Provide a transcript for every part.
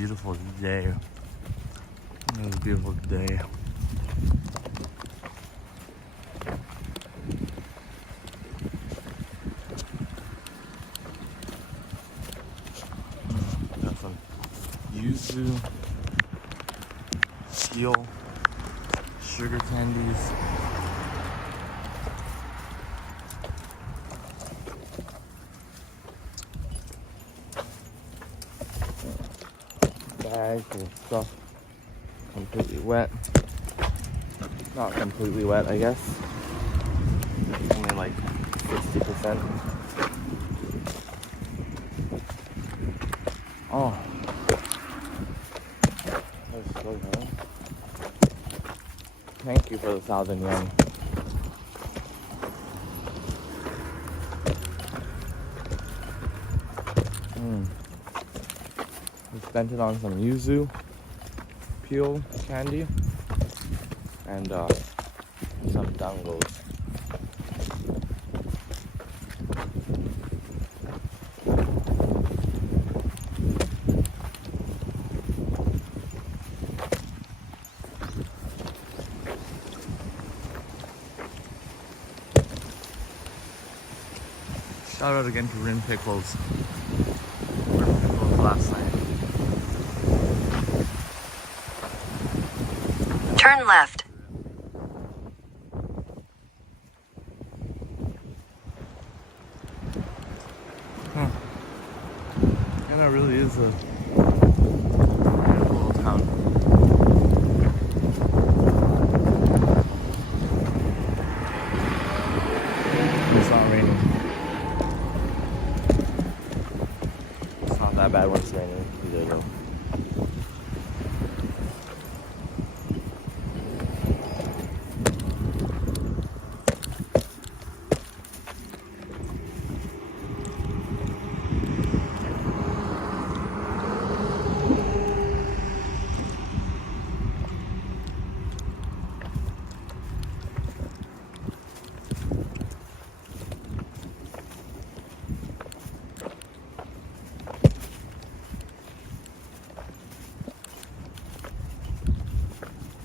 beautiful day. It was a beautiful day. Got some yuzu, teal, sugar candies. Bag full of stuff. Completely wet. Not completely wet, I guess. Only like 60%. Oh. That's so good. Thank you for the 1,000 yen. We spent it on some yuzu peel candy and some dangos. Shout out again to Rin Pickles. Rin Pickles last night. Turn left. And that really is a beautiful little town. It's not raining. It's not that bad when it's raining either though.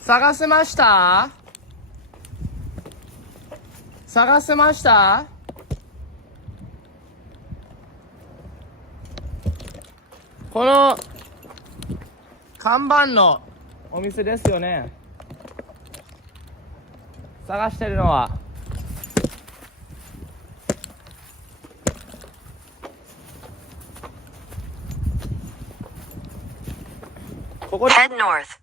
探せました?探せました?この看板のお店ですよね。探してるのは。ここで。 Head north.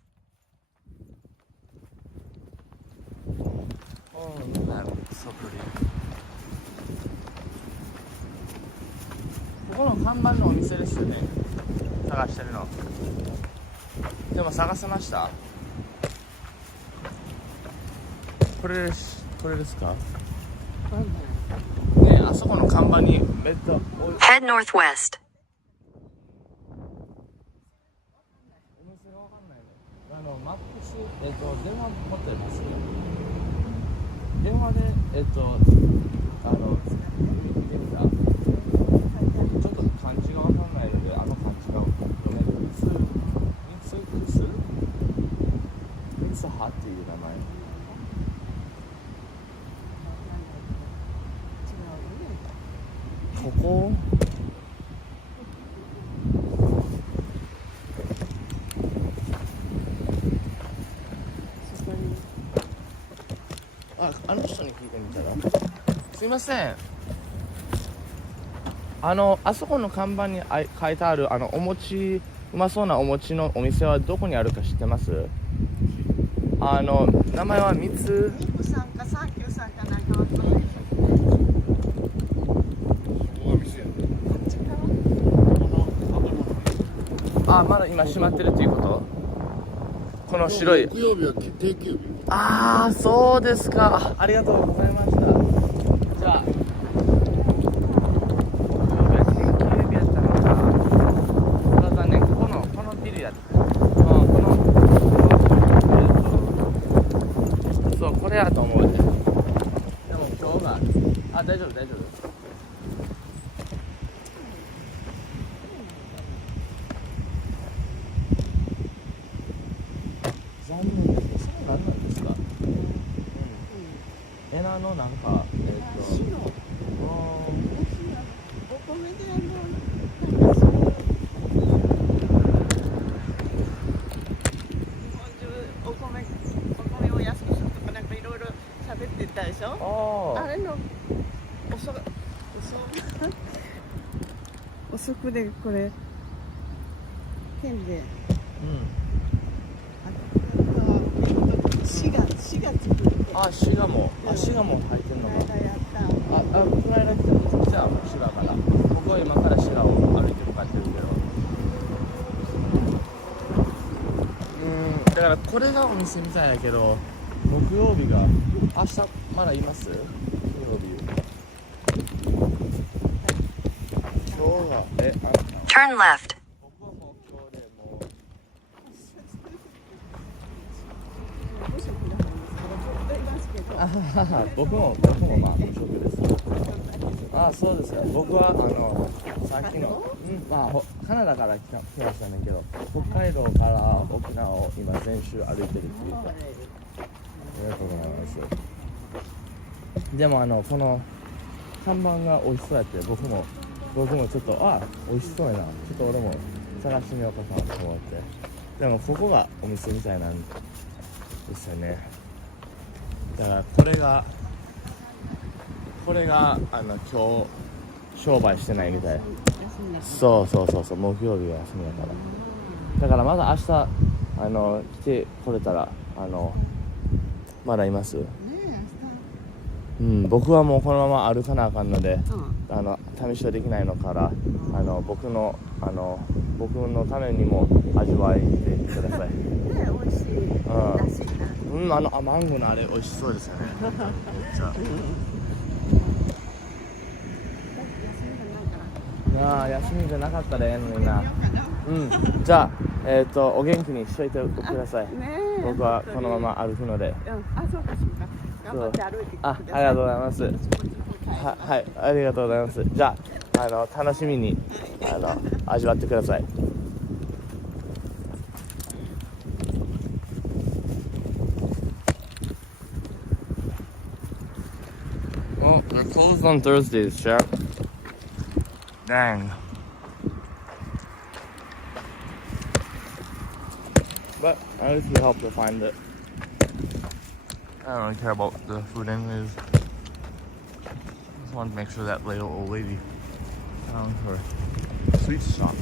So pretty. ここの看板のお店ですよね。探してるの。でも探せました?これですか?ねえ、あそこの看板にめっちゃ。Head northwest. お店がわかんないの。マップス、電話持ってます?電話で、見てみた?ちょっと漢字がわかんないので、漢字が読めるんです。ミツハっていう名前。ここあの人に聞いてみたら。すいません。あそこの看板に書いてあるお餅、うまそうなお餅のお店はどこにあるか知ってます?名前はミツさんかサンキューさんかなんかわかんない。まだ今閉まってるっていうこと?この白い。木曜日は定休日。そうですか。ありがとうございました。じゃあ、定休日やったのか。それは残念。このビルやった。そう、これやと思うで。でも今日が、大丈夫。そうなんです。それ何なんですか？エナのなんか、白。あお米でなんかそう。日本中お米を安くするとかなんかいろいろ喋ってたでしょ。あれの遅くでこれ県で。滋賀作る。滋賀も入ってんのか。やった。この間来てもじゃあ滋賀から僕は今から滋賀を歩いて向かってるけど、だからこれがお店みたいだけど、木曜日が明日まだいます？木曜日今日はTurn left. 僕はもう今日でもう僕もまあ無職です。そうですか。僕はさっきのカナダから来ましたねんけど、北海道から沖縄を今全周歩いてるっていうか。ありがとうございます。でもこの看板が美味しそうやって、僕もちょっと美味しそうやな、ちょっと俺も探してみようかなと思って。でもここがお店みたいなんですよね。だからこれが今日商売してないみたい。そう木曜日は休みだから。だからまだ明日来てこれたらまだいます？僕はもうこのまま歩かなあかんので、試しはできないのから、僕のためにも味わいてください。ね、美味しいらしいな。マンゴーのあれ美味しそうですよね。めっちゃ。休みじゃなかったらええのにな。じゃあお元気にしといてください。僕はこのまま歩くので。そうか。頑張って歩いてください。ありがとうございます。はい、ありがとうございます。じゃあ楽しみに味わってください。Well, they're closed on Thursdays, chap. Dang. But at least we helped her find it. I don't really care about the food anyways. Just wanted to make sure that little old lady found her sweets shop.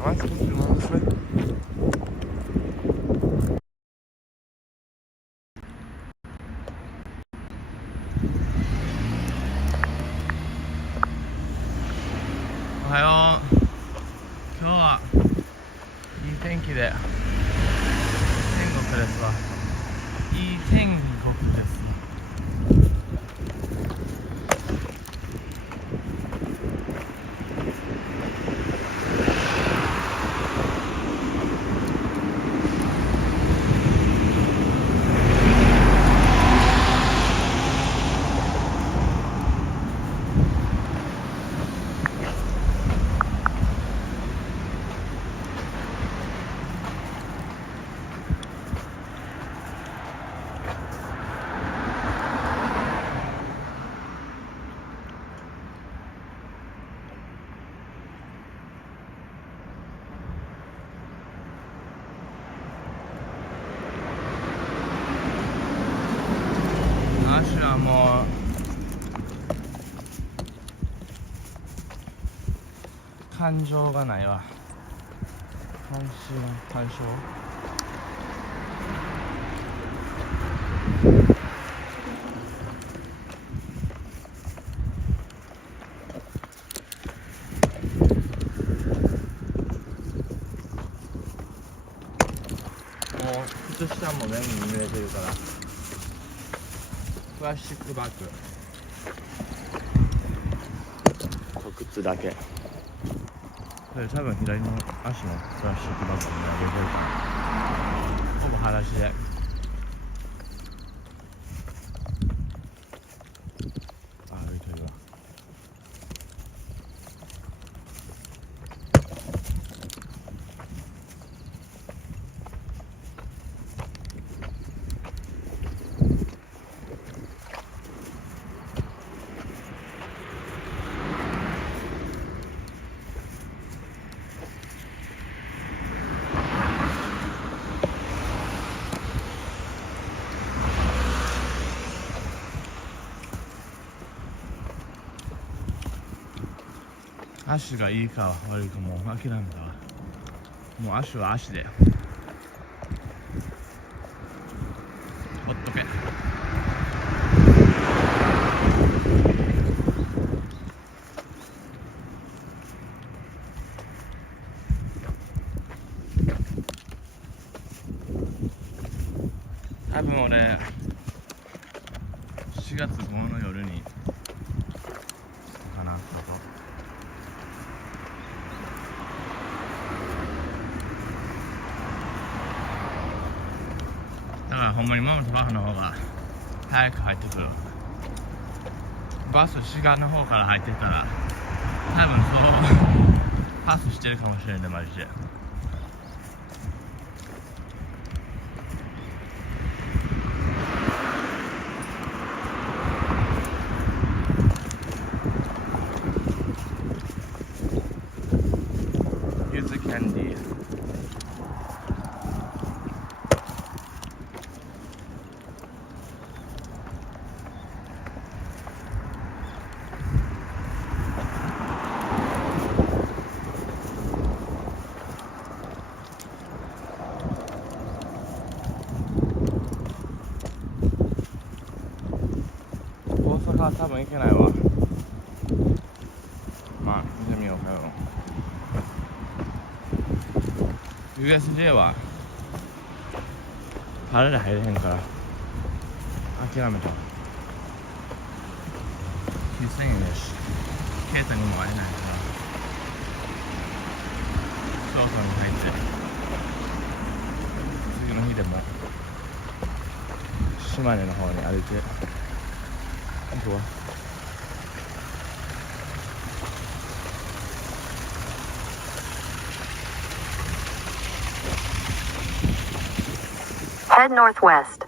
Am I supposed to be going this way? Ohayo. 今日はいい天気で天国ですわ。いい天国です。足はもう感情がないわ。感傷。もう靴下も全部濡れてるから。プラスチックバッグ。靴だけ。これ多分左の足のプラスチックバッグにあげてるから。ほぼ裸足で。歩いてるわ。足がいいか悪いかもう諦めたわ。もう足は足でほっとけ。多分俺4月5の夜にかな。だからほんまにママとバカの方が早く入ってくる。バス滋賀の方から入ってたら多分そうパスしてるかもしれんねマジで。ゆずキャンディー。大阪は多分行けないわ。まあ見てみようかよ。USJ は晴れで入れへんから諦めた。9000円だし携帯にも会えないから京都に入って次の日でも島根の方に歩いて行くわ。Head northwest.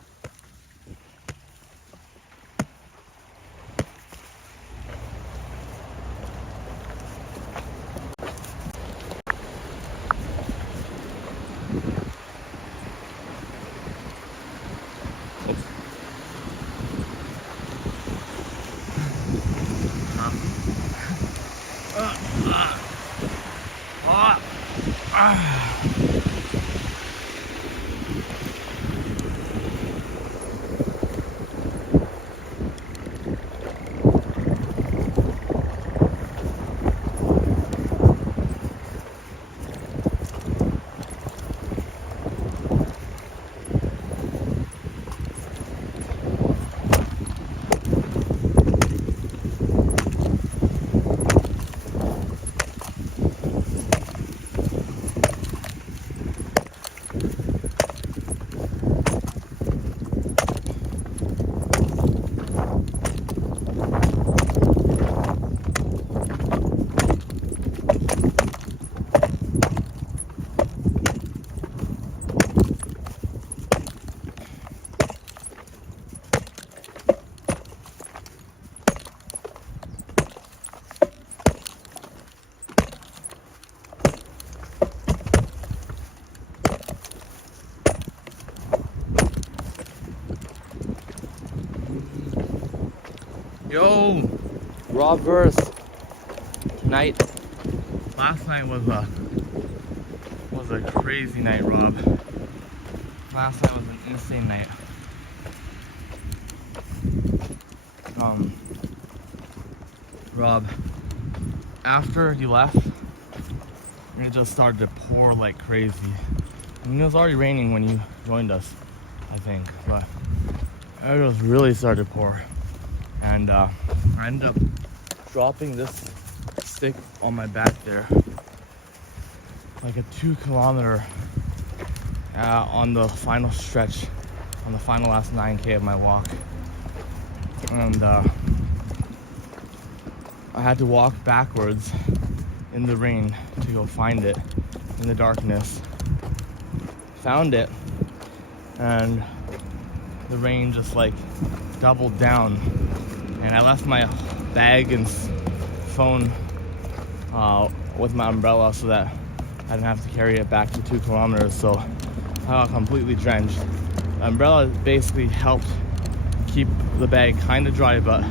Yo, Rob verse night. Last night was a crazy night, Rob. Last night was an insane night. Rob, after you left, it just started to pour like crazy. I mean, it was already raining when you joined us, I think, but it was really started to pour. And I ended up dropping this stick on my back there, like a 2 kilometer on the final stretch, on the final last 9K of my walk. And I had to walk backwards in the rain to go find it in the darkness. Found it, and the rain just like doubled down. And I left my bag and phone with my umbrella so that I didn't have to carry it back to 2 kilometers. So I got completely drenched. The umbrella basically helped keep the bag kind of dry, but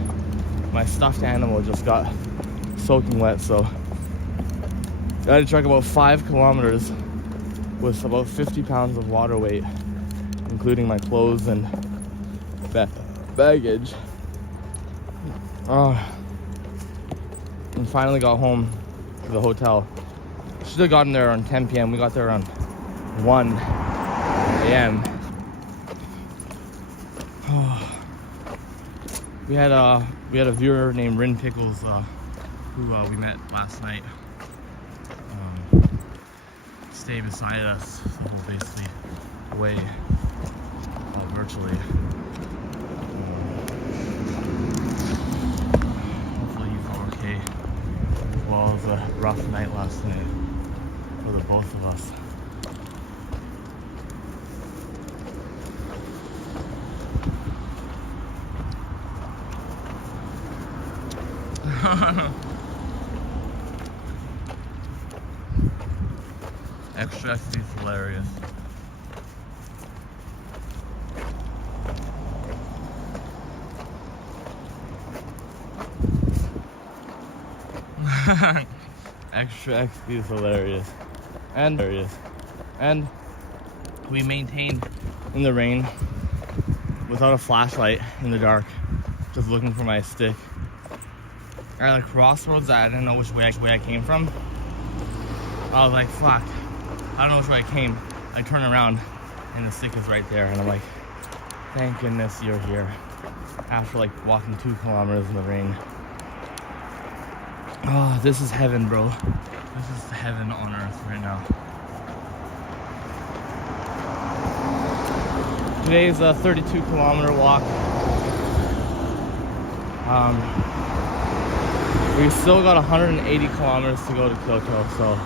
my stuffed animal just got soaking wet. So I had to trek about 5 kilometers with about 50 pounds of water weight, including my clothes and baggage. And finally got home to the hotel. Should have gotten there around 10 p.m. We got there around 1 a.m. We had a viewer named Rin Pickles who we met last night. Stay beside us, so we're basically away virtually. Hopefully he's all okay, as well as a rough night last night for the both of us. Extra is hilarious. Extra XP is hilarious. And we maintained in the rain without a flashlight in the dark, just looking for my stick. At a crossroads that I didn't know which way I came from. I was like, fuck, I don't know which way I came. I turn around and the stick is right there, and I'm like, thank goodness you're here. After like walking 2 kilometers in the rain. Oh, this is heaven, bro. This is heaven on earth right now. Today's a 32-kilometer walk. We still got 180 kilometers to go to Kyoto, so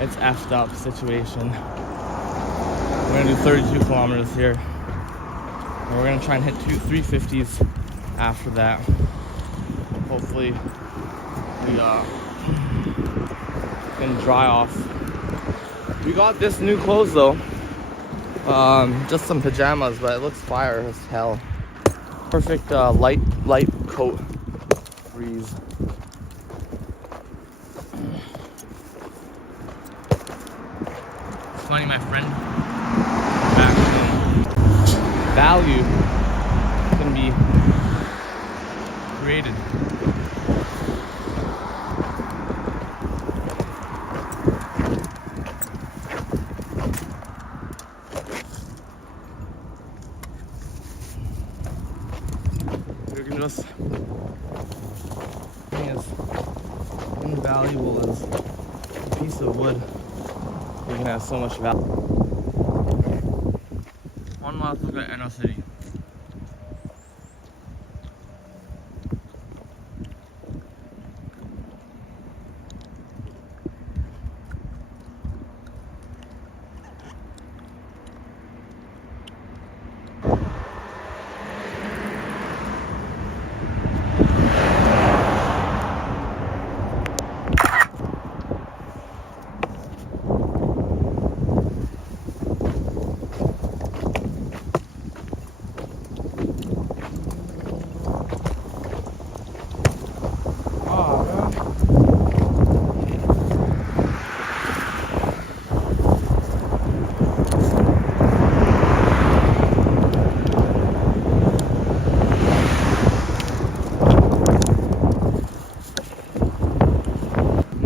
it's effed up situation. We're gonna do 32 kilometers here. And we're gonna try and hit 350s after that. Hopefully we can dry off. We got this new clothes though. Just some pajamas, but it looks fire as hell. Perfect light coat breeze. It's funny, my friend back home, value can be created. You can just thing is invaluable as a piece of wood. You can have so much value. One last look at Inner City.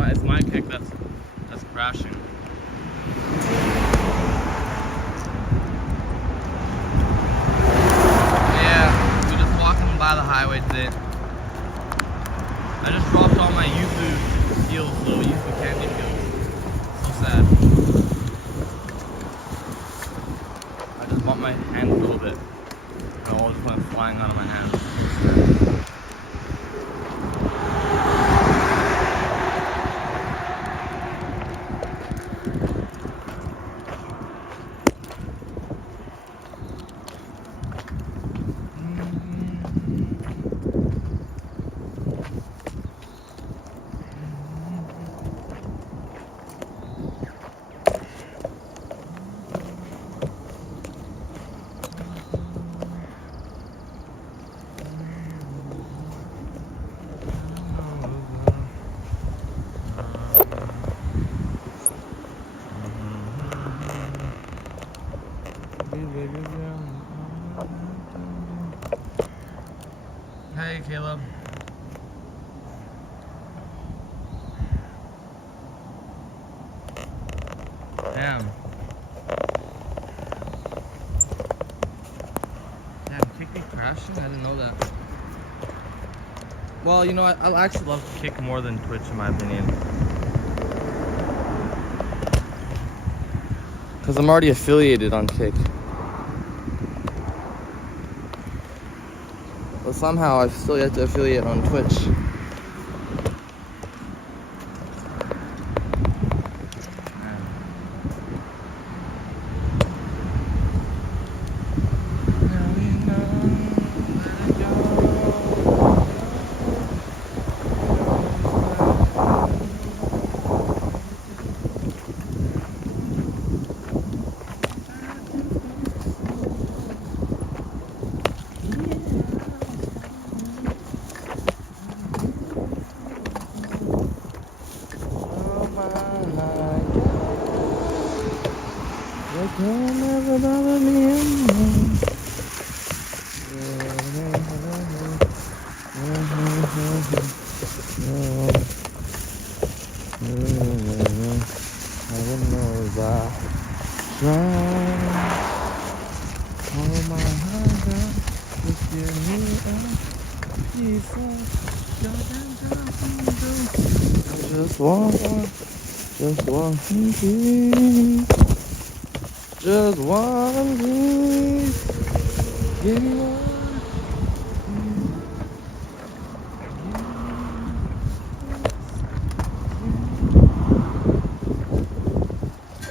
It's my kick that's crashing. Yeah, we're just walking by the highway today. I just dropped all my yuzu peels, little yuzu candy peels. So sad. I just bumped my hand a little bit. And all just went flying out of my hand. Hey, Caleb. Damn. Damn, Kick me crashing? I didn't know that. Well, you know, I actually love Kick more than Twitch, in my opinion. Because I'm already affiliated on Kick. But somehow I've still yet to affiliate on Twitch. Just one piece. Give me one.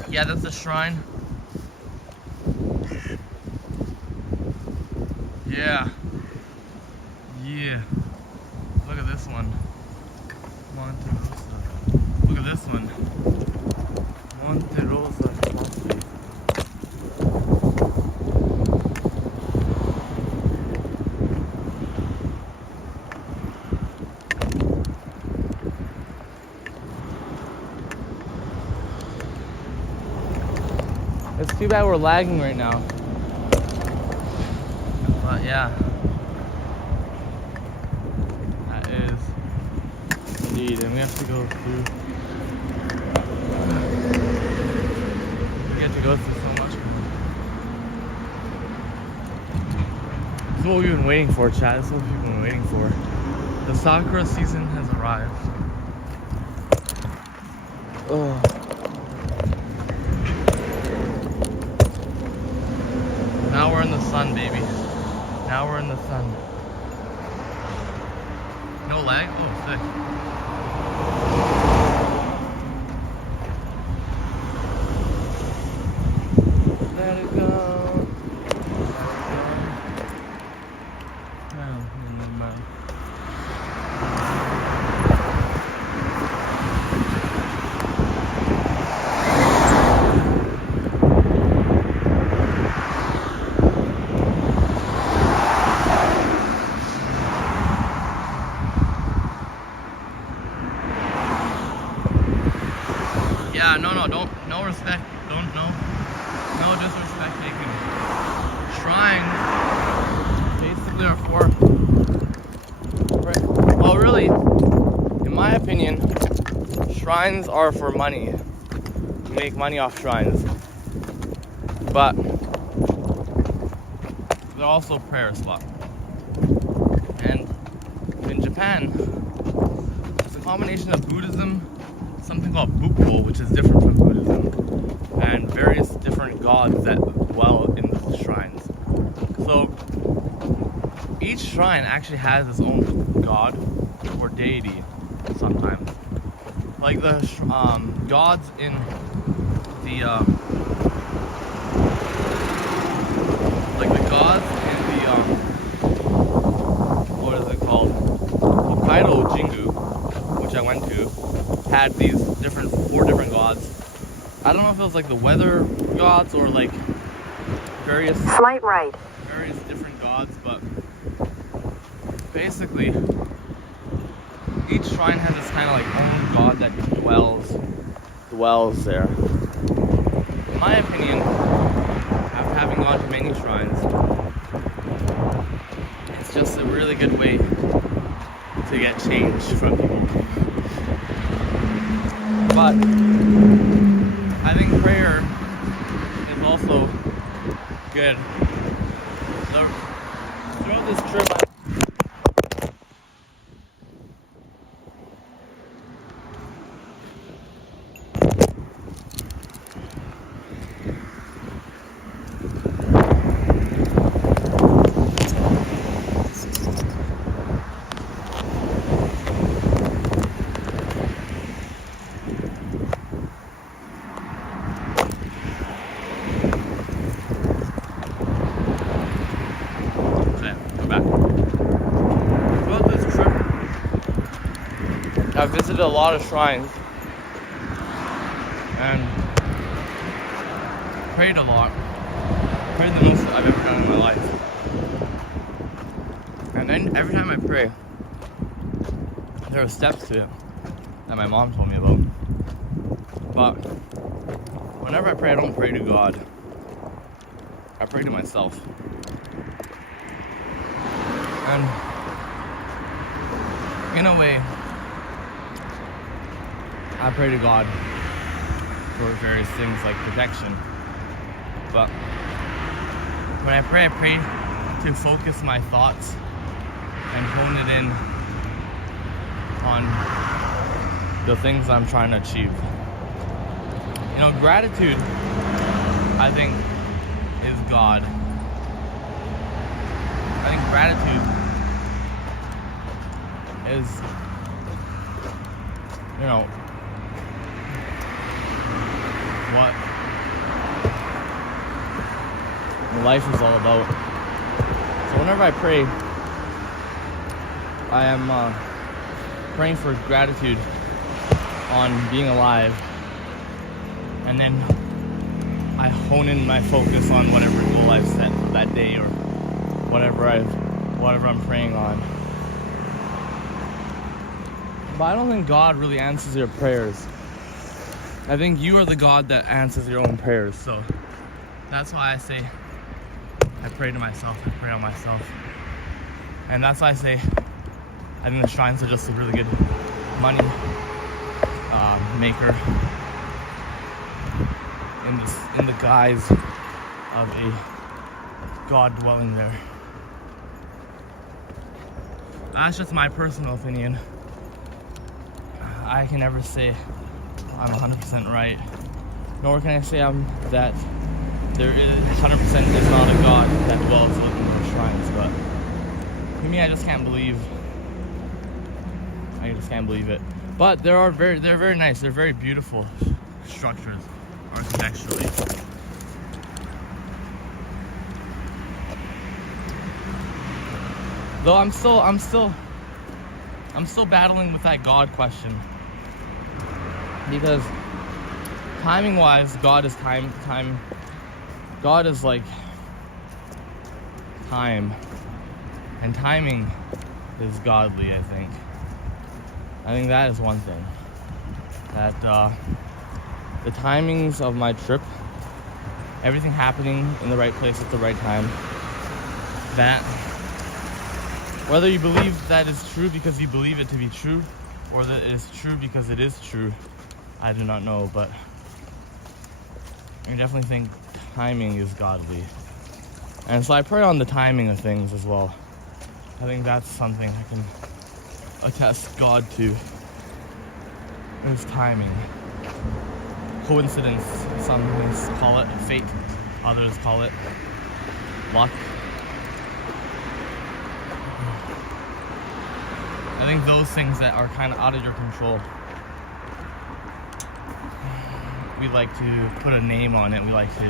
Yeah, that's the shrine. Yeah. Yeah. Look at this one. Monte Rosa. Look at this one. Monte Rosa. It's too bad we're lagging right now. But yeah. That is indeed. And we have to go through. We have to go through so much. This is what we've been waiting for, chat. This is what we've been waiting for. The sakura season has arrived. Oh. Now we're in the sun, baby. Now we're in the sun. No lag? Oh, sick. Let it go. Yeah, no, no respect, no disrespect taken. Shrines basically are for, well, really, in my opinion, shrines are for money. You make money off shrines, but they're also prayer spot. And in Japan, it's a combination of Buddhism, something called Bukko, which is different from Buddhism, and various different gods that dwell in the shrines. So each shrine actually has its own god or deity sometimes. Like the gods in the what is it called? Hokkaido Jingu, which I went to, had these four different gods. I don't know if it was like the weather gods or like various different gods, but basically each shrine has its kind of like own god that dwells there. In my opinion, after having gone to many shrines, it's just a really good way to get change from people. But I think prayer is also good. So, throughout this trip, I visited a lot of shrines and prayed a lot. Prayed the most I've ever done in my life. And then every time I pray, there are steps to it that my mom told me about. But whenever I pray, I don't pray to God. I pray to myself. And in a way, I pray to God for various things like protection. But when I pray to focus my thoughts and hone it in on the things I'm trying to achieve. You know, gratitude, I think, is God. I think gratitude is, you know, what life is all about. So whenever I pray, I am praying for gratitude on being alive, and then I hone in my focus on whatever goal I've set for that day or whatever I'm praying on. But I don't think God really answers your prayers. I think you are the God that answers your own prayers. So that's why I say I pray to myself, I pray on myself. And that's why I say I think the shrines are just a really good money maker in the guise of a God dwelling there. That's just my personal opinion. I can never say I'm 100% right, nor can I say that there is 100% is not a God that dwells within those shrines. But to me, I just can't believe it. But they're very nice. They're very beautiful structures architecturally. Though I'm still battling with that God question. Because timing wise, God is time. God is like time. And timing is godly, I think. I think that is one thing. That the timings of my trip, everything happening in the right place at the right time, that whether you believe that is true because you believe it to be true, or that it is true because it is true, I do not know, but I definitely think timing is godly. And so I pray on the timing of things as well. I think that's something I can attest God to. Is timing. Coincidence, some call it fate, others call it luck. I think those things that are kind of out of your control, we like to put a name on it. We like to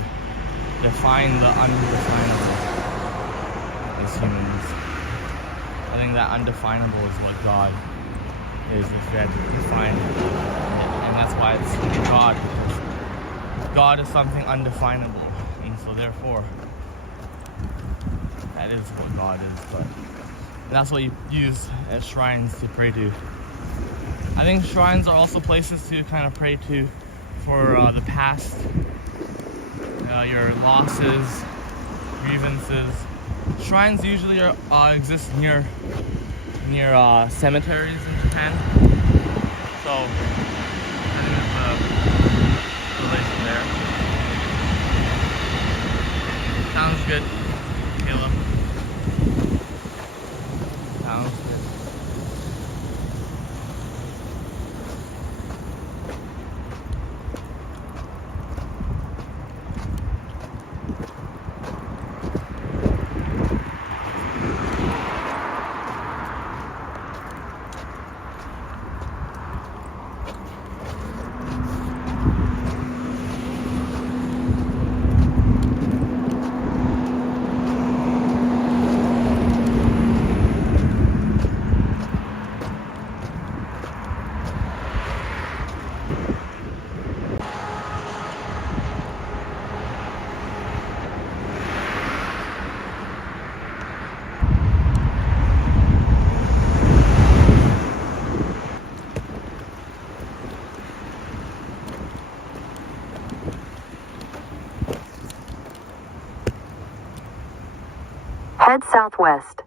define the undefinable as humans. I think that undefinable is what God is, if we had to define it. And that's why it's God. God is something undefinable. And so therefore, that is what God is. But that's what you use at shrines to pray to. I think shrines are also places to kind of pray to for the past, your losses, grievances, Shrines usually exist near cemeteries in Japan. So I think there's a relation there. Sounds good, Caleb. Sounds good. Head southwest.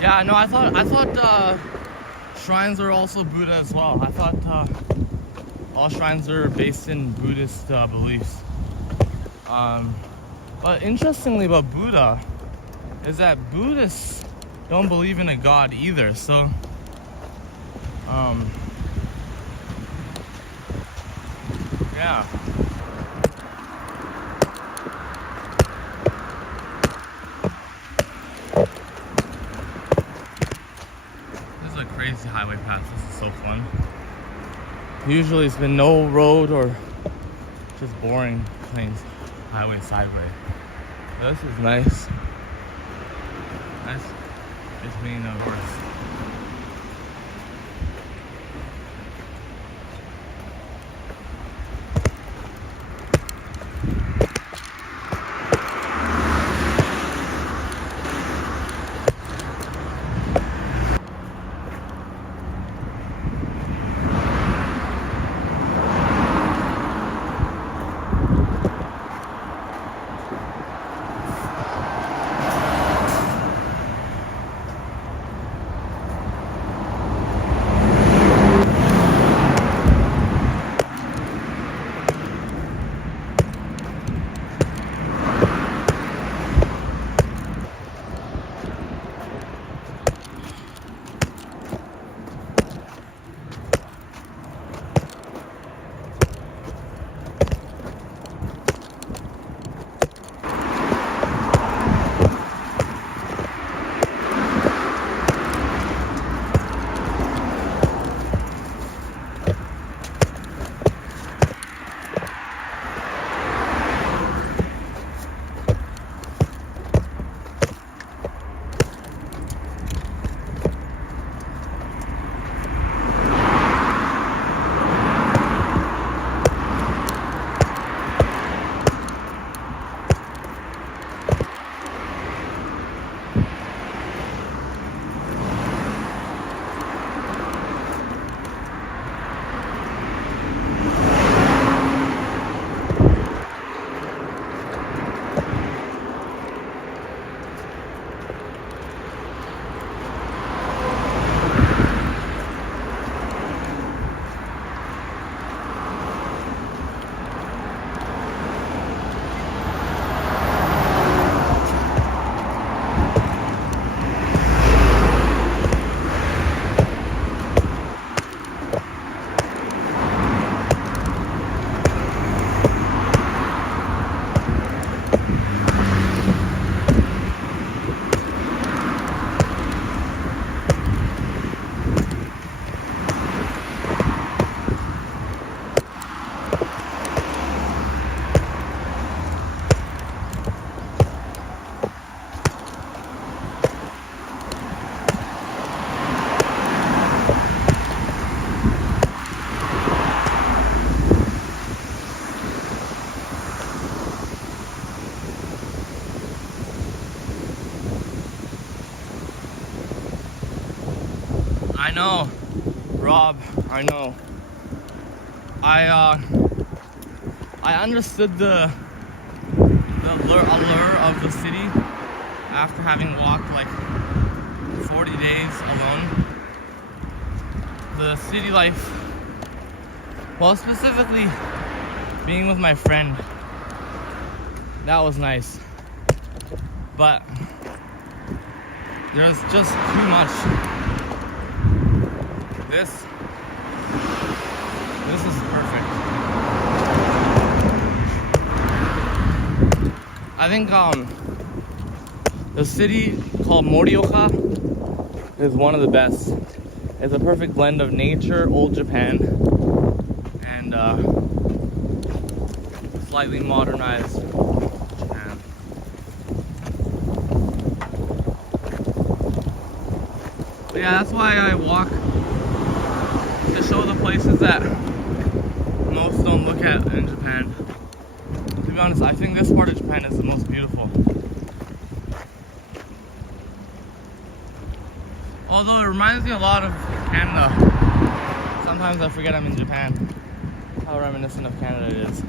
Yeah, no, I thought shrines are also Buddha as well. I thought all shrines are based in Buddhist beliefs. But interestingly about Buddha is that Buddhists don't believe in a god either. So, yeah. This is a crazy highway pass. This is so fun. Usually it's been no road or just boring plains highway sideway. This is nice. Nice. It's being a horse. I know, Rob, I know. I understood the allure of the city after having walked like 40 days alone. The city life, well, specifically being with my friend, that was nice. But there's just too much. This is perfect. I think the city called Morioka is one of the best. It's a perfect blend of nature, old Japan, and slightly modernized Japan. But yeah, that's why I walk, to show the places that most don't look at in Japan. To be honest, I think this part of Japan is the most beautiful. Although it reminds me a lot of Canada. Sometimes I forget I'm in Japan. How reminiscent of Canada it is.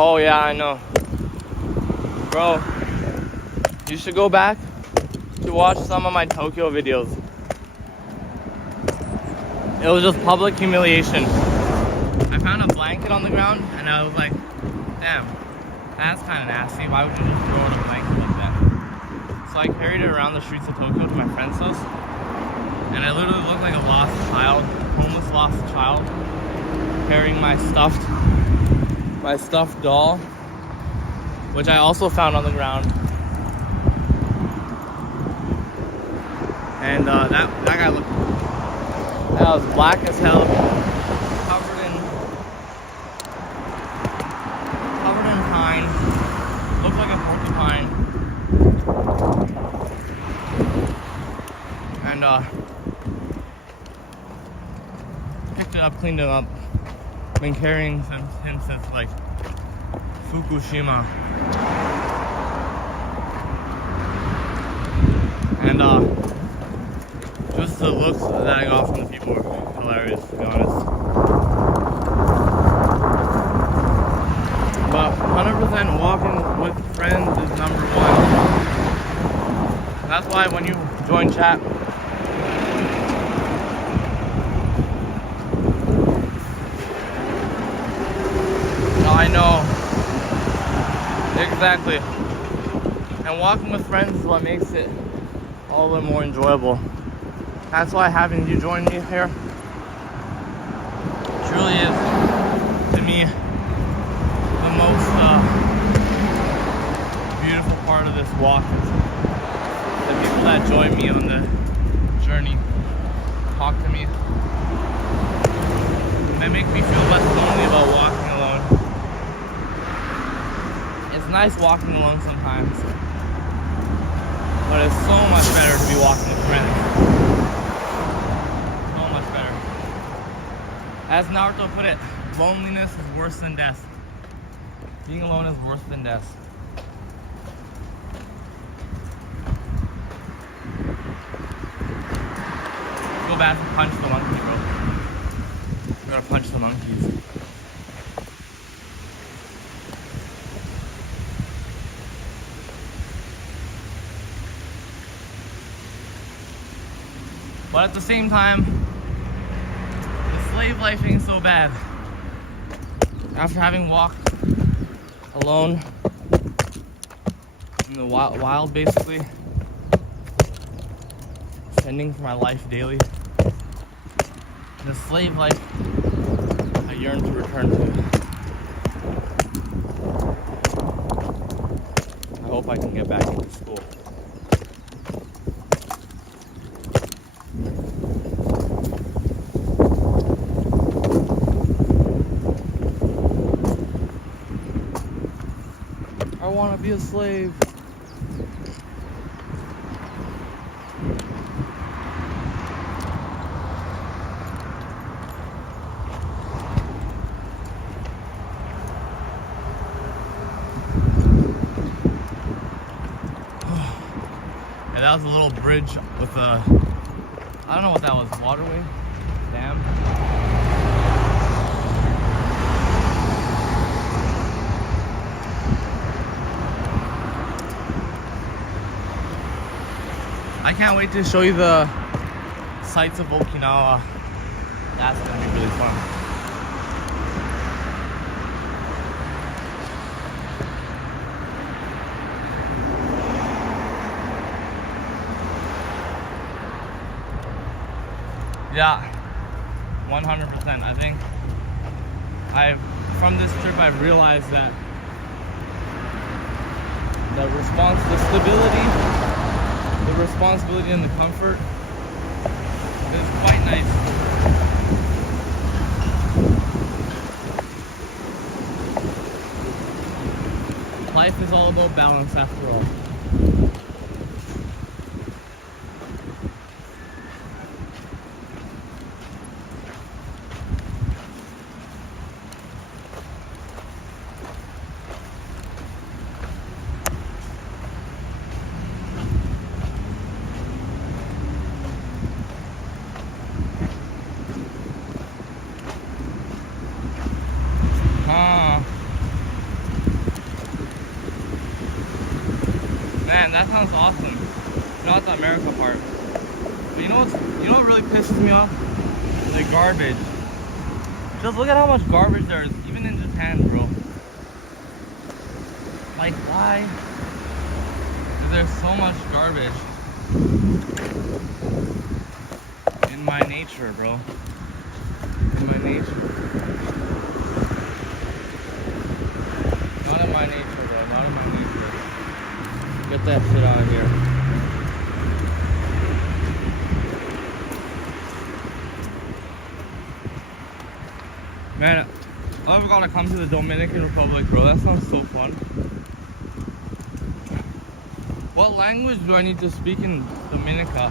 Oh yeah, I know. Bro, you should go back to watch some of my Tokyo videos. It was just public humiliation. I found a blanket on the ground and I was like, damn, that's kind of nasty. Why would you just throw in a blanket like that? So I carried it around the streets of Tokyo to my friend's house. And I literally looked like a lost child, homeless lost child, carrying my stuffed doll, which I also found on the ground. And that guy looked, that was black as hell, covered in pine, looked like a porcupine. And picked it up, cleaned it up. Been carrying him since like Fukushima. And just the looks that I got from the people were hilarious, to be honest. But 100% walking with friends is number one. That's why when you join chat, I know. Exactly. And walking with friends is what makes it all the more enjoyable. That's why having you join me here truly is, to me, the most beautiful part of this walk. The people that join me on the journey talk to me. They make me feel less lonely about walking alone. It's nice walking alone sometimes, but it's so much better to be walking with friends. So much better. As Naruto put it, loneliness is worse than death. Being alone is worse than death. Go back and punch the monkey, bro. We're gonna punch the monkeys. But at the same time, the slave life ain't so bad. After having walked alone in the wild basically, fending for my life daily, the slave life I yearn to return to. hope I can get back into school. I want to be a slave. And that was a little bridge with a, I don't know what that was, waterway? Dam? I can't wait to show you the sights of Okinawa. That's gonna be really fun. Yeah, 100%. I think from this trip I've realized that the stability, the responsibility and the comfort is quite nice. Life is all about balance after all. Man, that sounds awesome. Not the America part. But you know what really pisses me off? The garbage. Just look at how much garbage there is, even in Japan, bro. Like, why is there so much garbage in my nature, bro? In my nature. Not in my nature, bro. Not in my nature. Get that shit out of here. Man, I've got to come to the Dominican Republic, bro. That sounds so fun. What language do I need to speak in Dominica?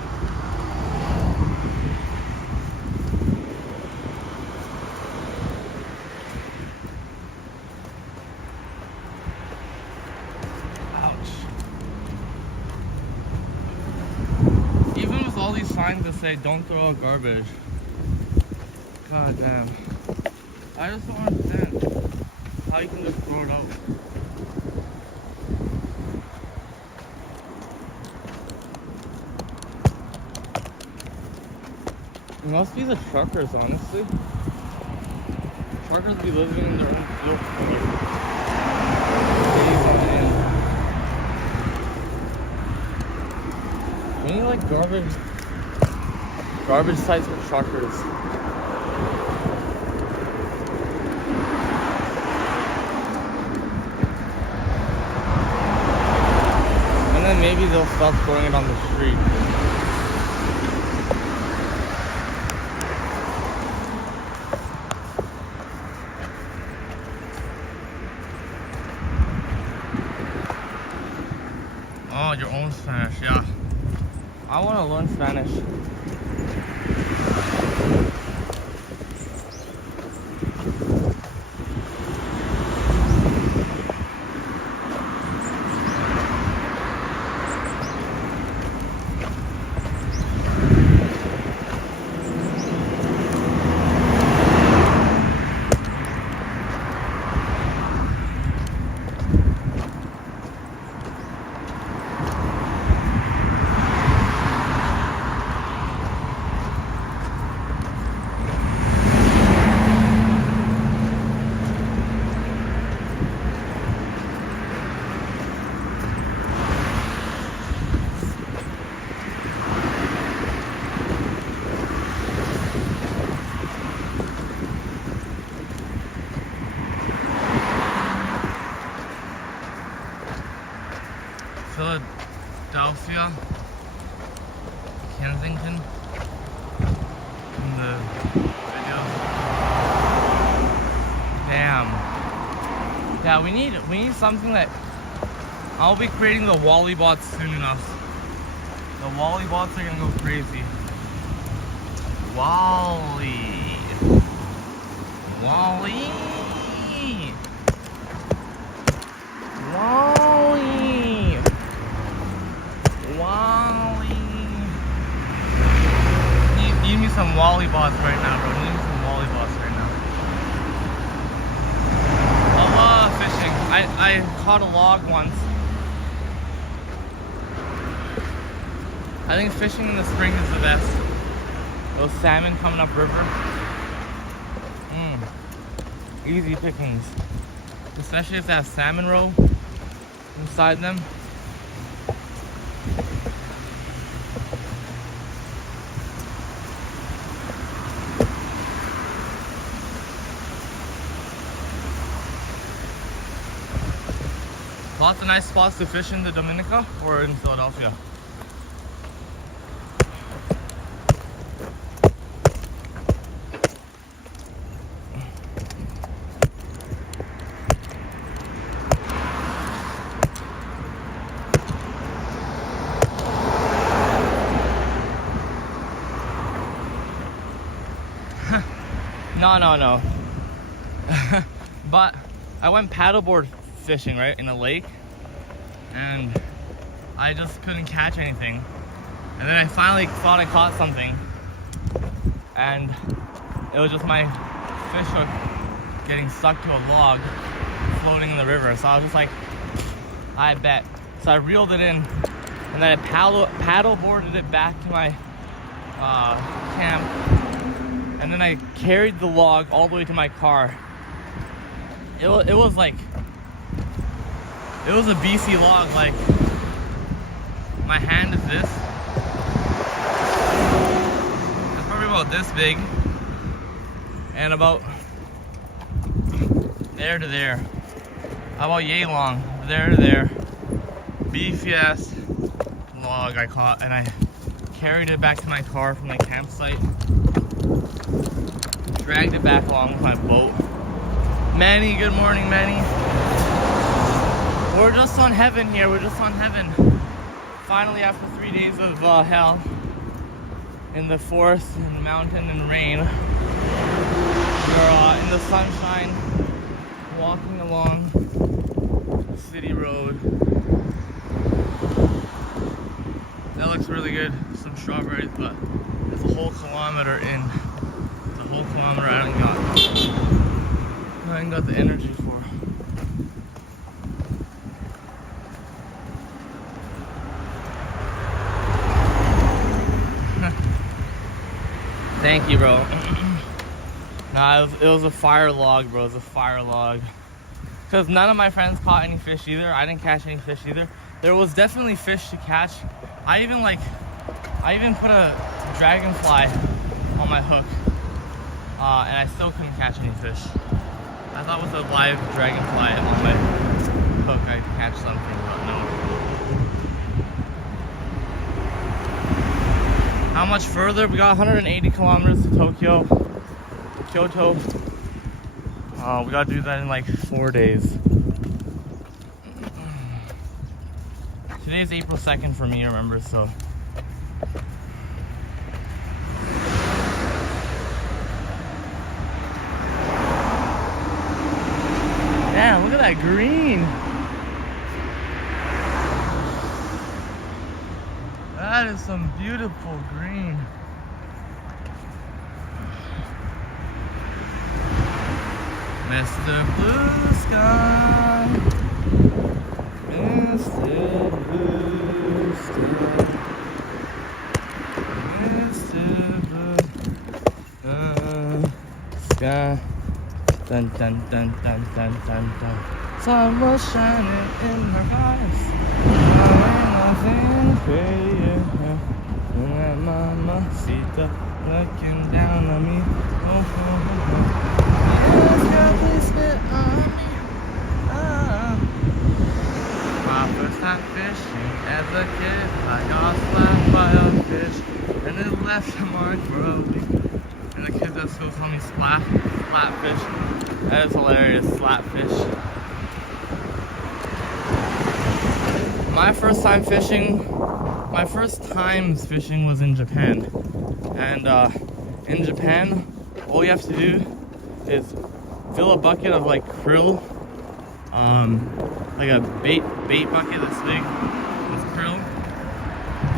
All these signs that say don't throw out garbage. God damn. I just don't understand how you can just throw it out. It must be the truckers, honestly. Truckers be living in their own filth for like days on end. We need like garbage sites for truckers. And then maybe they'll stop throwing it on the street. Oh, your own Spanish, yeah. I want to learn Spanish. videos. Damn. Yeah, we need something that I'll be creating the Wally bots soon enough. The Wally bots are gonna go crazy. Wally. Wally. Wally. Wally. Need me some Wally bots right now, bro. Need me some Wally bots right now. I love fishing. I caught a log once. I think fishing in the spring is the best. Those salmon coming up river. Easy pickings. Especially if they have salmon roe inside them. Lots of nice spots to fish in the Dominica or in Philadelphia. No. But I went paddleboard fishing, right, in a lake, and I just couldn't catch anything. And then I finally thought I caught something, and it was just my fish hook getting stuck to a log floating in the river. So I was just like, I bet. So I reeled it in, and then I paddleboarded it back to my camp. And then I carried the log all the way to my car. It was a BC log, like my hand is this. It's probably about this big. And about there to there. About yay long, there to there. Beefy ass log I caught, and I carried it back to my car from the campsite. Dragged it back along with my boat. Manny, good morning, Manny. We're just on heaven here. We're just on heaven. Finally, after 3 days of hell in the forest and mountain and rain, we're in the sunshine, walking along the city road. That looks really good. Some strawberries, but it's a whole kilometer in. Whole kilometer I ain't got the energy for. Thank you, bro. Nah, it was a fire log, bro. It was a fire log. Because none of my friends caught any fish either. I didn't catch any fish either. There was definitely fish to catch. I even put a dragonfly on my hook. And I still couldn't catch any fish. I thought with a live dragonfly on my hook I'd catch something, but no. How much further? We got 180 kilometers to Kyoto. We gotta do that in like 4 days. Today is April 2nd for me, remember, so. Damn, look at that green. That is some beautiful green. Mr. Blue Sky. Mr. Blue Sky. Mr. Blue Sky. Dun dun dun dun dun dun dun. Sun was shining in her eyes. Nothing crazy. And Mamacita looking down on me. Oh, please spit on me. My first time fishing as a kid, I got slapped by a fish, and it left a mark for a week. And the kids at school call me Splatfish. That is hilarious, Splatfish. My first times fishing was in Japan. And in Japan, all you have to do is fill a bucket of like krill, like a bait bucket this big with krill.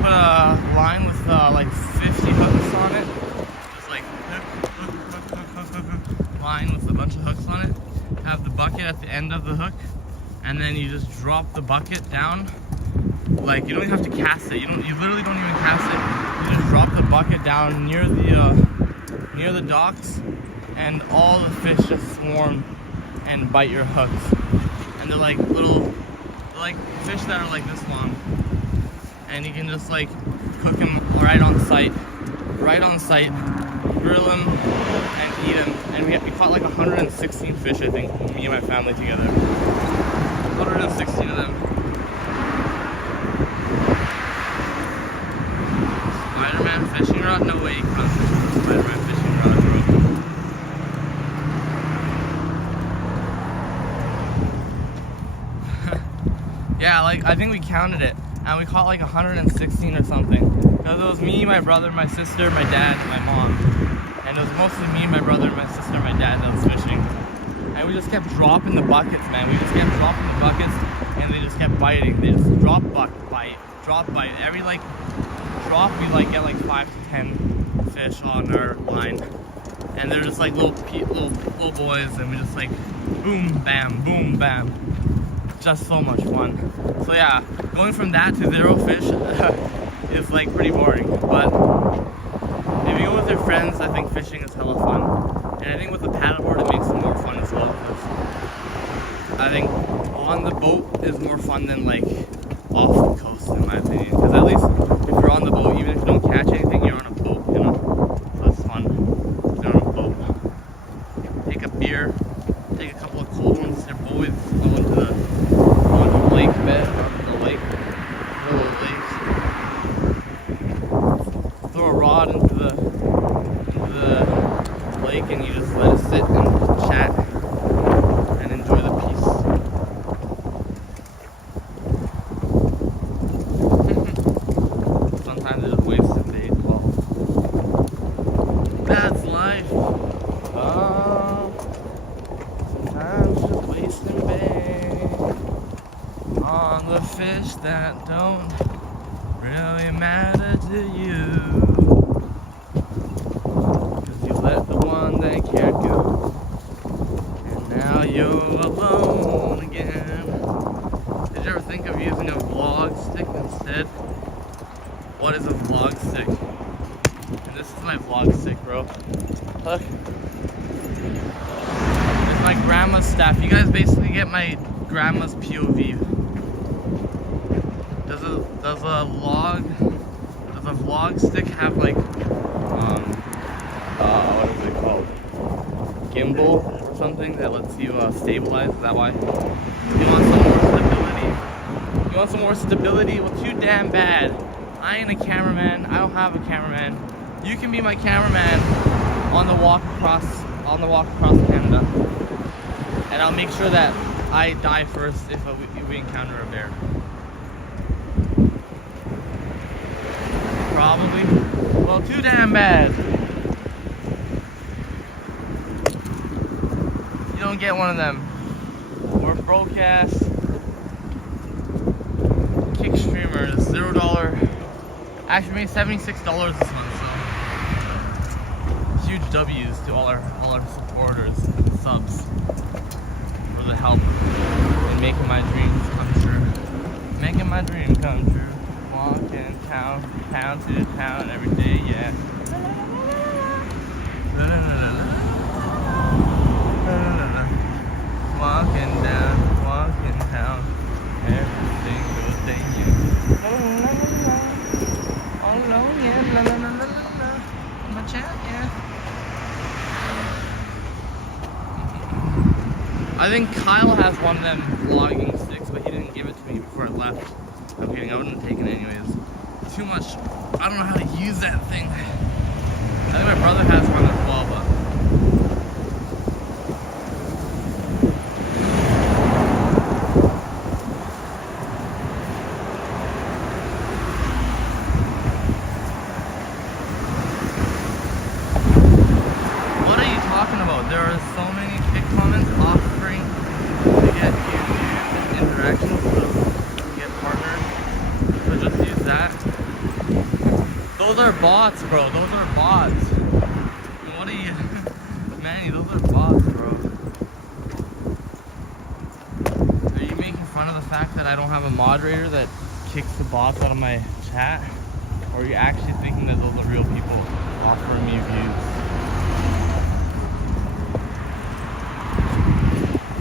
Put a line with like 50 hooks on it. Just like hook, line with a bunch of hooks on it. Have the bucket at the end of the hook, and then you just drop the bucket down. Like you don't even have to cast it. You literally don't even cast it. You just drop the bucket down near the docks, and all the fish just swarm and bite your hooks. And they're like fish that are like this long. And you can just like cook them right on site, grill them and eat them. And we caught like 116 fish, I think, me and my family together. 116 of them. Spider-Man fishing rod? No way you caught Spider-Man fishing rod, bro. Yeah, like I think we counted it. And we caught like 116 or something. Because it was me, my brother, my sister, my dad, and my mom. And it was mostly me, my brother, my sister, my dad that was fishing. And we just kept dropping the buckets, man. We just kept dropping the buckets, and they just kept biting. They just drop bite. Every like drop, we like get like 5 to 10 fish on our line. And they're just like little boys, and we just like boom, bam, boom, bam. Just so much fun. So yeah, going from that to 0 fish is like pretty boring. But if you go with your friends, I think fishing is hella fun. And I think with the paddleboard, it makes it more fun as well. Because I think on the boat is more fun than like off the coast, in my opinion. Because at least if you're on the boat, even if you don't catch anything, you're on a boat, you know. So it's fun. You're on a boat. Take a beer, take a couple of cold ones. They're boys all into the lake bed, the lake, little lake. Throw a rod into the lake, and you just let it sit and chat and enjoy the peace. Sometimes it just wastes a day as well. That's life. Sometimes just wasting bait on the fish that don't really matter to you. Cause you let the one that cared go, and now you're alone again. Did you ever think of using a vlog stick instead? What is a vlog stick? And this is my vlog stick, bro. Look. It's my grandma's staff. You guys basically get my grandma's POV. Does a vlog stick have like what is it called? Gimbal or something that lets you stabilize? Is that why? You want some more stability? You want some more stability? Well, too damn bad. I ain't a cameraman. I don't have a cameraman. You can be my cameraman on the walk across Canada, and I'll make sure that I die first if we encounter a bear. Probably. Well, too damn bad. You don't get one of them. We're broadcast kick streamers, $0. Actually made $76 this month, so huge W's to all our supporters and subs for the help in making my dreams come true. Making my dream come true. Walking town to town every day, yeah. Walking town every single day, yeah. Oh no, yeah, la la la la la la. My chat, yeah. I think Kyle has one of them vlogging sticks, but he didn't give it to me before I left. I'm kidding, I wouldn't have taken it anyways. Too much. I don't know how to use that thing. I think my brother has one as well. there are so many kick comments offering to get YouTube interactions to get partners. So just use that. Those are bots, bro. Those are bots. What are you, Manny? Those are bots, bro. Are you making fun of the fact that I don't have a moderator that kicks the bots out of my chat? Or are you actually thinking that those are real people offering me views?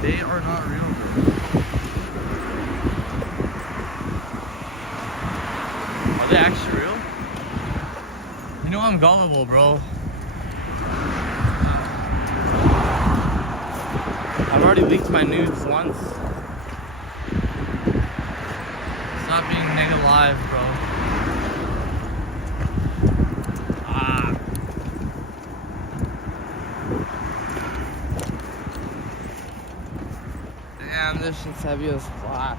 They are not real, bro. Are they actually real? You know I'm gullible, bro. I've already leaked my nudes once. Stop being nigga live, bro. Damn, this shit's heavy as fuck.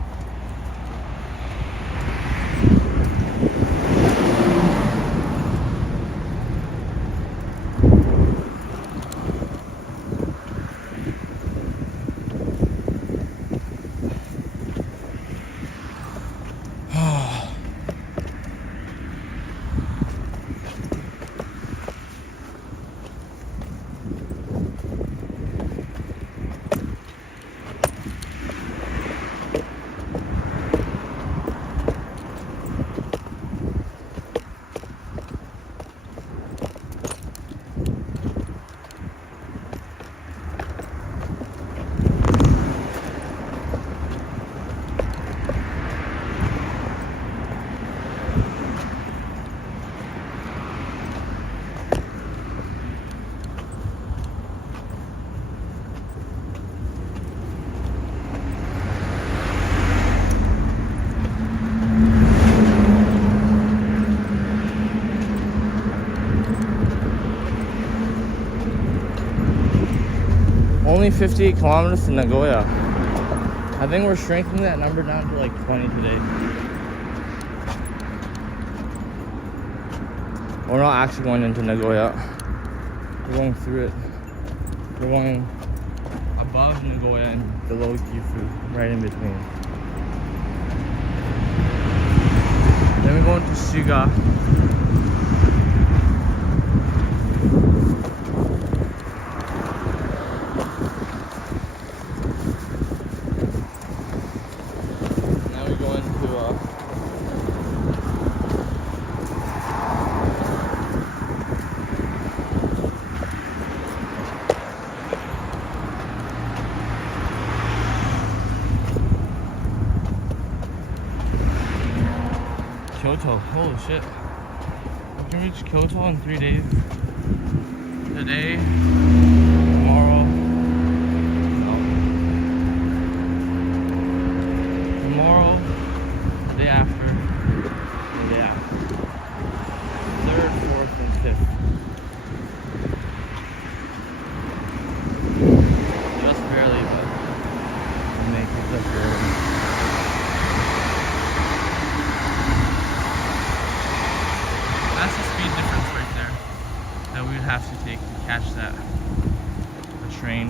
Only 58 kilometers to Nagoya. I think we're shrinking that number down to like 20 today. We're not actually going into Nagoya. We're going through it. We're going above Nagoya and below Gifu, right in between. Then we go into Shiga. Kyoto, holy shit. We can reach Kyoto in 3 days. Today, tomorrow, no. Tomorrow, the day after, the day after. 3rd, 4th, and 5th. Just barely, but we'll make it just barely. That's the speed difference right there that we would have to take to catch that the train.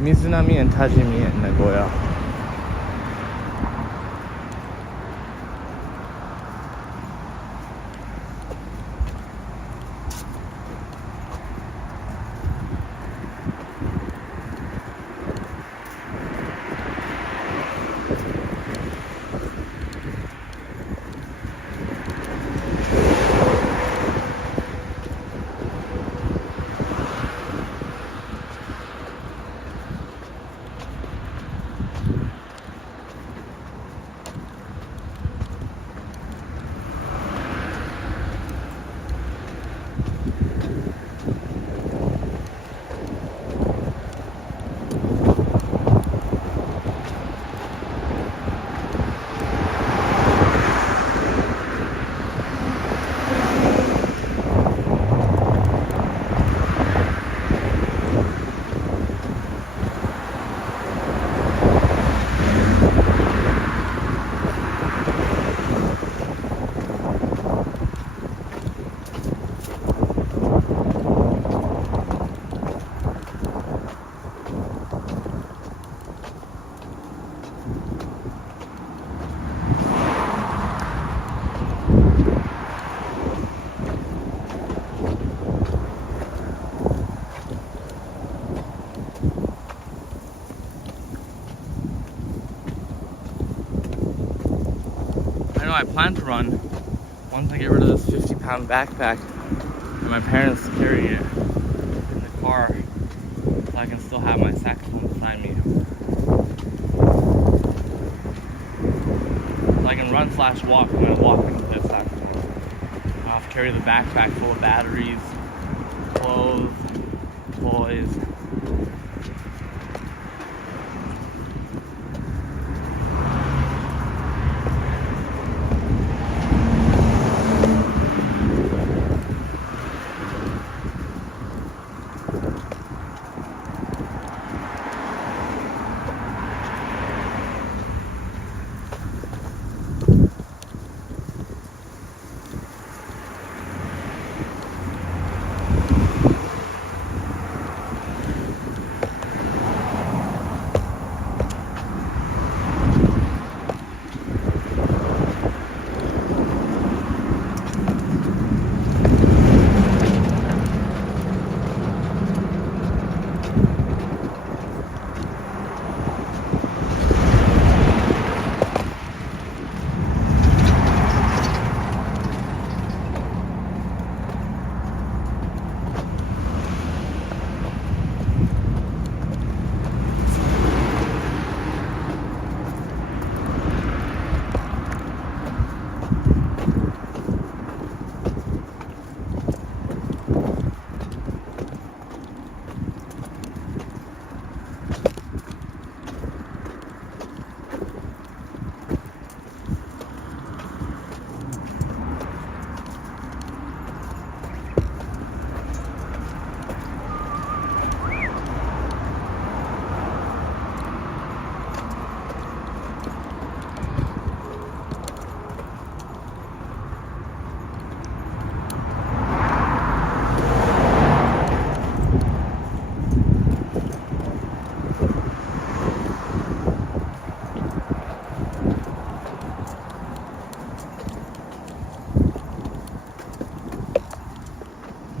Mizunami and Tajimi in Nagoya. I know I plan to run once I get rid of this 50-pound backpack and my parents carry it in the car so I can still have my saxophone beside me. So I can run slash walk when I'm walking with this saxophone. I have to carry the backpack full of batteries, clothes, toys.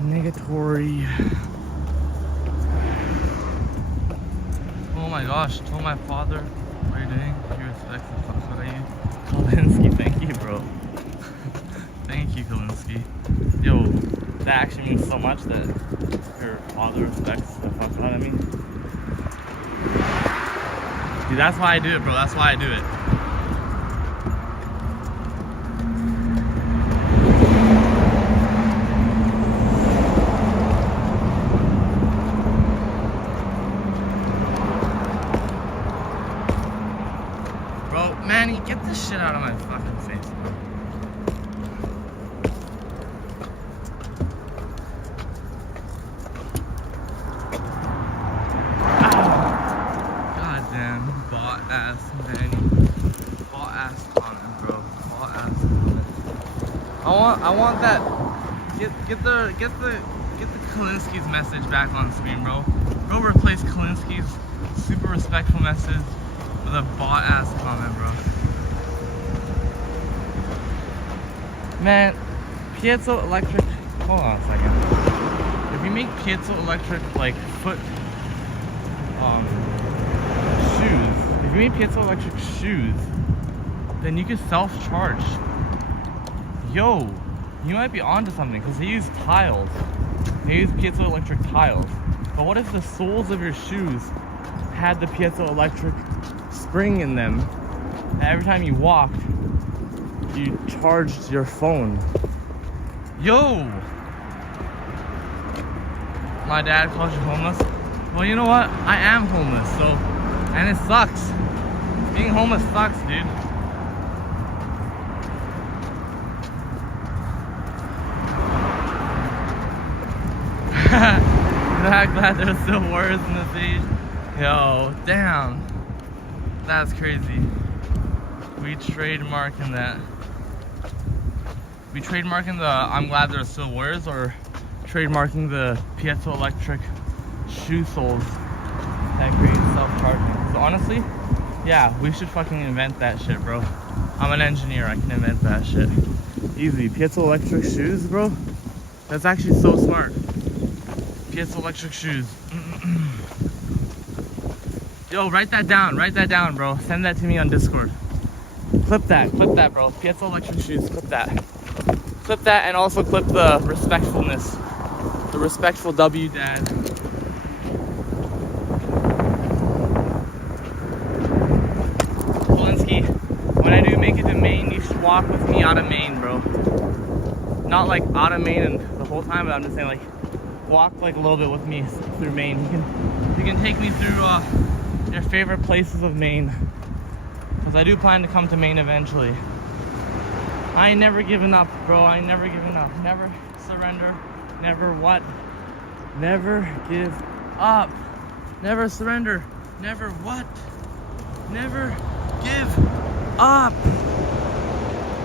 Negatory. Oh my gosh, told my father, what are you doing? He respects the fuck out of you. Kalinsky, thank you, bro. Thank you, Kalinsky. Yo, that actually means so much that your father respects the fuck out of me. Dude, that's why I do it, bro. That's why I do it. Manny, get this shit out of my fucking face, bro. Goddamn bot ass Manny. Bot ass comment, bro. Bot ass comment. I want that. Get the Kalinsky's message back on screen, bro. Go replace Kalinsky's super respectful message with a bot ass comment, bro. Man, piezoelectric. Hold on a second. If you make piezoelectric like foot shoes, if you make piezoelectric shoes, then you can self-charge. Yo, you might be onto something because they use tiles. They use piezoelectric tiles. But what if the soles of your shoes had the piezoelectric spring in them, and every time you walked, you charged your phone? Yo! My dad calls you homeless. Well, you know what? I am homeless, so, and it sucks. Being homeless sucks, dude. Glad there's still words in this age. Yo, damn. That's crazy. We trademarking that. We trademarking the I'm glad there's still words, or trademarking the piezoelectric shoe soles that create self-charging. So honestly, yeah, we should fucking invent that shit, bro. I'm an engineer, I can invent that shit. Easy. Piezoelectric shoes, bro. That's actually so smart. Piezoelectric shoes. Yo, write that down, bro. Send that to me on Discord. Clip that, bro. Piezo electric shoes, clip that. Clip that, and also clip the respectfulness. The respectful W, Dad. Polinsky, when I do make it to Maine, you should walk with me out of Maine, bro. Not like out of Maine and the whole time, but I'm just saying like walk like a little bit with me through Maine. You can take me through your favorite places of Maine, because I do plan to come to Maine eventually. I ain't never giving up, bro. I ain't never giving up. Never surrender. Never what? Never give up. Never surrender. Never what? Never give up.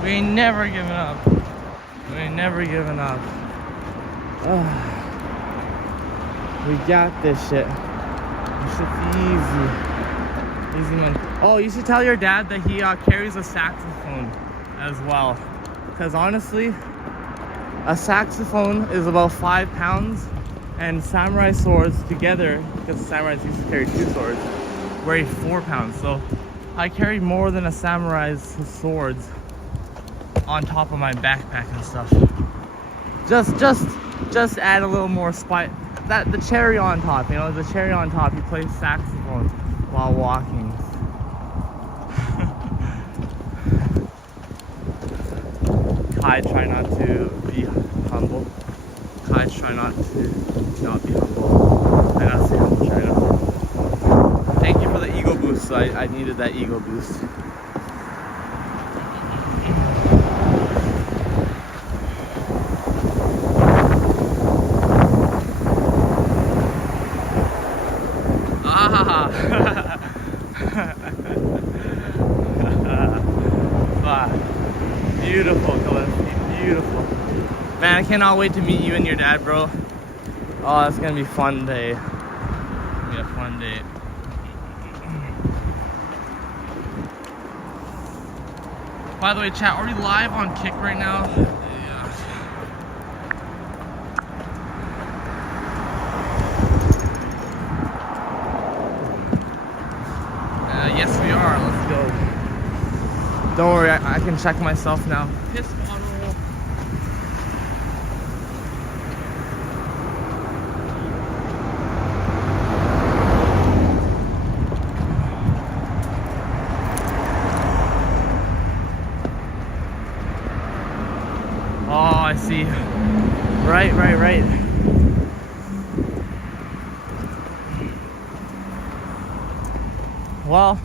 We ain't never giving up. We ain't never giving up. We got this shit. This shit's easy. Easy money. Oh, you should tell your dad that he carries a saxophone as well. Because honestly, a saxophone is about 5 pounds, and samurai swords together, because samurais used to carry 2 swords, weigh 4 pounds. So I carry more than a samurai's swords on top of my backpack and stuff. Just add a little more spice. That the cherry on top, you know, the cherry on top. You play saxophone while walking. Kai, try not to be humble. Kai, try not to not be humble. I gotta say humble, try not. Thank you for the ego boost. I needed that ego boost. Beautiful, Kalinsky, beautiful. Man, I cannot wait to meet you and your dad, bro. Oh, that's gonna be a fun day. It's gonna be a fun day. By the way, chat, are we live on Kick right now? Yes, we are. Let's go. Don't worry, I can check myself now. Piss bottle. Oh, I see. Right. Well,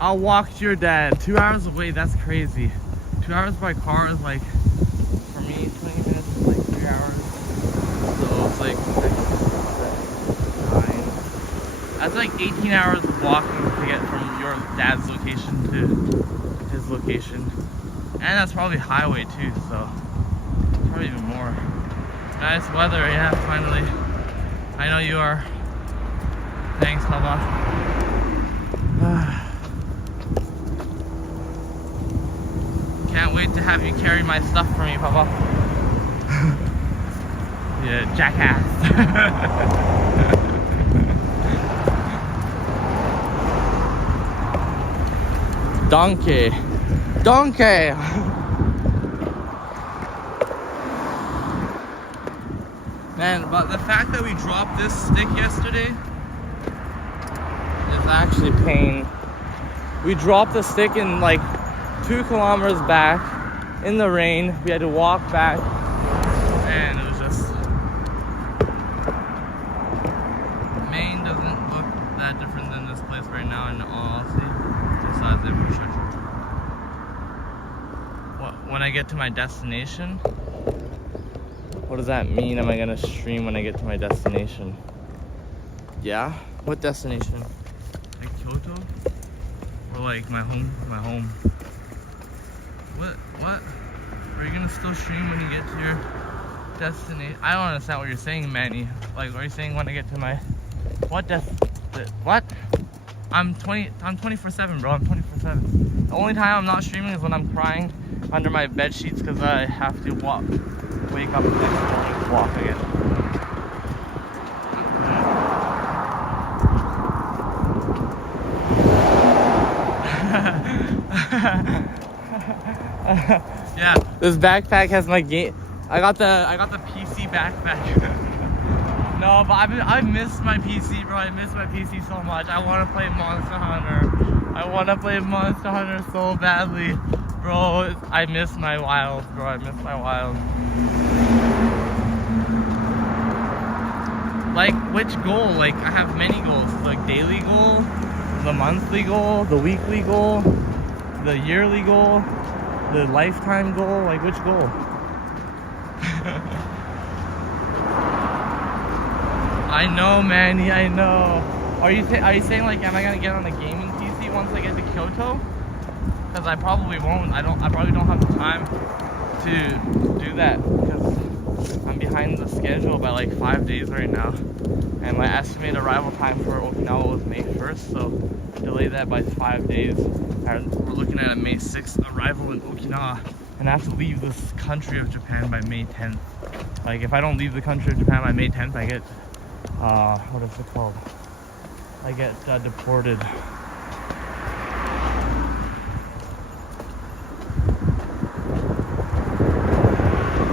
I'll walk to your dad. 2 hours away, that's crazy. 2 hours by car is like, for me, 20 minutes is like 3 hours. So it's like 9. That's like 18 hours of walking to get from your dad's location to his location. And that's probably highway too, so probably even more. Nice weather, yeah, finally. I know you are. Thanks, Papa. Can't wait to have you carry my stuff for me, Papa. Yeah, jackass. Donkey. Man, but the fact that we dropped this stick yesterday is actually pain. We dropped the stick in like 2 kilometers back in the rain. We had to walk back, and it was just, Maine doesn't look that different than this place right now, in all honesty, besides the infrastructure. When I get to my destination, what does that mean? Am I gonna stream when I get to my destination? Yeah? What destination? Like Kyoto? Or like my home? What? Are you gonna still stream when you get to your destination? I don't understand what you're saying, Manny. Like, are you saying when I get to my... What? I'm 24/7, bro. I'm 24/7. The only time I'm not streaming is when I'm crying under my bed sheets because I have to wake up the next morning to walk again. Yeah, this backpack has my game. I got the PC backpack. No, but I miss my PC, bro. I miss my PC so much. I want to play Monster Hunter. I want to play Monster Hunter so badly, bro. I miss my wilds, bro. I miss my wilds. Like, which goal? Like, I have many goals. Like, daily goal, the monthly goal, the weekly goal, the yearly goal, the lifetime goal. Like, which goal? I know, Manny, I know. Are you saying, like, am I gonna get on a gaming PC once I get to Kyoto? Because I probably won't. I probably don't have the time to do that because I'm behind the schedule by like 5 days right now, and my estimated arrival time for Okinawa was May 1st, so delay that by 5 days. And we're looking at a May 6th arrival in Okinawa, and I have to leave this country of Japan by May 10th. Like, if I don't leave the country of Japan by May 10th, I get what is it called? I get deported.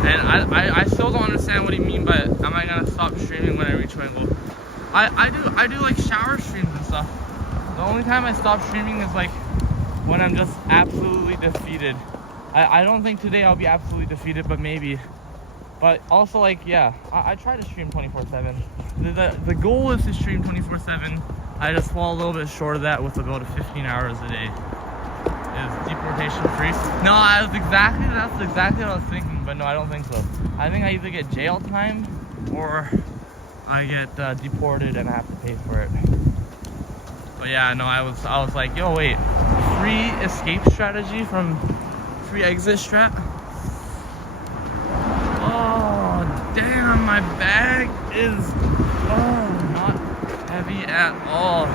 And I still don't understand what you mean by am I gonna stop streaming when I reach my goal. I do like shower streams and stuff. The only time I stop streaming is like when I'm just absolutely defeated. I don't think today I'll be absolutely defeated, but maybe. But also, like, yeah, I try to stream 24/7. The goal is to stream 24/7. I just fall a little bit short of that with about 15 hours a day. Is deportation free? No, that's exactly what I was thinking, but no, I don't think so. I think I either get jail time or I get deported and I have to pay for it. But yeah, no, I was like, yo, wait, free escape strategy from free exit strat? Oh, damn, my bag is not heavy at all.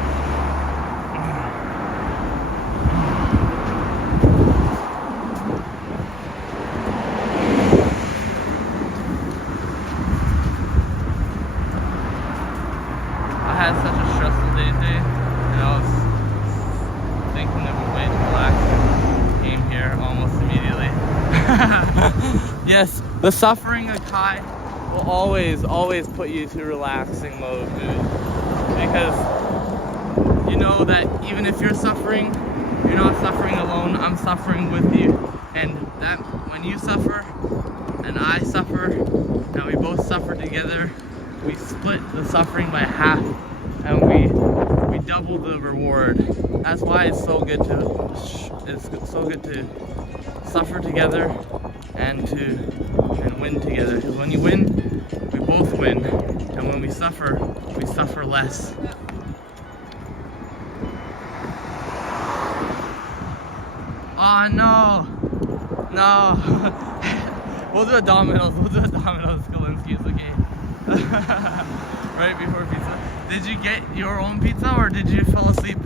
I had such a stressful day today, and I was thinking of a way to relax and came here almost immediately. Yes, the suffering Akai will always put you to relaxing mode, dude. Because you know that even if you're suffering, you're not suffering alone. I'm suffering with you, and that when you suffer and I suffer, and we both suffer together, we split the suffering by half, and we double the reward. That's why it's so good to suffer together and win together. Because when you win, we both win, and when we suffer less. Oh no, we'll do a Domino's. Kalinski, it's okay. Right before pizza. Did you get your own pizza or did you fall asleep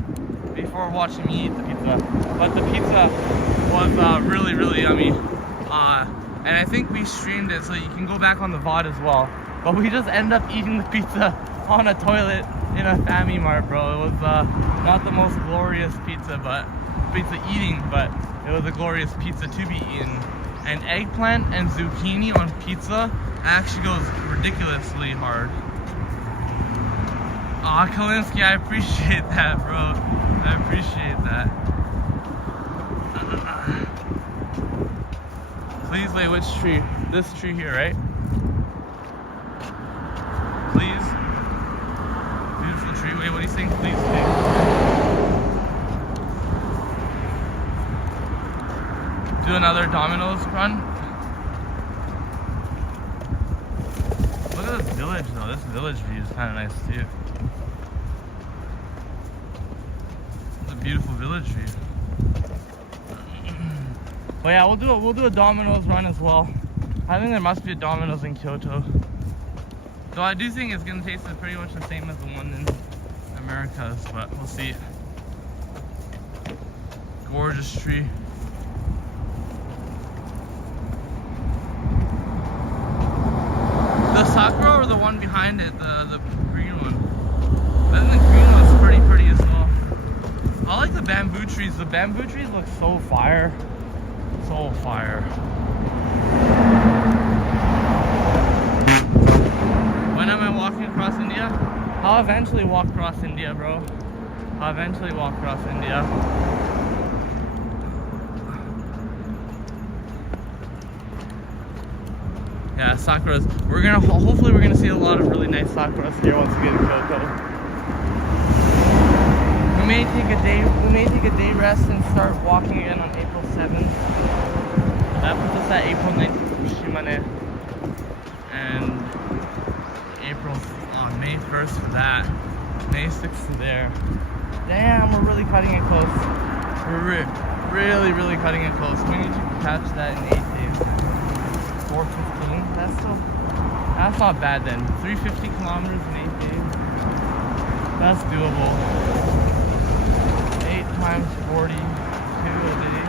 before watching me eat the pizza? But the pizza was really yummy. And I think we streamed it so you can go back on the VOD as well. But we just ended up eating the pizza on a toilet in a Family Mart, bro. It was not the most glorious pizza eating, but it was a glorious pizza to be eaten. And eggplant and zucchini on pizza actually goes ridiculously hard. Aw, Kalinski, I appreciate that, bro. I appreciate that. Please, wait, which tree? This tree here, right? Please. Beautiful tree. Wait, what are you saying? Please, do another Domino's run. Look at this village, though. This village view is kind of nice too. It's a beautiful village view. But yeah, we'll do a Domino's run as well. I think there must be a Domino's in Kyoto. So I do think it's gonna taste pretty much the same as the one in Americas, but we'll see. Gorgeous tree. The sakura or the one behind it, the green one? I think the green one's pretty as well. I like the bamboo trees. The bamboo trees look so fire. So fire. When am I walking across India? I'll eventually walk across India, bro. I'll eventually walk across India. Yeah, sakuras. Hopefully we're gonna see a lot of really nice sakuras here once we get to Kyoto. We may take a day rest and start walking again on April 7th. That puts us at April 19th for Shimane. And May 1st for that. May 6th for there. Damn, we're really cutting it close. We're really cutting it close. We need to catch that in 8 days. 4:15. That's not bad then. 350 kilometers in 8 days. That's doable. 8 times 42 a day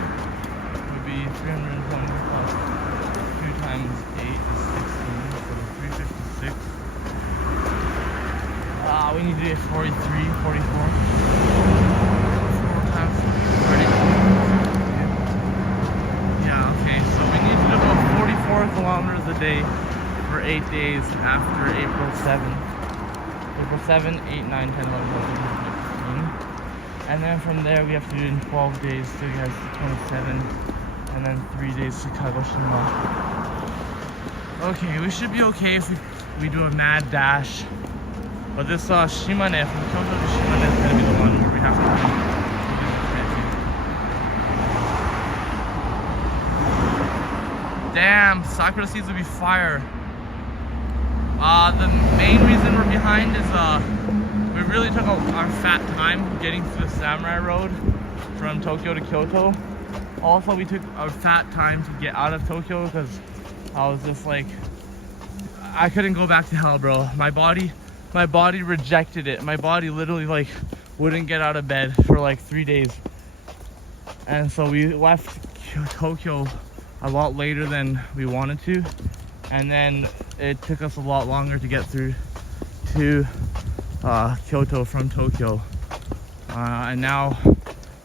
would be 320 plus 2 times 8 is 16, so 356. We need to do 43, 44. 4 times 30. Yeah, okay, so we need to do about 44 kilometers a day for 8 days after April 7th. April 7, 8, 9, 10, 11, 12, 13, 15. And then from there we have to do in 12 days to get to 27. And then 3 days to Kagoshima. Okay, we should be okay if we do a mad dash. But this Shimane, from Kyoto to Shimane is going to be the one where we have to do. Damn, sakura seeds would be fire. The main reason we're behind is we really took our fat time getting to the Samurai Road from Tokyo to Kyoto. Also, we took our fat time to get out of Tokyo because I was just like, I couldn't go back to hell, bro. My body rejected it. My body literally like wouldn't get out of bed for like 3 days. And so we left Tokyo a lot later than we wanted to. And then it took us a lot longer to get through to Kyoto from Tokyo. And now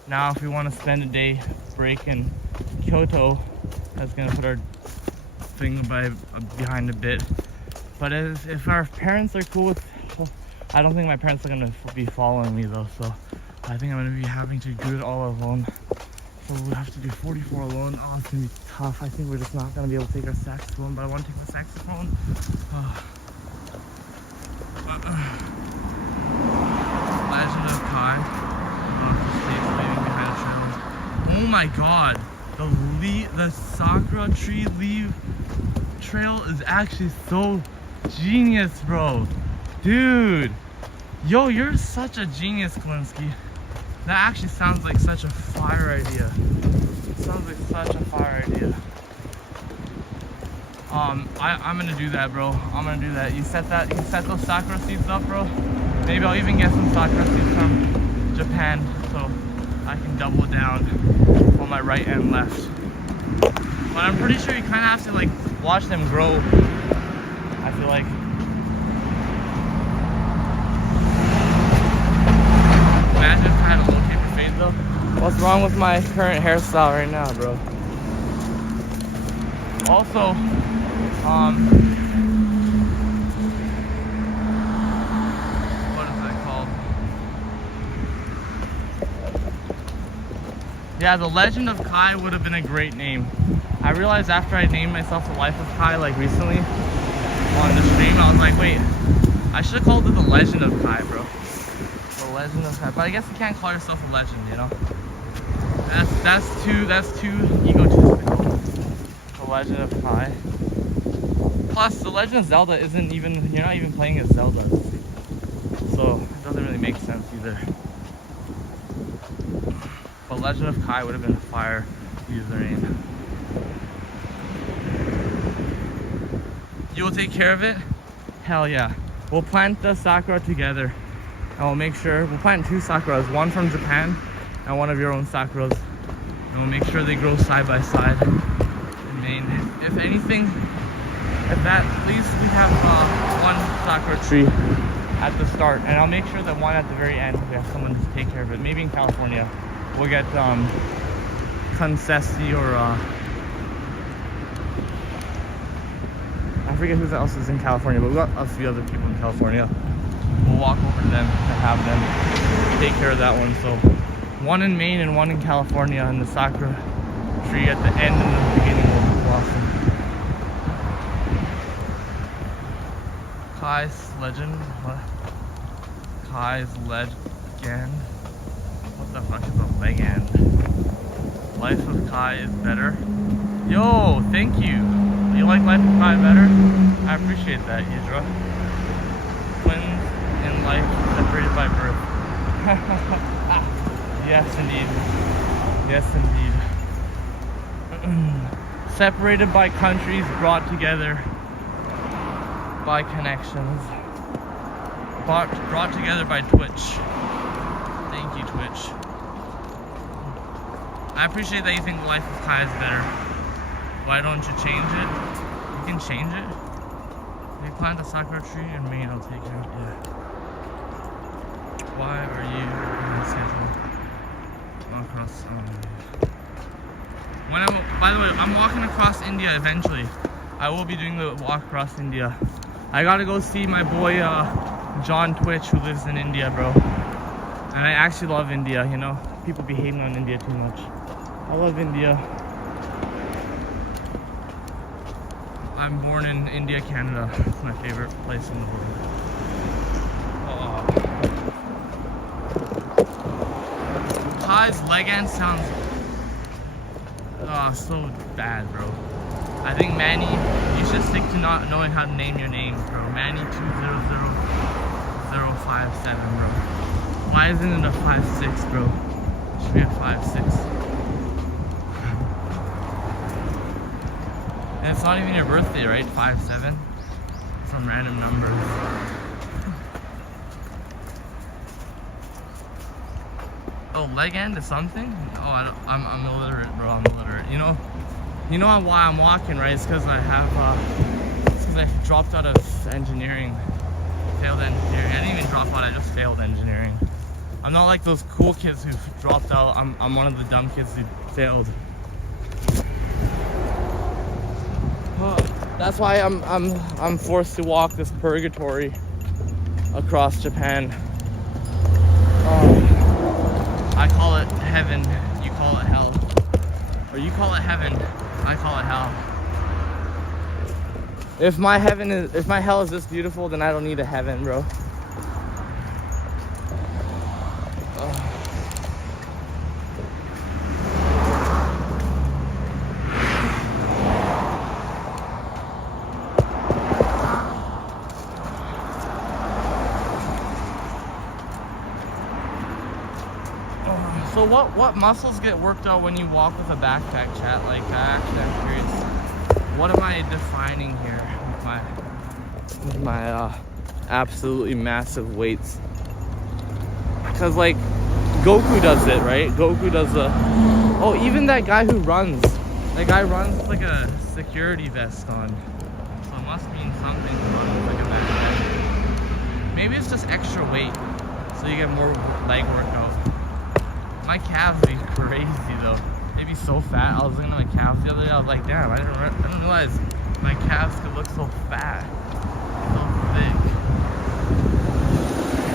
if we want to spend a day break in Kyoto, that's gonna put our thing behind a bit. But if our parents are cool with, I don't think my parents are gonna be following me though, so I think I'm gonna be having to do it all alone. So we'll have to do 44 alone. Oh, it's gonna be tough. I think we're just not gonna be able to take our saxophone, but I want to take the saxophone. Legend of Kai. Oh my god, the sakura tree leaf trail is actually so genius, bro. Dude, yo, you're such a genius, Klinsky. That actually sounds like such a fire idea. It sounds like such a fire idea. I'm gonna do that, bro. I'm gonna do that. You set those sakura seeds up, bro. Maybe I'll even get some sakura seeds from Japan so I can double down on my right and left. But I'm pretty sure you kind of have to like watch them grow. I feel like. Imagine if I had a low taper fade though. What's wrong with my current hairstyle right now, bro? Also, what is that called? Yeah, the Legend of Kai would have been a great name. I realized after I named myself The Life of Kai like recently on the stream, I was like, wait, I should have called it The Legend of Kai, bro. The Legend of Kai. But I guess you can't call yourself a legend, you know? That's too egotistical. The Legend of Kai. Plus, The Legend of Zelda isn't even, you're not even playing as Zelda. So, it doesn't really make sense either. But Legend of Kai would have been a fire username. You will take care of it? Hell yeah. We'll plant the sakura together. And we'll make sure, we'll plant 2 sakuras, one from Japan and one of your own sakuras. And we'll make sure they grow side by side. And then, if anything, at least we have one sakura tree at the start. And I'll make sure that one at the very end, we have someone to take care of it. Maybe in California, we'll get concessi or I forget who else is in California, but we've got a few other people in California. We'll walk over to them and have them take care of that one. So one in Maine and one in California, and the sakura tree at the end and the beginning will blossom. Kai's legend? What? Kai's legend? What the fuck is a legend? Life of Kai is better. Yo, thank you. You like Life of Kai better? I appreciate that, Yidra. Twins in life separated by birth. Yes, indeed. Yes, indeed. Separated by countries, brought together by connections. Brought together by Twitch. Thank you, Twitch. I appreciate that you think Life of Kai is better. Why don't you change it? You can change it. If you plant a sakura tree in Maine, I'll take it. Yeah. Why are you scheduled across? By the way, I'm walking across India eventually. I will be doing the walk across India. I gotta go see my boy John Twitch, who lives in India, bro. And I actually love India. You know, people be hating on India too much. I love India. I'm born in India, Canada. It's my favorite place in the world. Kai's legend sounds so bad, bro. I think Manny, you should stick to not knowing how to name your name, bro. Manny200057, bro. Why isn't it a 5'6", bro? It should be a 5'6". And it's not even your birthday, right? 5'7". Some random numbers. Oh, leg end is something? Oh, I'm illiterate, bro. I'm illiterate. You know why I'm walking, right? It's because I have, it's because I dropped out of engineering. Failed engineering. I didn't even drop out. I just failed engineering. I'm not like those cool kids who dropped out. I'm one of the dumb kids who failed. That's why I'm forced to walk this purgatory across Japan. I call it heaven, you call it hell. Or you call it heaven, I call it hell. If my hell is this beautiful, then I don't need a heaven, bro. So what muscles get worked out when you walk with a backpack, chat? Like, actually, I'm curious. What am I defining here with my absolutely massive weights? Because like Goku does it, right? Goku does the. Oh, even that guy who runs. That guy runs with like a security vest on. So it must mean something to run with like a backpack. Maybe it's just extra weight, so you get more leg workout. My calves be crazy though. They'd be so fat. I was looking at my calves the other day. I was like, damn, I didn't realize my calves could look so fat, so thick.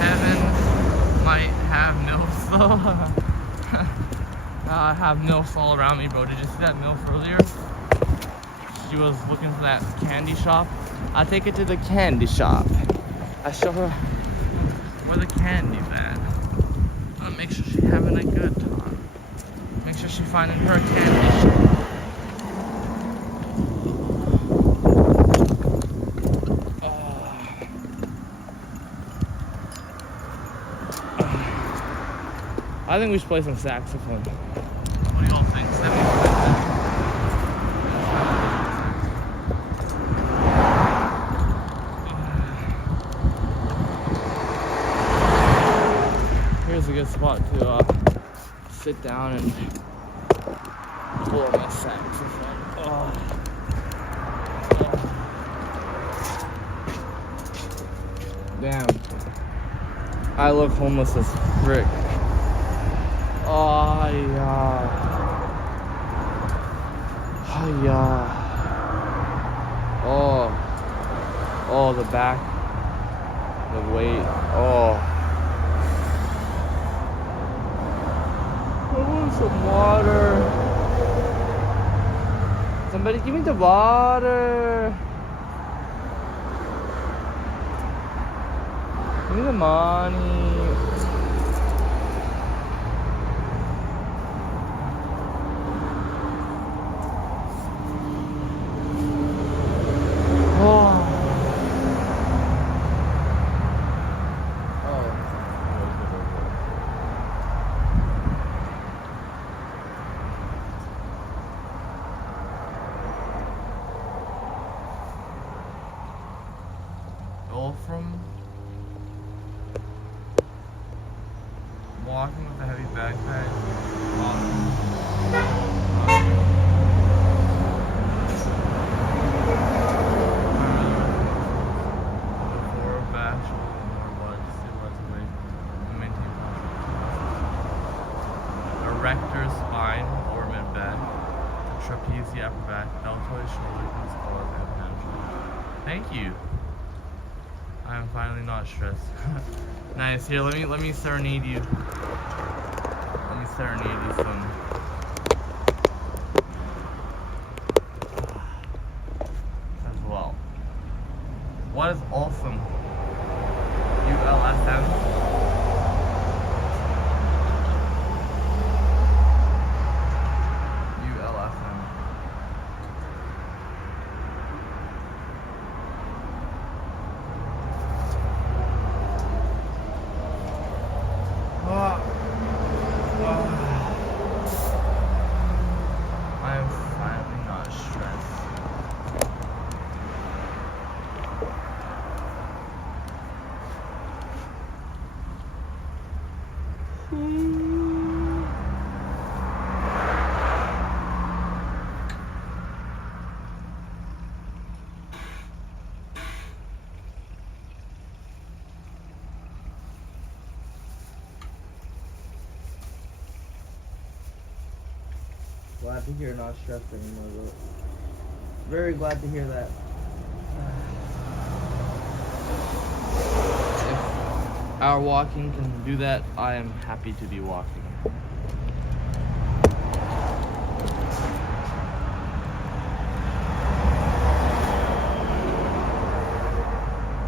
Heaven might have milfs though. I have milfs all around me, bro. Did you see that milf earlier? She was looking for that candy shop. I take her to the candy shop. I show her where the candy's at. Make sure she's having a good time. Make sure she's finding her candy shop. I think we should play some saxophone. What do y'all think? Here's a good spot to sit down and pull up my saxophone. Damn. I look homeless as frick. Oh, yeah. Yeah. Oh, the back, the weight. Oh, I want some water. Somebody give me the water. Give me the money. Go from walking with a heavy backpack, before back, shoulder, more blood, stabilize weight, and maintain posture. Erector spine, lower mid back, trapeze upper back, deltoid shoulder, knees, collar, and hamstring. Thank you. I am finally not stressed. Nice. Here, let me serenade you. Let me serenade you some. As well. What is awesome? ULSM. ULSM. I am finally not stressed. Glad to hear you're not stressed anymore, though. Very glad to hear that. If our walking can do that, I am happy to be walking.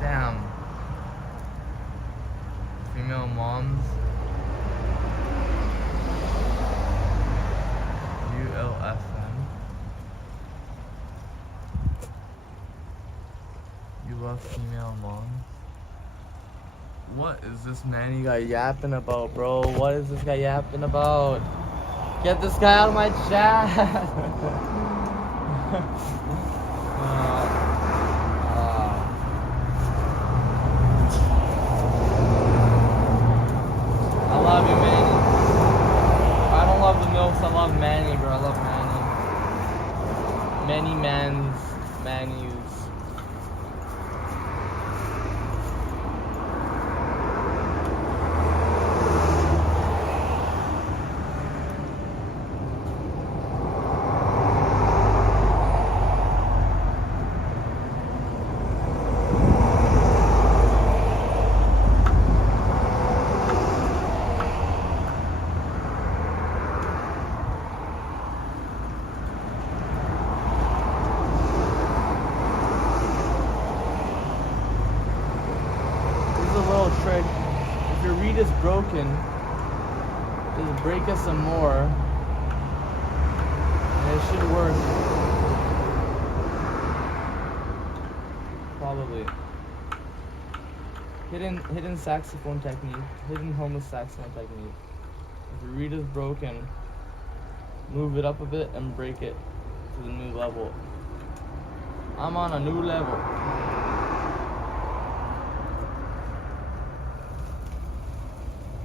Damn. Female moms. ULSM. You love female moms? What is this man you got yapping about, bro? What is this guy yapping about? Get this guy out of my chat! I love you, Manny. I don't love the milfs, I love Manny, bro. I love Manny. Many mans, Mannies. Trick. If your reed is broken, just break it some more, and it should work. Probably. Hidden saxophone technique. Hidden homeless saxophone technique. If your reed is broken, move it up a bit and break it to the new level. I'm on a new level.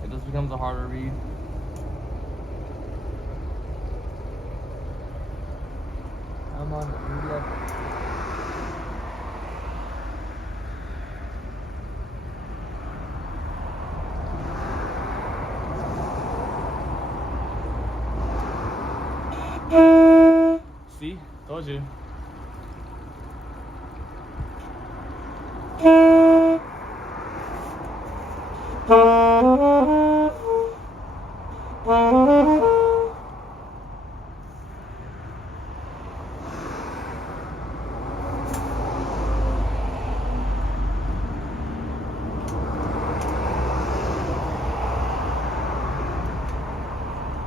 It just becomes a harder read. I'm on a new level. See? Told you.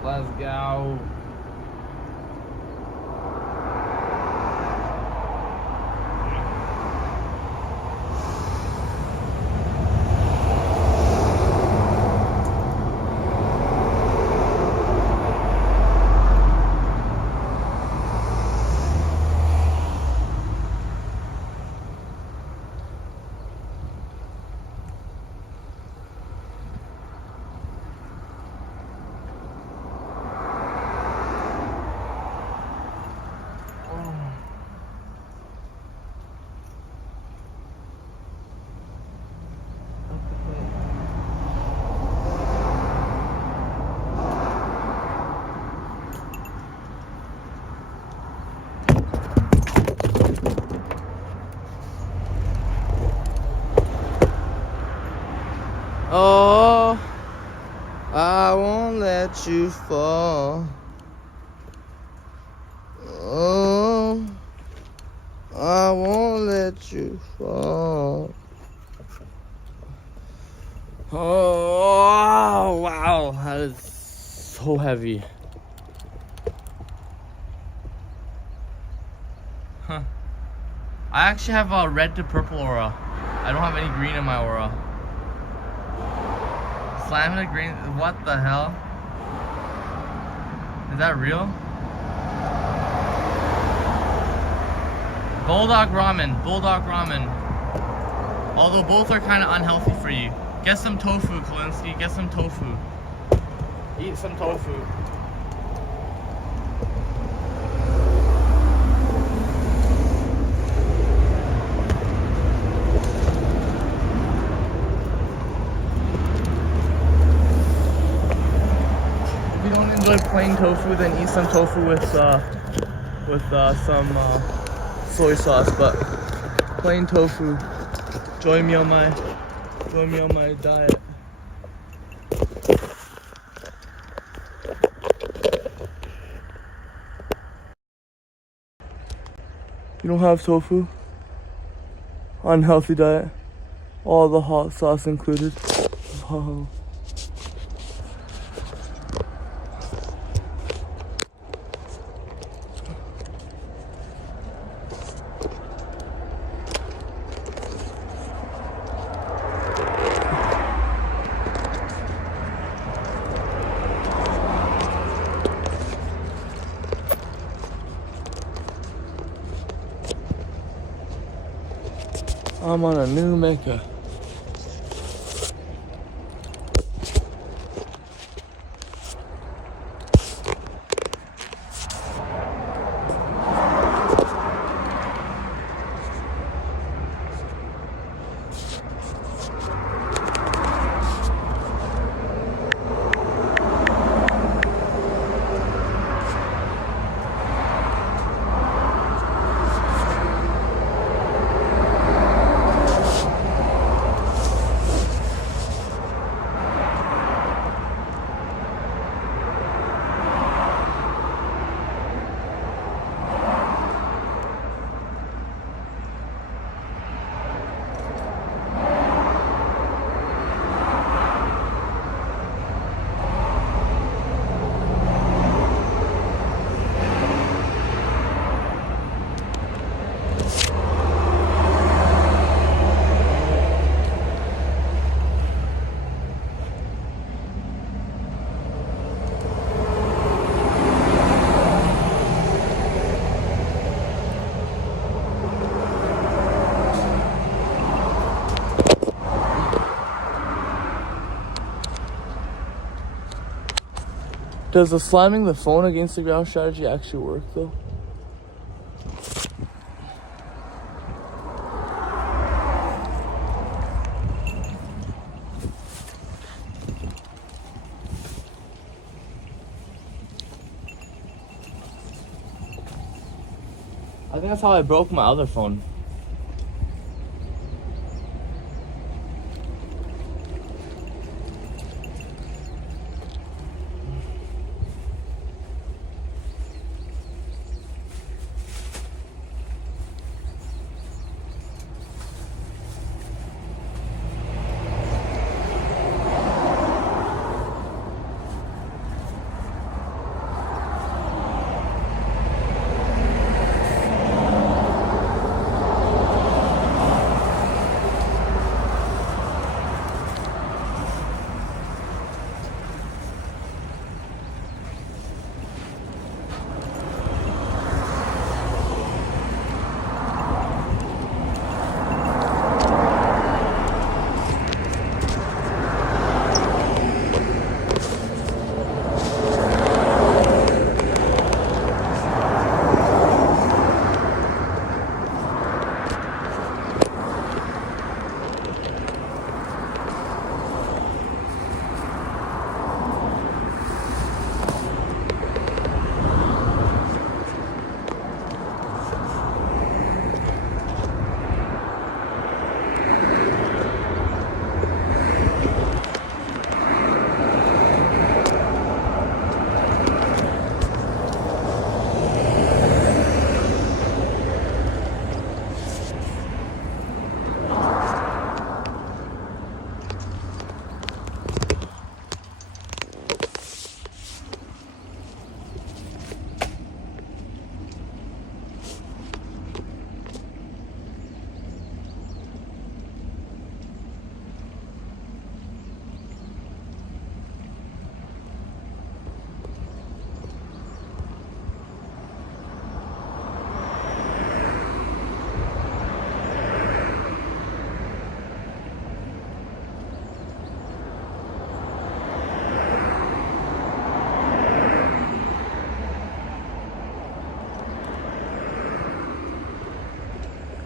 Let's go. Oh, I won't let you fall. Oh, I won't let you fall. Oh, wow, that is so heavy. Huh. I actually have a red to purple aura. I don't have any green in my aura. Slamming a green, what the hell? Is that real? Bulldog ramen, bulldog ramen. Although both are kind of unhealthy for you. Get some tofu, Kolinsky, get some tofu. Eat some tofu. If you don't enjoy plain tofu, then eat some tofu with some soy sauce. But plain tofu, join me on my diet. You don't have tofu? Unhealthy diet. All the hot sauce included. Wow. I'm on a new Mecca. Does the slamming the phone against the ground strategy actually work though? I think that's how I broke my other phone.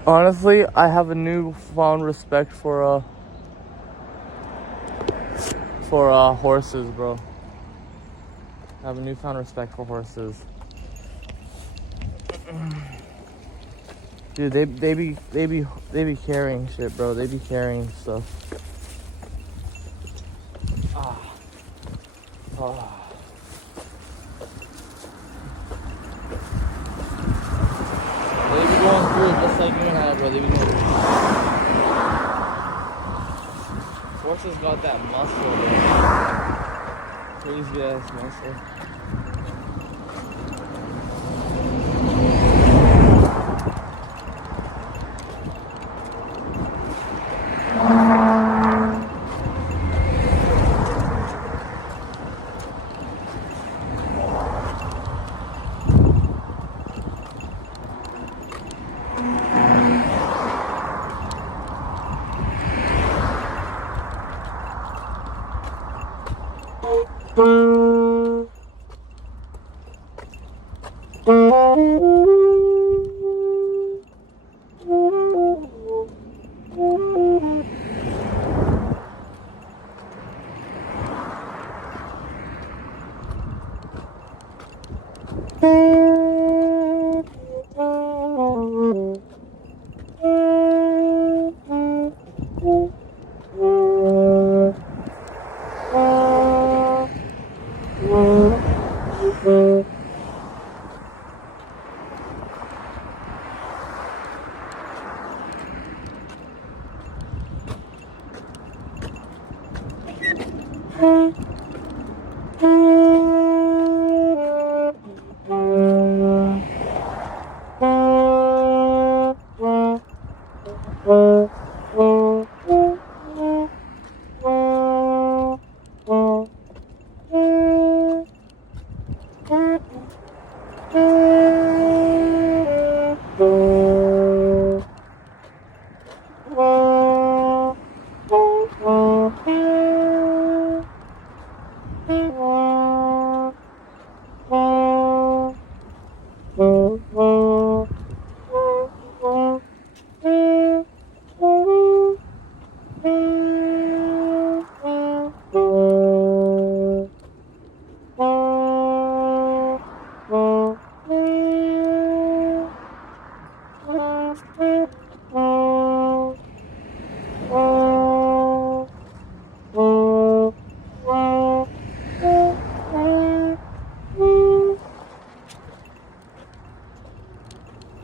Honestly, I have a newfound respect for horses, bro. I have a newfound respect for horses. Dude, they be carrying shit, bro. They be carrying stuff. They be going through it just like you and I, bro. They be going through it. Horses got that muscle, bro. Crazy ass muscle.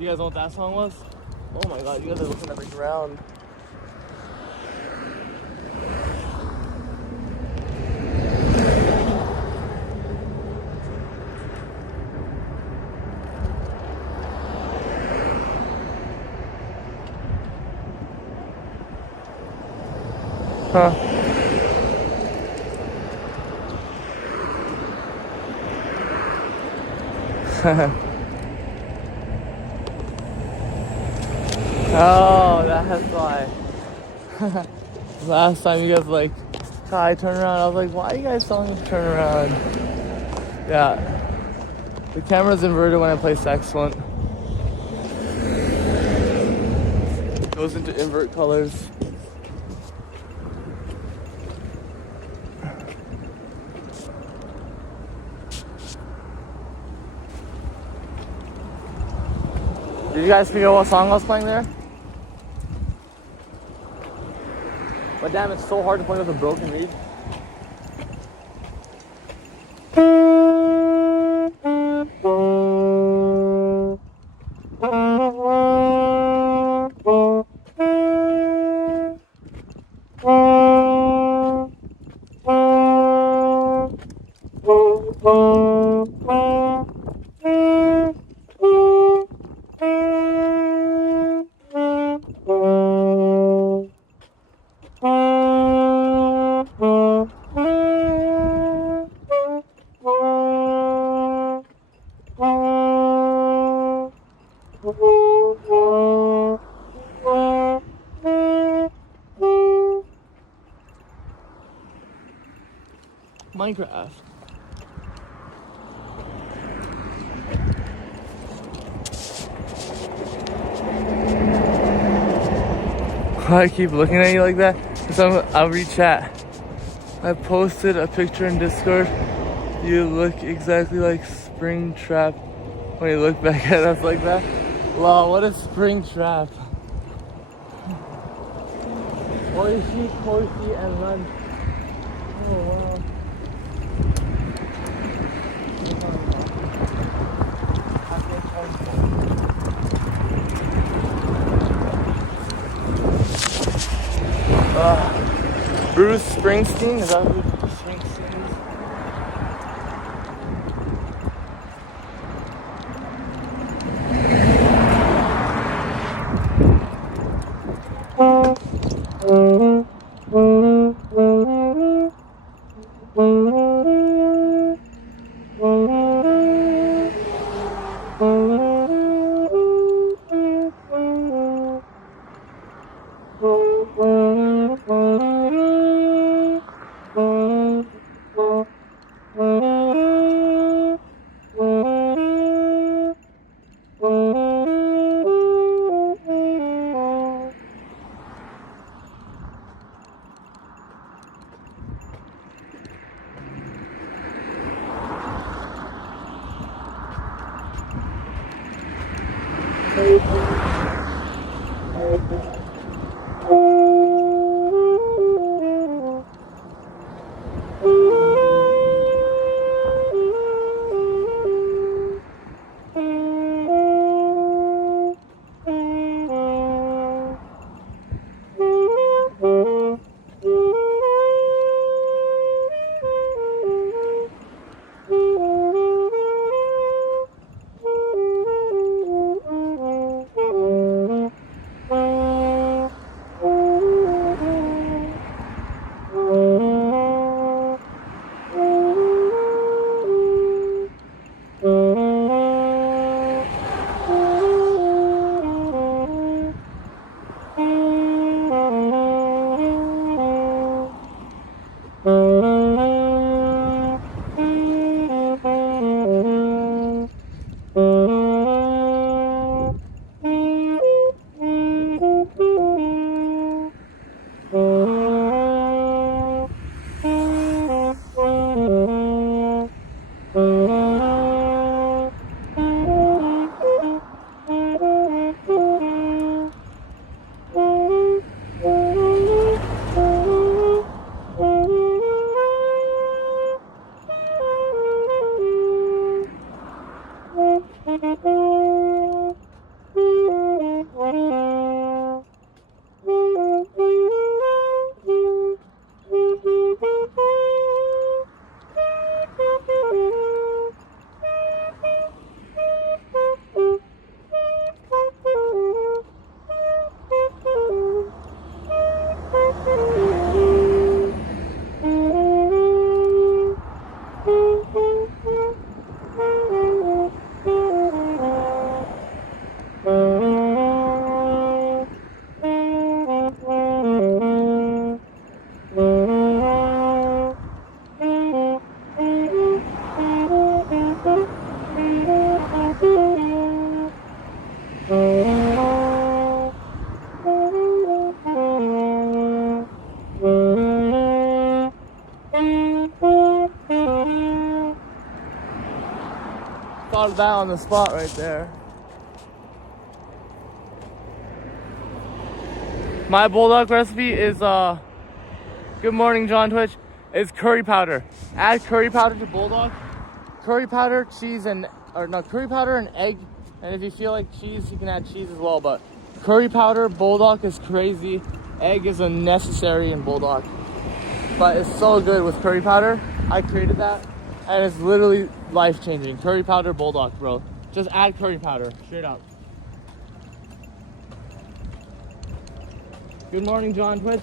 You guys know what that song was? Oh my god, you guys are looking at the ground. Huh. Oh, that's why. Last time you guys like, Kai, turn around. I was like, why are you guys telling me to turn around? Yeah. The camera's inverted when I play saxophone. It goes into invert colors. Did you guys figure out what song I was playing there? But damn, it's so hard to play with a broken reed. Minecraft. I keep looking at you like that because I'll read chat. I posted a picture in Discord. You look exactly like Springtrap when you look back at us like that. Wow, what is Springtrap? Oishi, koishi, and run. Oh wow. Bruce Springsteen? Is that who Springsteen is? Thought of that on the spot right there. My bulldog recipe is good morning John Twitch, is curry powder. Add curry powder to bulldog. Curry powder, cheese, curry powder and egg. And if you feel like cheese, you can add cheese as well. But curry powder, bulldog is crazy. Egg is unnecessary in bulldog. But it's so good with curry powder. I created that. And it's literally life-changing. Curry powder, bulldog, bro. Just add curry powder, straight up. Good morning, John Twitch.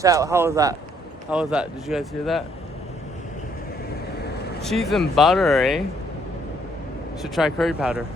Chat, how was that? How was that? Did you guys hear that? Cheese and butter, eh? Should try curry powder.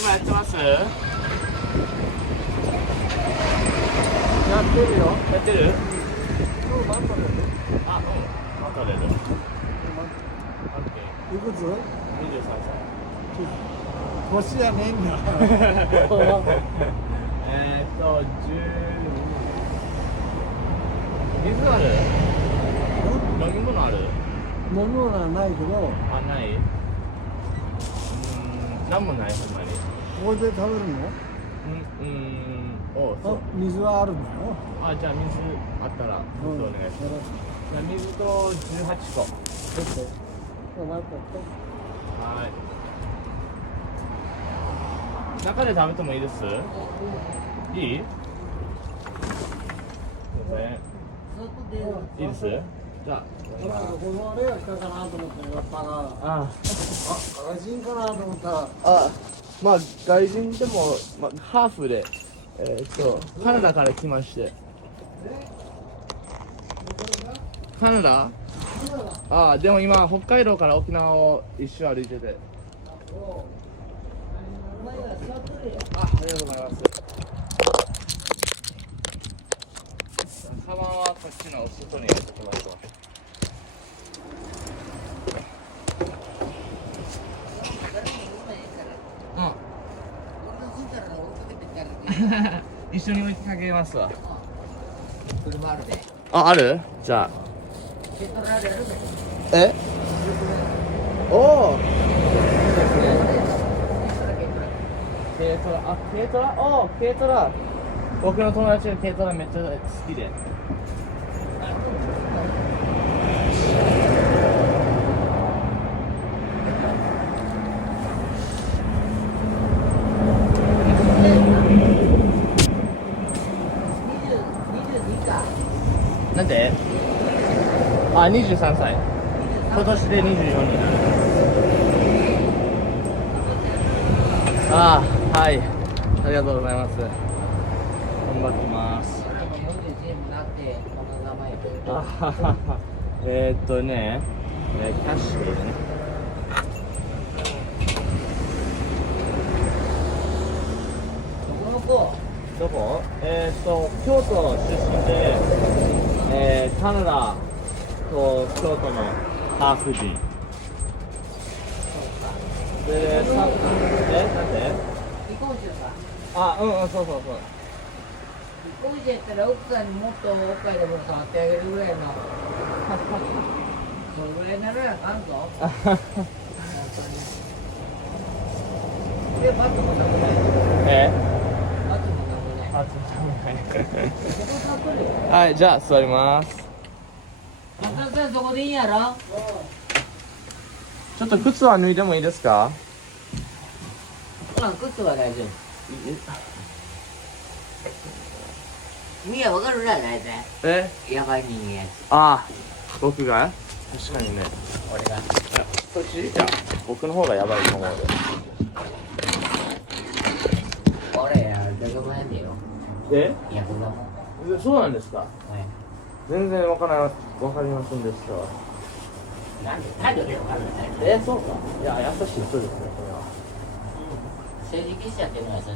今やってます？やってるよ。ってる？マントレル。あ、うん。またれる。オッケー。いくつ？ 23歳。年やねえんだ。10水ある？飲み物ある？飲み物はないけど、あ、ない？なんもないほんまに。ここで食べるの？おう、そう。水はあるんだよ。あ、じゃあ水あったら水お願いします。じゃあ水と18個。ちょっと。待って。はい。中で食べてもいいです？いい？すいません。いいです？じゃあ。このあれが来たかなと思ってやったが。外人かなと思ったら。まあ外人でも、ハーフで、カナダから来まして。カナダ？でも今北海道から沖縄を一周歩いてて。ありがとうございます。カバンはこっちの外に置いてきました。一緒に置いてあげますわ。車あるで。あ、ある？じゃあ。軽トラあるやるで。え？おお。軽トラ、あ、軽トラ、おお、軽トラ。僕の友達が軽トラめっちゃ好きで。22か。なんで？あ、23歳。今年で24になる。ああ、はい。ありがとうございます。頑張ってます。俺も41になってこの名前で。あははは。キャッシュでね。どこ？どこ？京都出身で、カナダと京都のハーフ人。で、なんで？離婚者さ。あ、うんうん、そうそうそう。離婚者やったら奥さんにもっとおっぱいでも触ってあげるぐらいの。それぐらいにならなあかんぞ。で、バットもなくない。バットもなくない。あ、はい、じゃあ座ります。松田さんそこでいいんやろ。ちょっと靴は脱いでもいいですか？靴は大丈夫。みやわかるな、大体。え？やばい人間やつ。ああ、僕が？確かにね。俺が。そっち？いや、僕の方がやばいと思うよ。俺や、どこもやんでよ。え？ヤクザも。そうなんですか？はい。全然わかりませんでした。なんで態度でわかるんだよ。そうか。いや、優しい人ですね、これは。政治記者っていうのは優しい。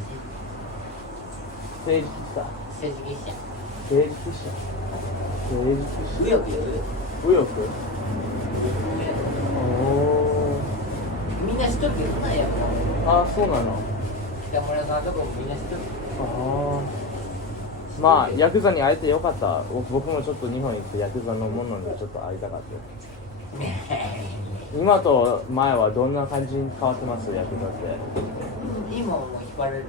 政治記者。政治記者。政治記者。政治記者。右翼よ、右翼？おー。みんな知っとるけどな、やっあ、そうなの。ぱ。北村さんとかもみんな知っとる。ああ。まあ、ヤクザに会えてよかった。僕もちょっと日本に行ってヤクザのものにちょっと会いたかった。今と前はどんな感じに変わってます、ヤクザって？今もう引っ張られる。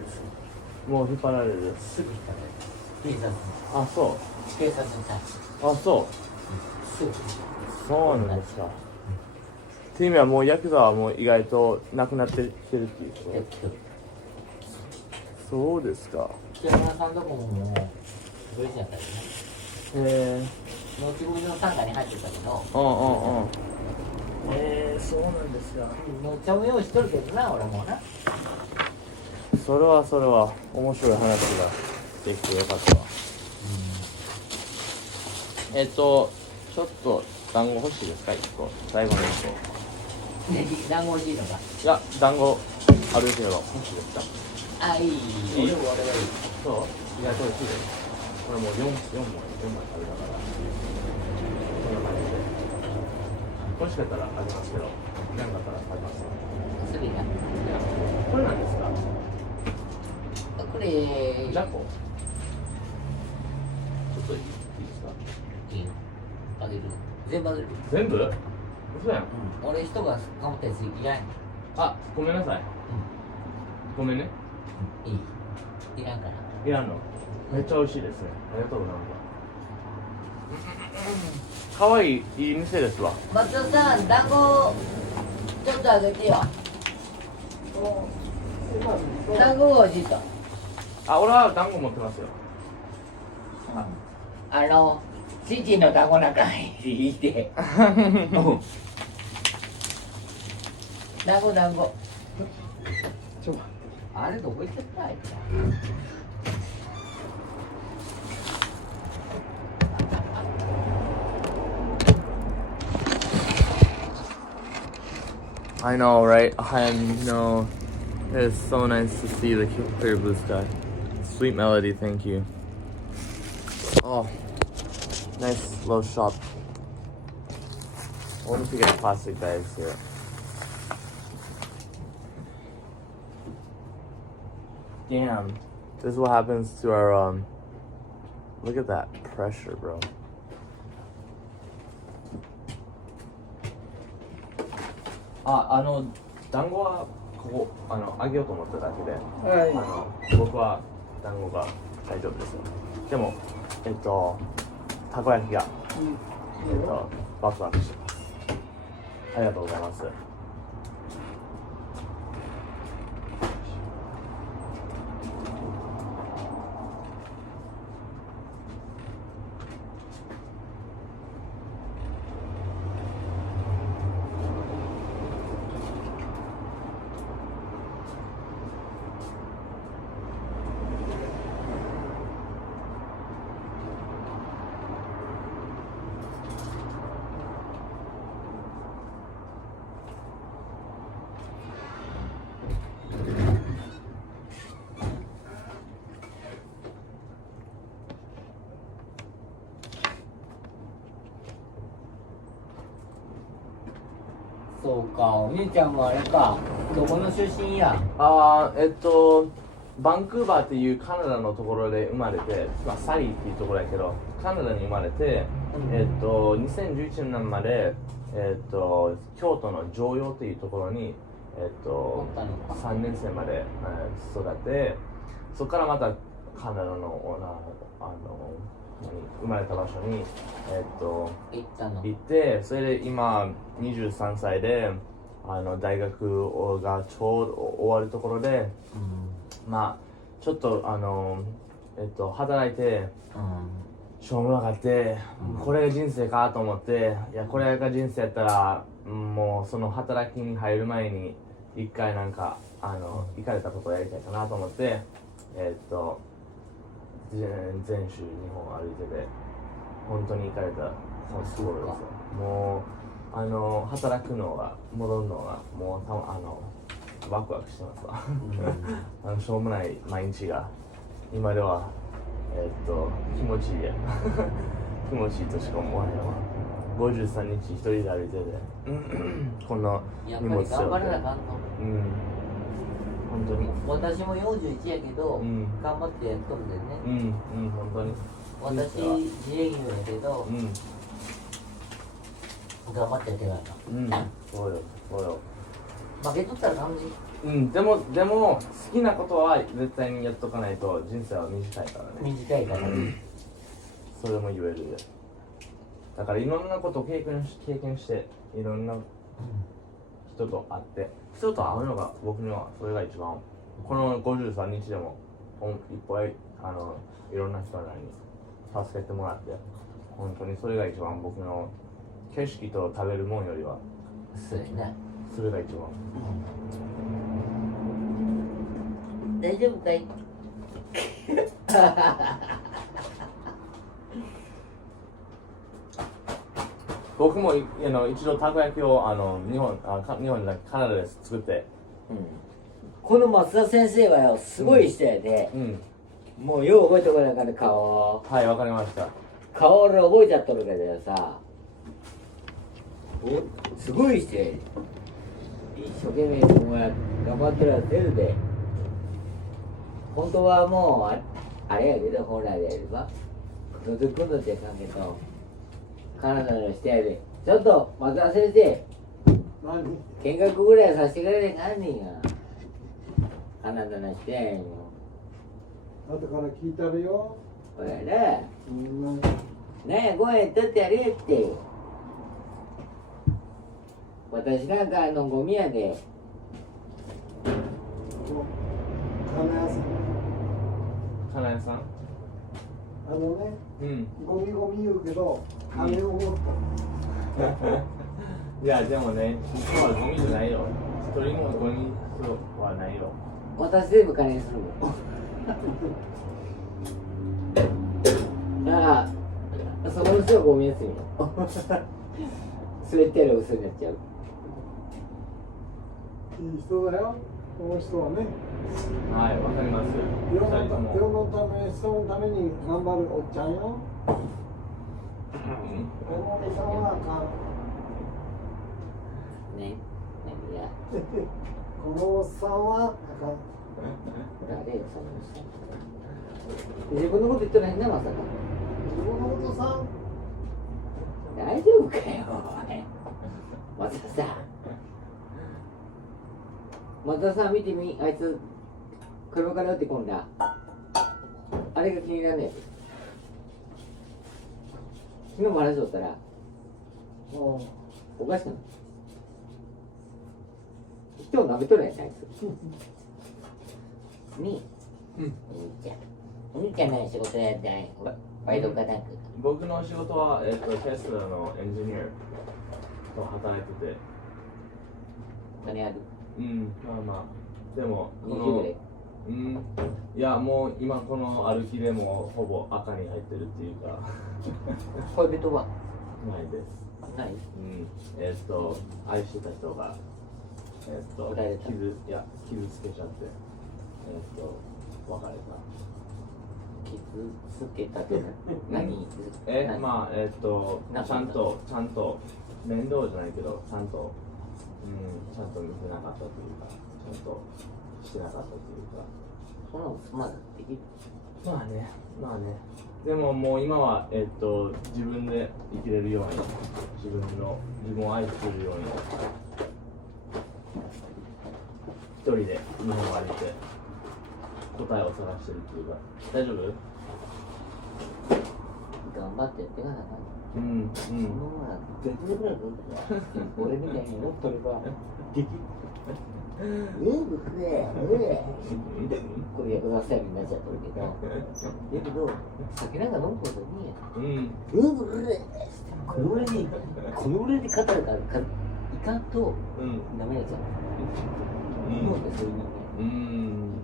もう引っ張られる。すぐ引っ張られる。警察。あ、そう。警察に対して。あ、そうすぐ。そうなんですか。っていう意味はもうヤクザはもう意外となくなってきてるっていうこと？そうですか。北村さんとこももう無理じゃったよね。へえ。後々の傘下に入ってたけど。そうなんですか。もうちゃむようしとるけどな、俺もな。それは面白い話ができてよかったわ。ちょっと団子欲しいですか？1個。最後の1個。団子欲しいのか。いや、団子あるけど欲しいですか？あ、いい。俺はいい。そう？意外と美味しいです。これもう4枚食べたから。こんな感じで。欲しかったらあげますけど、いらなかったらあげます。それが。これなんですか？これ。じゃこ。ちょっといいですか？いいよ。あげる。全部あげる。全部？嘘やん。俺人がかもったやつ嫌やん。あ、ごめんなさい。ごめんね。いい。いらんから。いらんの。めっちゃ美味しいですね。ありがとうございます。可愛いいい店ですわ。松田さん、団子ちょっとあげてよ。団子が欲しいと。あ、俺は団子持ってますよ。チンチンの団子なんかいいて。団子。あれどこ行っちゃったあいつら。I know, right? I know. It's so nice to see the clear blue sky. Sweet melody, thank you. Oh, nice little shop. I wonder if we get plastic bags here. Damn. This is what happens to our Look at that pressure, bro. 団子はここあげようと思っただけで、は僕は団子が大丈夫ですよ。でもたこ焼きが、ワクワクしてます。ありがとうございます。そうか、お兄ちゃんもあれか、どこの出身や？バンクーバーっていうカナダのところで生まれて、サリーっていうところやけど、カナダに生まれて、2011年まで、京都の常陽っていうところに、3年生まで、育って、そこからまたカナダの生まれた場所に、行って、それで今23歳で大学がちょうど終わるところで、まあちょっと働いて、しょうもなかって、これが人生かと思って、いやこれが人生やったらもうその働きに入る前に一回なんか行かれたことをやりたいかなと思って、全州日本歩いてて本当に行かれたそのところですよ。もう働くのが戻るのがもうワクワクしてますわしょうもない毎日が今では気持ちいいや気持ちいいとしか思わへんわ。53日一人で歩いててこんな荷物背負って、頑張らなあかんの。本当に私も41やけど、頑張ってやっとるんでね。本当に私自営業やけど、頑張ってやってないな。そうよ負けとったら感じ。でも好きなことは絶対にやっとかないと人生は短いからね。短いからね。それも言えるで。だからいろんなことを経験していろんな人と会って人と会うのが僕にはそれが一番この53日でもいっぱいいろんな人らに助けてもらって本当にそれが一番僕の景色と食べるもんよりはそうやな。それが一番。大丈夫かい？僕も一度たこ焼きを日本じゃなくカナダで作って、この松田先生はよすごい人やで、もうよう覚えてこないから顔。はい、わかりました。顔俺覚えちゃっとるけどさ、すごい人やで。一生懸命頑張ってるやつ出るで。本当はもうあれやけど本来でやればのぞくのってかんけどカナダの人やで。ちょっと松田先生見学ぐらいさせてくれねえかんねんや。カナダの人やんよ。後から聞いたるよ。ほらな、なんやご飯取ってやれって。私なんかゴミやで。金屋さんさんゴミゴミ言うけど金を持ったいやでもね実はゴミじゃないよ。一人もゴミはないよ。私全部金にするもん。だからそこの人はゴミですよ。滑ってやる嘘になっちゃう。いい人だよこの人はね。はい、わかります。世のため人のために頑張るおっちゃんよ。このおじさんはあかんね、何や。このおっさんはあかん。誰よその人。自分のこと言ってないんだまさか。夫かよおい。松田さん、松田さん見てみ、あいつ車から打ってこんだ。あれが気になるね。昨日も話しとったらもうおかしくない。人を舐めとるやんあいつ。に、お兄ちゃん何仕事やってない？バイトかなんか。僕の仕事は、テスラのエンジニアと働いてて。何ある？まあでも20ぐらい。いやもう今この歩きでもほぼ赤に入ってるっていうか恋人はないです。ない？愛してた人が傷つけちゃって別れた。傷つけたって何？まあちゃんと面倒じゃないけどちゃんと見せなかったというかちゃんとしてなかったというか。そんなのまだできる？まあね。でももう今は自分で生きれるように自分を愛するように一人で日本を歩いて答えを探してるっていうか。大丈夫？頑張ってやってかなあかん。そのまま絶対くらいどうだよ。俺みたいに乗っとればできる。これ役立つためになっちゃってるけど、だけど酒なんか飲むことにこの俺に語るからいかんとダメやつやん。日本ってそういう人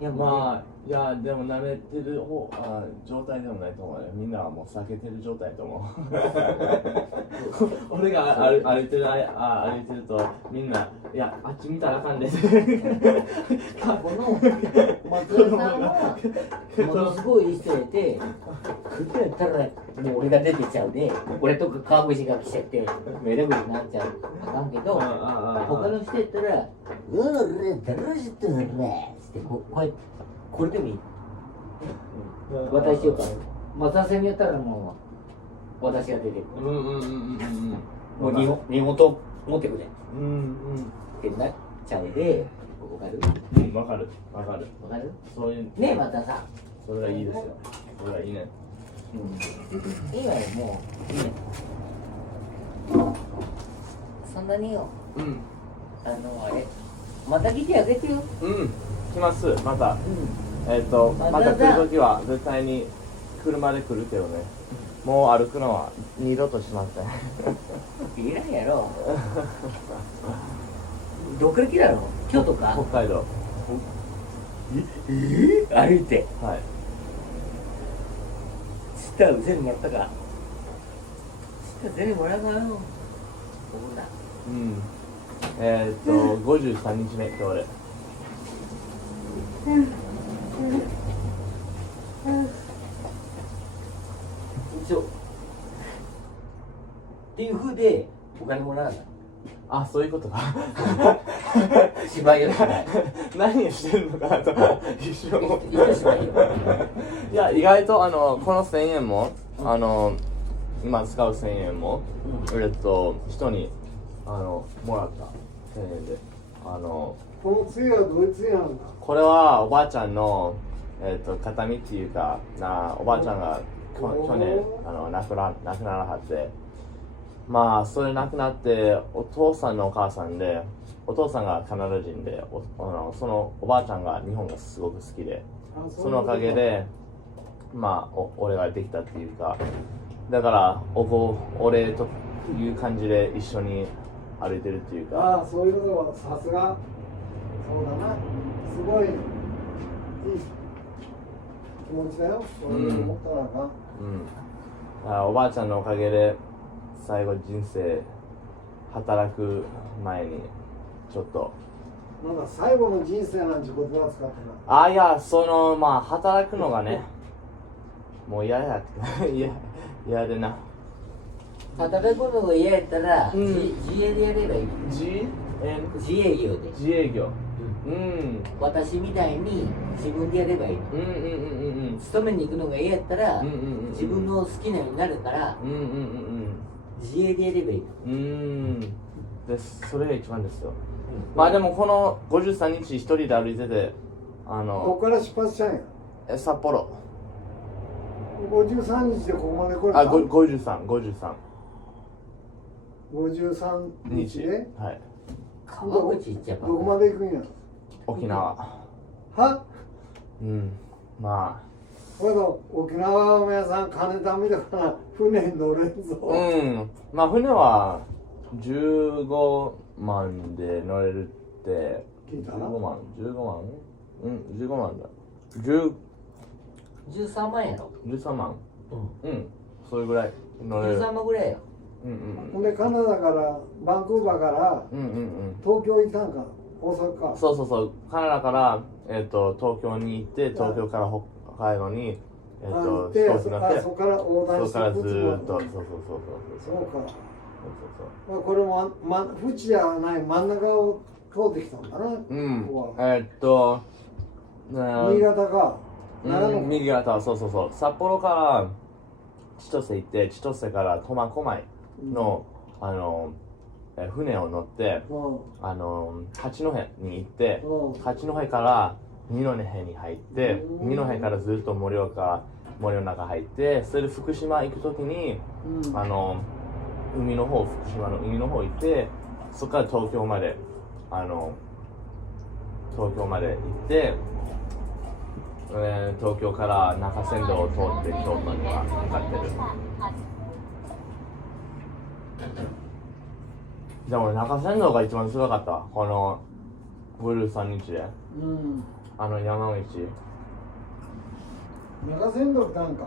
間。まあいやでも舐めてる状態でもないと思うよ。みんなはもう避けてる状態と思う。俺が歩いてるとみんないやあっち見たらあかんです。この松田さんはものすごいいい人やて、来るやったらもう俺が出てちゃうで、俺とか川口が来ちゃってメラメラになっちゃうあかんけど、他の人やったら「うわ俺誰知ってるんだ」ってこれでもいい。私よか松田さんにやったらもう私が出てくる。もう日本と持ってくれってなっちゃうで、わかる？わかる。そういうねえまたさ、それがいいですよ。それがいいね。いいわよもういいね。そんなによ。あれまた来てあげてよ。来ますまた。また来るときは絶対に車で来るけどね。もう歩くのは二度としません。いらんやろ。どっから来たの？京都か？北海道。歩いて。はい。知ったら全部もらったか。知ったら全部もらうかよ。53日目今日で。っていう風でお金もらうんだ。あ、そういうことか。芝居をしない。何をしてるのかなと一瞬思って。いや意外とこの1000円も今使う1000円も人にもらった1000円でこの杖はどういう杖なんだ？これはおばあちゃんの形見っていうかおばあちゃんが去年亡くならはって、まあそれ亡くなってお父さんのお母さんで、お父さんがカナダ人でそのおばあちゃんが日本がすごく好きで、そのおかげでまあ俺ができたっていうか、だからお礼という感じで一緒に歩いてるっていうか。ああ、そういうことはさすが。そうだな、すごいいい気持ちだよ。俺も思ったらな。おばあちゃんのおかげで最後人生働く前にちょっとなんか最後の人生なんて言葉を使ってた。いやまあ働くのがねもう嫌やって嫌でな。働くのが嫌やったら、自営でやればいい。自営業で。自営業。私みたいに自分でやればいい。勤めに行くのが嫌やったら、自分の好きなようになるから、自営でやればいい。それが一番ですよ。まあでもこの53日一人で歩いてて、ここから出発したんや。札幌。53日でここまで来れた。53 53日で。はい。川口行っちゃう。どこまで行くんや。沖縄。は？まこれの沖縄の皆さん金貯めだから船に乗れんぞ。まあ船は15万で乗れるって聞いた15万15万だ13万やろ。13万それぐらい乗れる。13万ぐらいよ。ほんでカナダからバンクーバーから東京行ったんか、大阪か。そうカナダから東京に行って東京から北海道に飛行機乗ってそこから横断してそこからずーっとそうか。まあこれも縁じゃない真ん中を通ってきたんだな。ここは新潟か長野か。新潟そう札幌から千歳行って千歳から苫小牧の船を乗って八戸に行って八戸から二戸に入って二戸からずっと森の中入ってそれで福島行くときに福島の海の方行ってそこから東京まで行って東京から中山道を通って京都には向かってる。でも中山道が一番すごかったこの53日で山道中山道ってなんか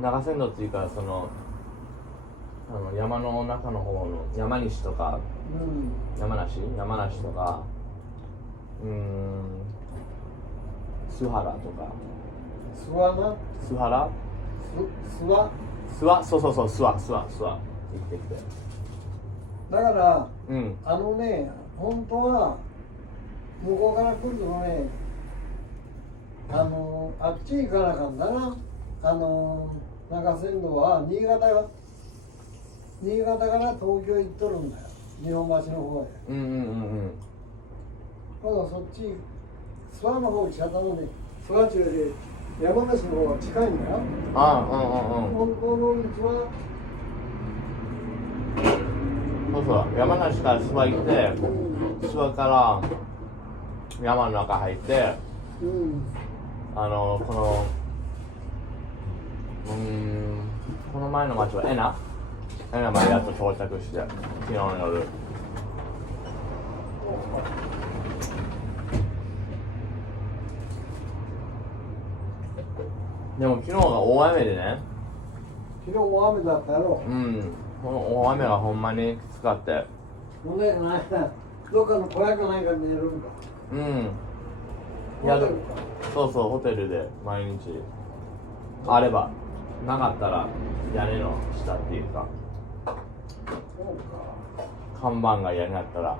中山道っていうか山の中の方の山梨とか山梨とか須原とか諏訪な須原諏訪そう諏訪行ってきてだから本当は向こうから来るとねあっち行かなあかんだな中山道は新潟から東京行っとるんだよ日本橋の方へただそっち諏訪の方来ちゃったので諏訪中で山梨の方が近いんだよ本当の道はそう山梨から諏訪行って諏訪から山の中入ってこの前の町はエナまでやっと到着して昨日の夜でも昨日が大雨でね昨日大雨だったやろこの大雨がほんまにきつかって問題ないどっかの小屋かないかに寝るんかそうホテルで毎日あればなかったら屋根の下っていうか看板が屋根だったら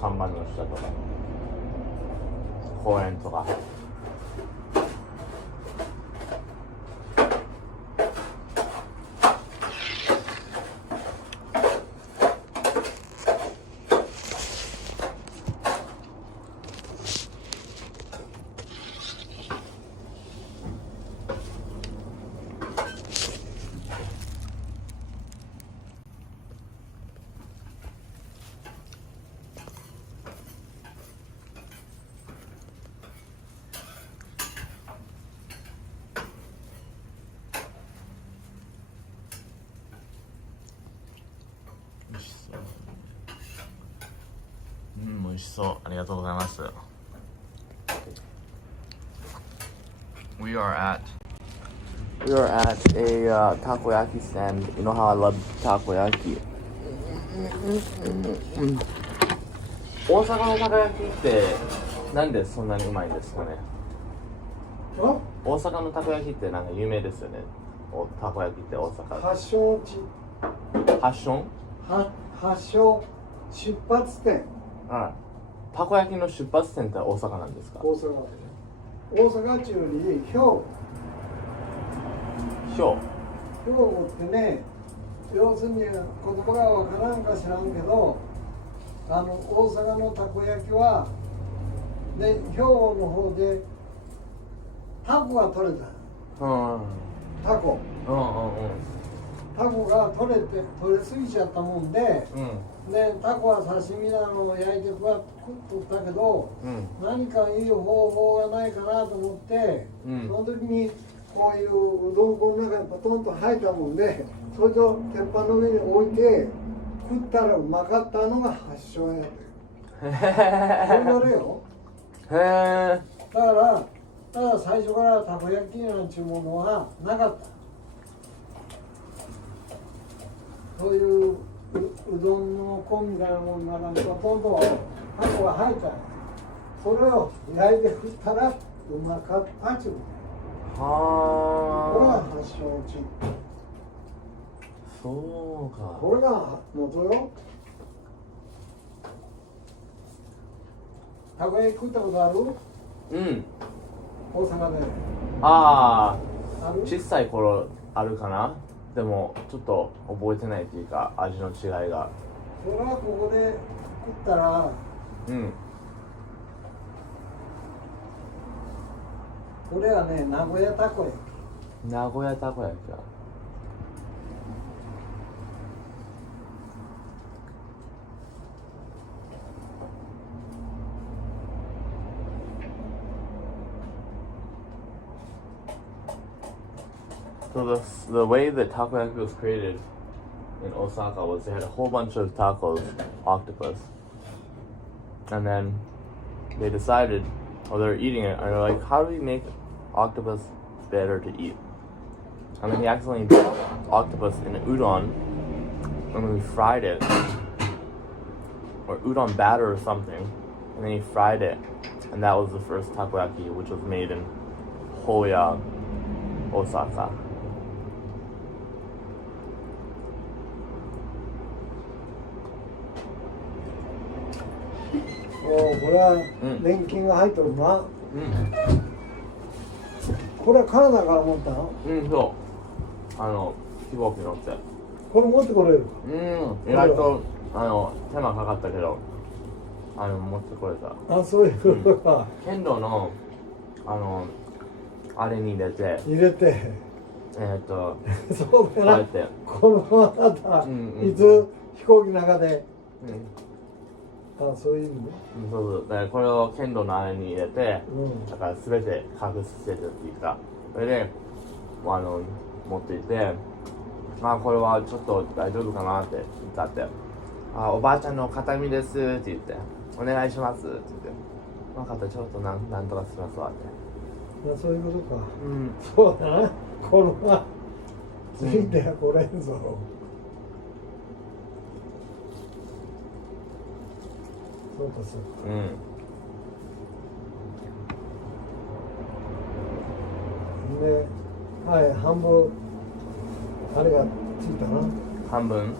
看板の下とか公園とか美味しそうありがとうございます We are at a takoyaki stand. You know how I love takoyaki. 大阪のたこ焼きってなんでそんなにうまいんですかね。大阪のたこ焼きってなんか有名ですよね。たこ焼きって大阪。発祥地。発祥出発点。たこ焼きの出発点って大阪なんですか。大阪中に兵兵庫ってね、要するに言葉がわからんか知らんけど、大阪のたこ焼きはで兵庫の方でタコが取れた。タコ。タコが取れすぎちゃったもんで、でタコは刺身なのを焼いて食ったけど、何かいい方法がないかなと思って、その時にこういううどん粉の中にパトンと入ったもんで、それと鉄板の上に置いて食ったらうまかったのが発祥やで。それだれよ。だから最初からたこ焼きなんていうものはなかった。そういううどんの粉みたいなものの中にポトンとタコが入った。それを焼いて食ったらうまかったっちゅうこと。これが発祥の地。そうか。これが元よ。たこ焼き食ったことある？大阪で。あある？小さい頃あるかな。でもちょっと覚えてないっていうか、味の違いが。それはここで食ったら、これはね、名古屋たこ焼き。名古屋たこ焼きだ。So the way that takoyaki was created in Osaka was they had a whole bunch of tacos, octopus, and then they decided, while they were eating it, and they're like, how do we make octopus better to eat? And then he accidentally put octopus in udon, and then we fried it, or udon batter or something, and then he fried it, and that was the first takoyaki, which was made in Hoya, Osaka.これは年金が入っとるな。これはカナダから持ったの？そう。飛行機乗って。これ持ってこれる？意外と手間かかったけど、持ってこれた。あ、そういうことか。剣道のあれに入れて。そうだな。このまたいつ飛行機の中で。あ、そういう意味ね。そうだからこれを剣道のあれに入れて、だから全て隠してるっていうか、それで持っていて、これはちょっと大丈夫かなって言ったって、おばあちゃんの形見ですって言って、お願いしますって言って、分かった、ちょっとなんとかしますわって。そういうことか。そうだな。このままついてはこれんぞ。そうかそうか。で、はい、半分あれがついたな。半分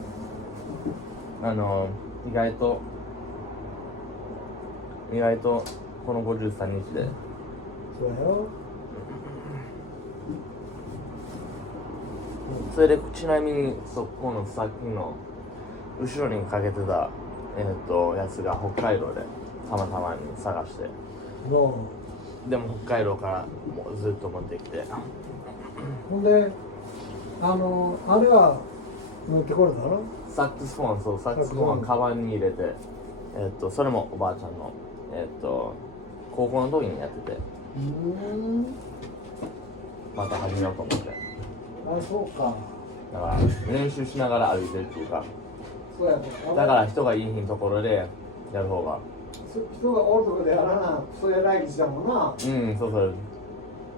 意外とこの53日で。そうやよ。それでちなみにそこのさっきの後ろにかけてたやつが北海道でたまたまに探して、でも北海道からもうずっと持ってきて、ほんであれは持ってこれたの？サックスフォン、そう、サックスフォンはカバンに入れて、それもおばあちゃんの高校の時にやってて、また始めようと思って。あ、そうか。だから練習しながら歩いてるっていうか、そうやだから人がいいところでやる方が、人がおるところでやらな、そういう来日だもんな。そうそう。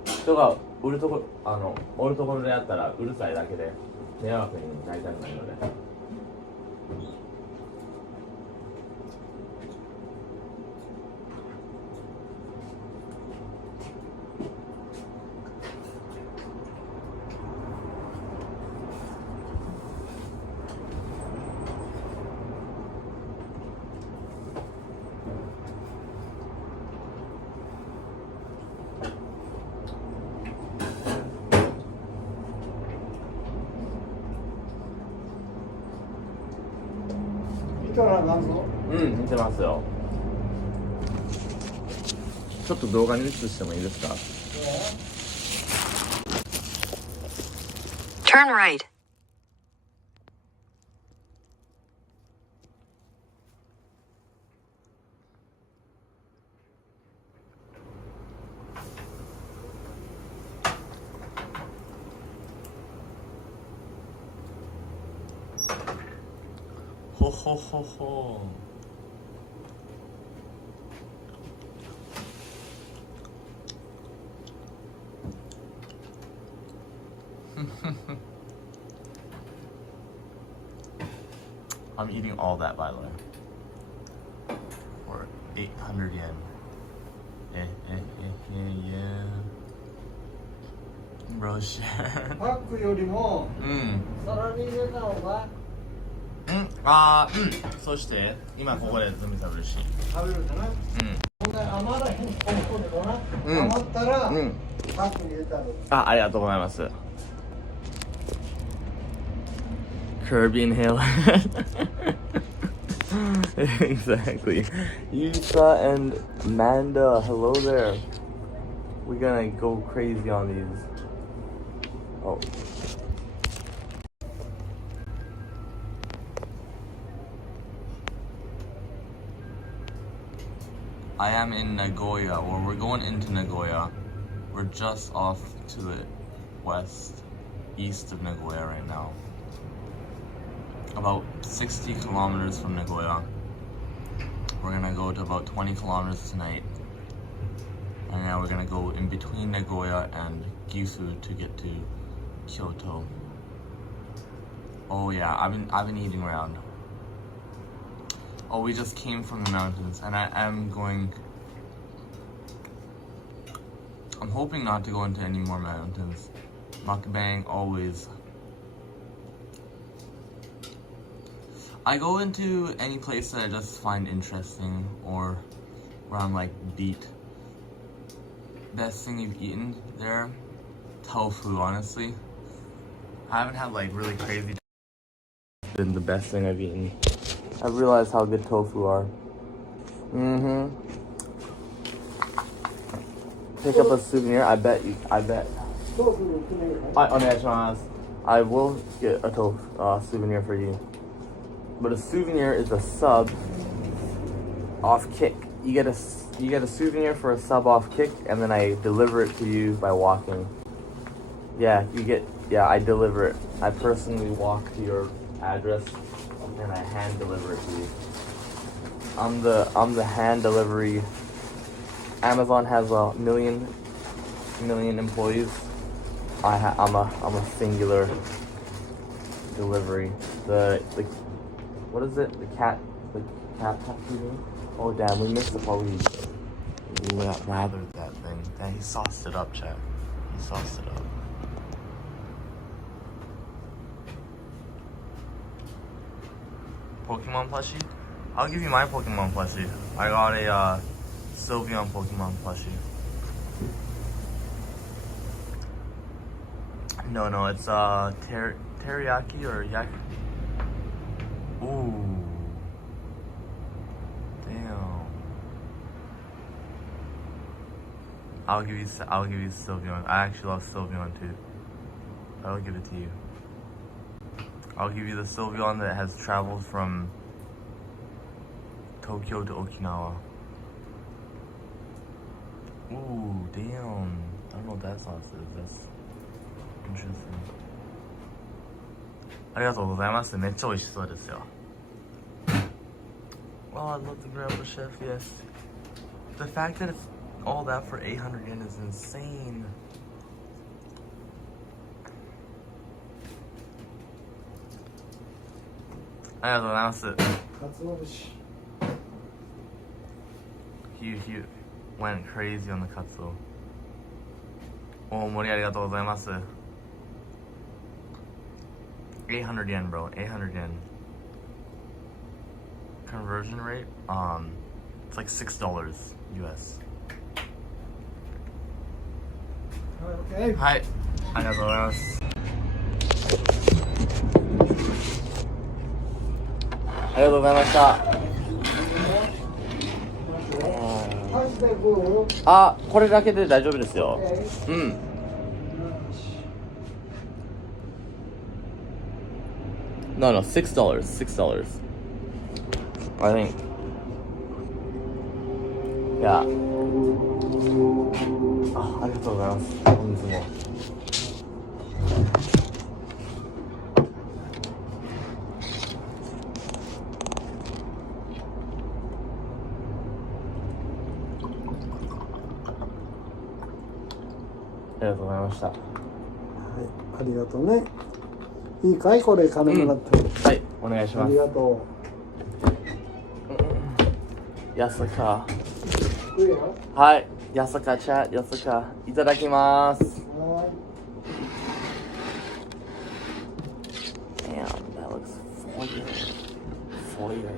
人がおるところでやったらうるさいだけで迷惑になりたくないので。見たらあかんぞ。見てますよ。ちょっと動画に映してもいいですか？ Turn right. Ho ho ho ho. I'm eating all that, by the way. For 800 yen. Yeah. Bro, share. パックよりも、皿に入れた方がそして今ここで全部食べるし。食べるかな。ほんで余らへんここでもな。余ったら、パックに入れたら。ありがとうございます。Kirby inhaler. Exactly. Yusa and Manda, hello there. We're gonna go crazy on these. Oh. I am in Nagoya, or we're going into Nagoya. We're just off to the east of Nagoya right now. About 60 kilometers from Nagoya. We're gonna go to about 20 kilometers tonight. And now we're gonna go in between Nagoya and Gifu to get to Kyoto. Oh yeah, I've been eating around. Oh, we just came from the mountains, and I'm hoping not to go into any more mountains. Mukbang always. I go into any place that I just find interesting or where I'm like beat. Best thing you've eaten there? Tofu, honestly. I haven't had like really crazy. Been the best thing I've eaten. I've realized how good tofu are. Pick up a souvenir. I bet. I will get a souvenir for you. But a souvenir is a sub off kick. You get a souvenir for a sub off kick, and then I deliver it to you by walking. I deliver it. I personally walk to your address and I hand deliver it to you. I'm the hand delivery. Amazon has a million employees. I'm a singular delivery. The what is it? The cat feeding? Oh damn, we missed the part we lathered that thing. Damn, he sauced it up, chat. He sauced it up. Pokemon plushie? I'll give you my Pokemon plushie. I got a Sylveon Pokemon plushie. No, it's teriyaki or yak. Ooh. Damn. I'll give you Sylveon. I actually love Sylveon too. I'll give it to you. I'll give you the Sylveon that has traveled from Tokyo to Okinawa. Ooh, damn. I don't know what that sauce is. That's interesting. ありがとうございます。めっちゃ美味しそうですよ。Oh, I'd love to grab a chef, yes. The fact that it's all that for 800 yen is insane. He went crazy on the katsuo. Oh, mori arigatou gozaimasu. 800 yen, bro. 800 yen. Conversion rate? It's like $6 US. Okay. Hi. Arigatou gozaimasu. ありがとうございました。箸で食う？あ、これだけで大丈夫ですよ。うん。No, no, $6. $6. I think. Yeah. ありがとうございます。本日も。ありがとうございました。はい、ありがとうね。いいかいこれ金もらって、はい、お願いします。ありがと安か。う。いいよ。はい、安か茶、安か。いただきます。はい。Damn, that looks foyer. Foyer.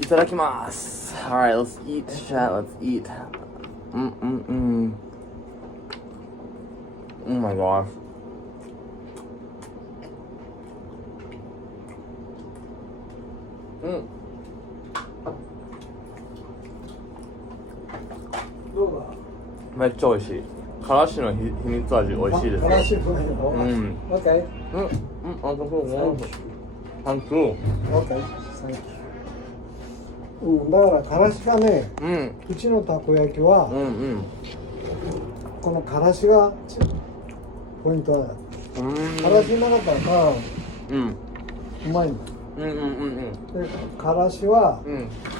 Itadakimasu. Alright, let's eat, chat, let's eat. Oh my gosh. Mm. どうめっちゃ美味しい。からしの秘密味美味しいですだ。からしくないの？うん。オッケー。あとそうね。サンキュー。オッケー。サンキュー。だからからしがね、うちのたこ焼きは、このからしがポイントだ。からしなかったらうまいんだ。でからしは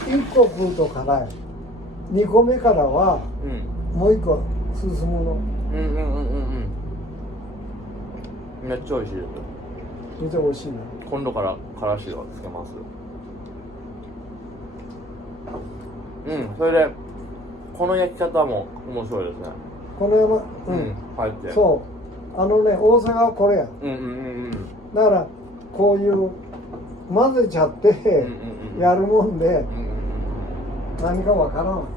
1個食うと辛い。2個目からはもう1個進むの。めっちゃ美味しいです。めっちゃ美味しいな。今度からからしをつけます。それでこの焼き方も面白いですね。この山、入って。そう。大阪はこれや。だからこういう混ぜちゃってやるもんで何かわからん。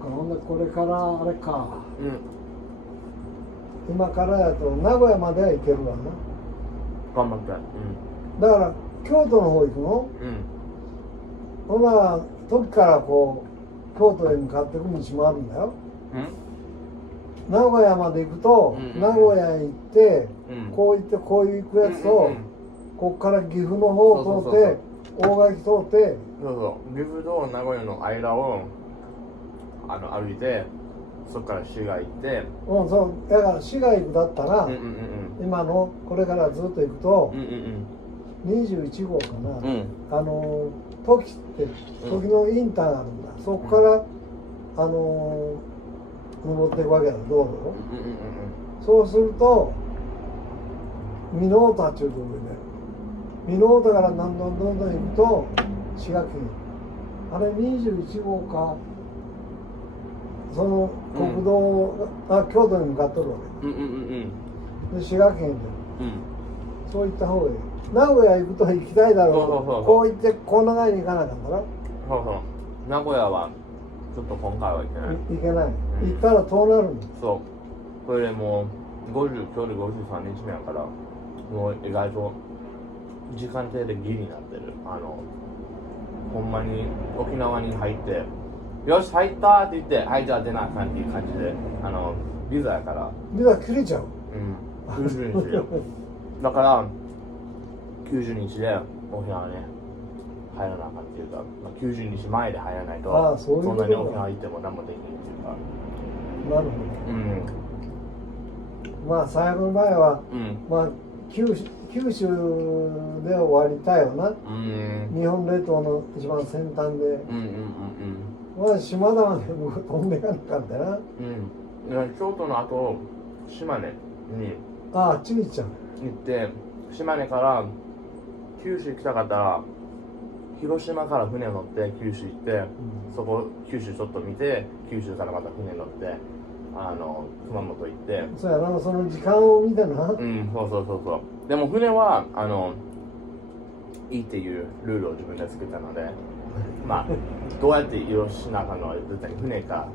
ほんでこれからあれか。今からやと名古屋までは行けるわな。頑張って。だから京都の方行くの？ほな時からこう京都へ向かっていく道もあるんだよ。名古屋まで行くと、名古屋へ行って、こう行ってこう行くやつと、こっから岐阜の方を通って大垣通って、岐阜と名古屋の間を歩いて、そこから滋賀行って、そうだから滋賀行くだったら、今のこれからずっと行くと、21号かな、時って時のインターがあるんだ。そこから登っていくわけだ、道路を。そうすると箕面田っていうところで、箕面田からどんどん行くと滋賀県、あれ21号か、その国道が京都に向かっとるわけで、滋賀県で、そういった方がいい。名古屋行くと行きたいだろう。こう行ってこんな街に行かなかったら。名古屋はちょっと今回は行けない。行けない。行ったら遠なるの。そう。それでもう今日で53日目やから、もう意外と時間帯でギリになってる。ほんまに沖縄に入ってよし入ったって言って、はいじゃあ出なあかんっていう感じで、ビザやから。ビザ切れちゃう。90日よ。だから90日で沖縄ね入らなあかんっていうか、90日前で入らないと、そんなに沖縄行っても何もできないっていうか。なるほど。まあ最後の前は、まあ九州で終わりたいよな。日本列島の一番先端で。まあ島田まで飛んでいかなかったな。京都の後島根にあっちに行っちゃう。行って、島根から九州来たかったら広島から船乗って九州行って、そこ九州ちょっと見て、九州からまた船乗って熊本行ってそうやな、その時間を見てな。そうでも船はいいっていうルールを自分で作ったのでまあどうやって移動しなあかんのは絶対に船か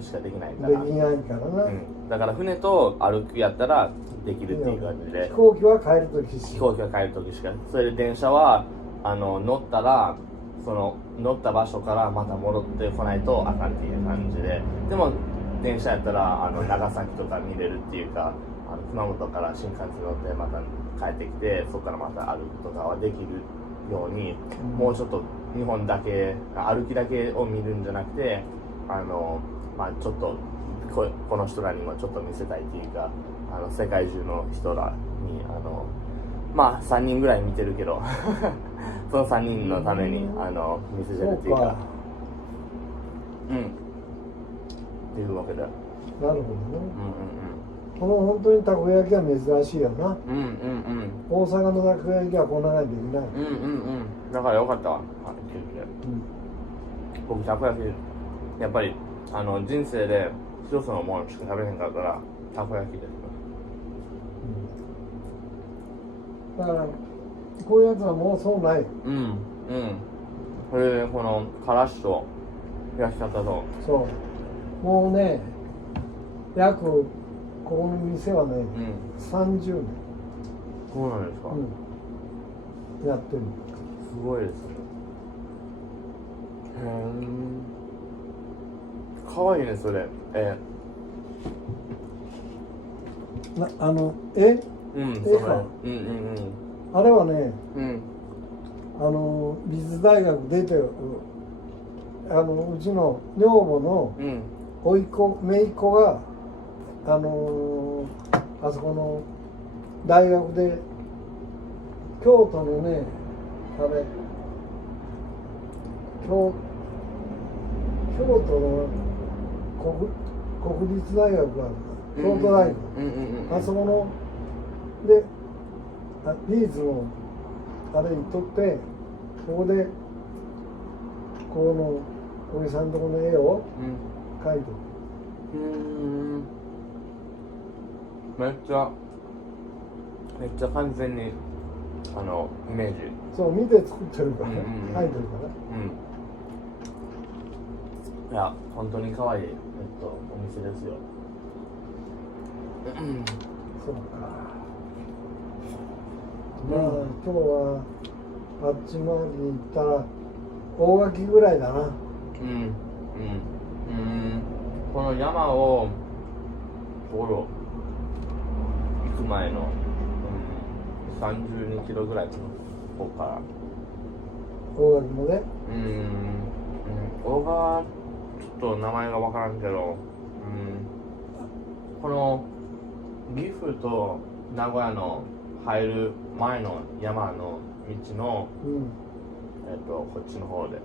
しかできないからできないからな、だから船と歩くやったらできるっていう感じで飛行機は帰るとき飛行機が帰るときしかそれで電車は乗ったらその乗った場所からまた戻ってこないとあかんっていう感じででも電車やったら長崎とか見れるっていうか熊本から新幹線乗ってまた帰ってきてそこからまた歩くとかはできるように、もうちょっと日本だけ歩きだけを見るんじゃなくてまあちょっとこの人らにもちょっと見せたいっていうか世界中の人らにまあ3人ぐらい見てるけどその3人のために見せてるっていうかっていうわけでなるほどね、この本当にたこ焼きは珍しいよな、大阪のたこ焼きはこんな感じできない、だからよかったわ僕たこ焼きやっぱり人生で一つのものしか食べへんかったらたこ焼きです、だからこういうやつはもうそうない、それでこのからしと焼き方とそうもうね約ここの店はね、30年そうなんですか、やってるすごいですねかわいいねそれ絵かあれはね、美術大学出てうちの女房の甥っ子姪っ子があそこの大学で京都のね京都の国立大学がある京都大学、あそこので美術のあれにとってここでこのおじさんとこの絵を描いてる、めっちゃ完全にイメージそう見て作ってるから、描いてるから、いや本当に可愛いお店ですよそうかまあ今日はあっちまで行ったら大垣ぐらいだなこの山を行く前の、32キロぐらいここから大垣まで大川ちょっと名前が分からんけどこの岐阜と名古屋の入る前の山の道の、こっちの方で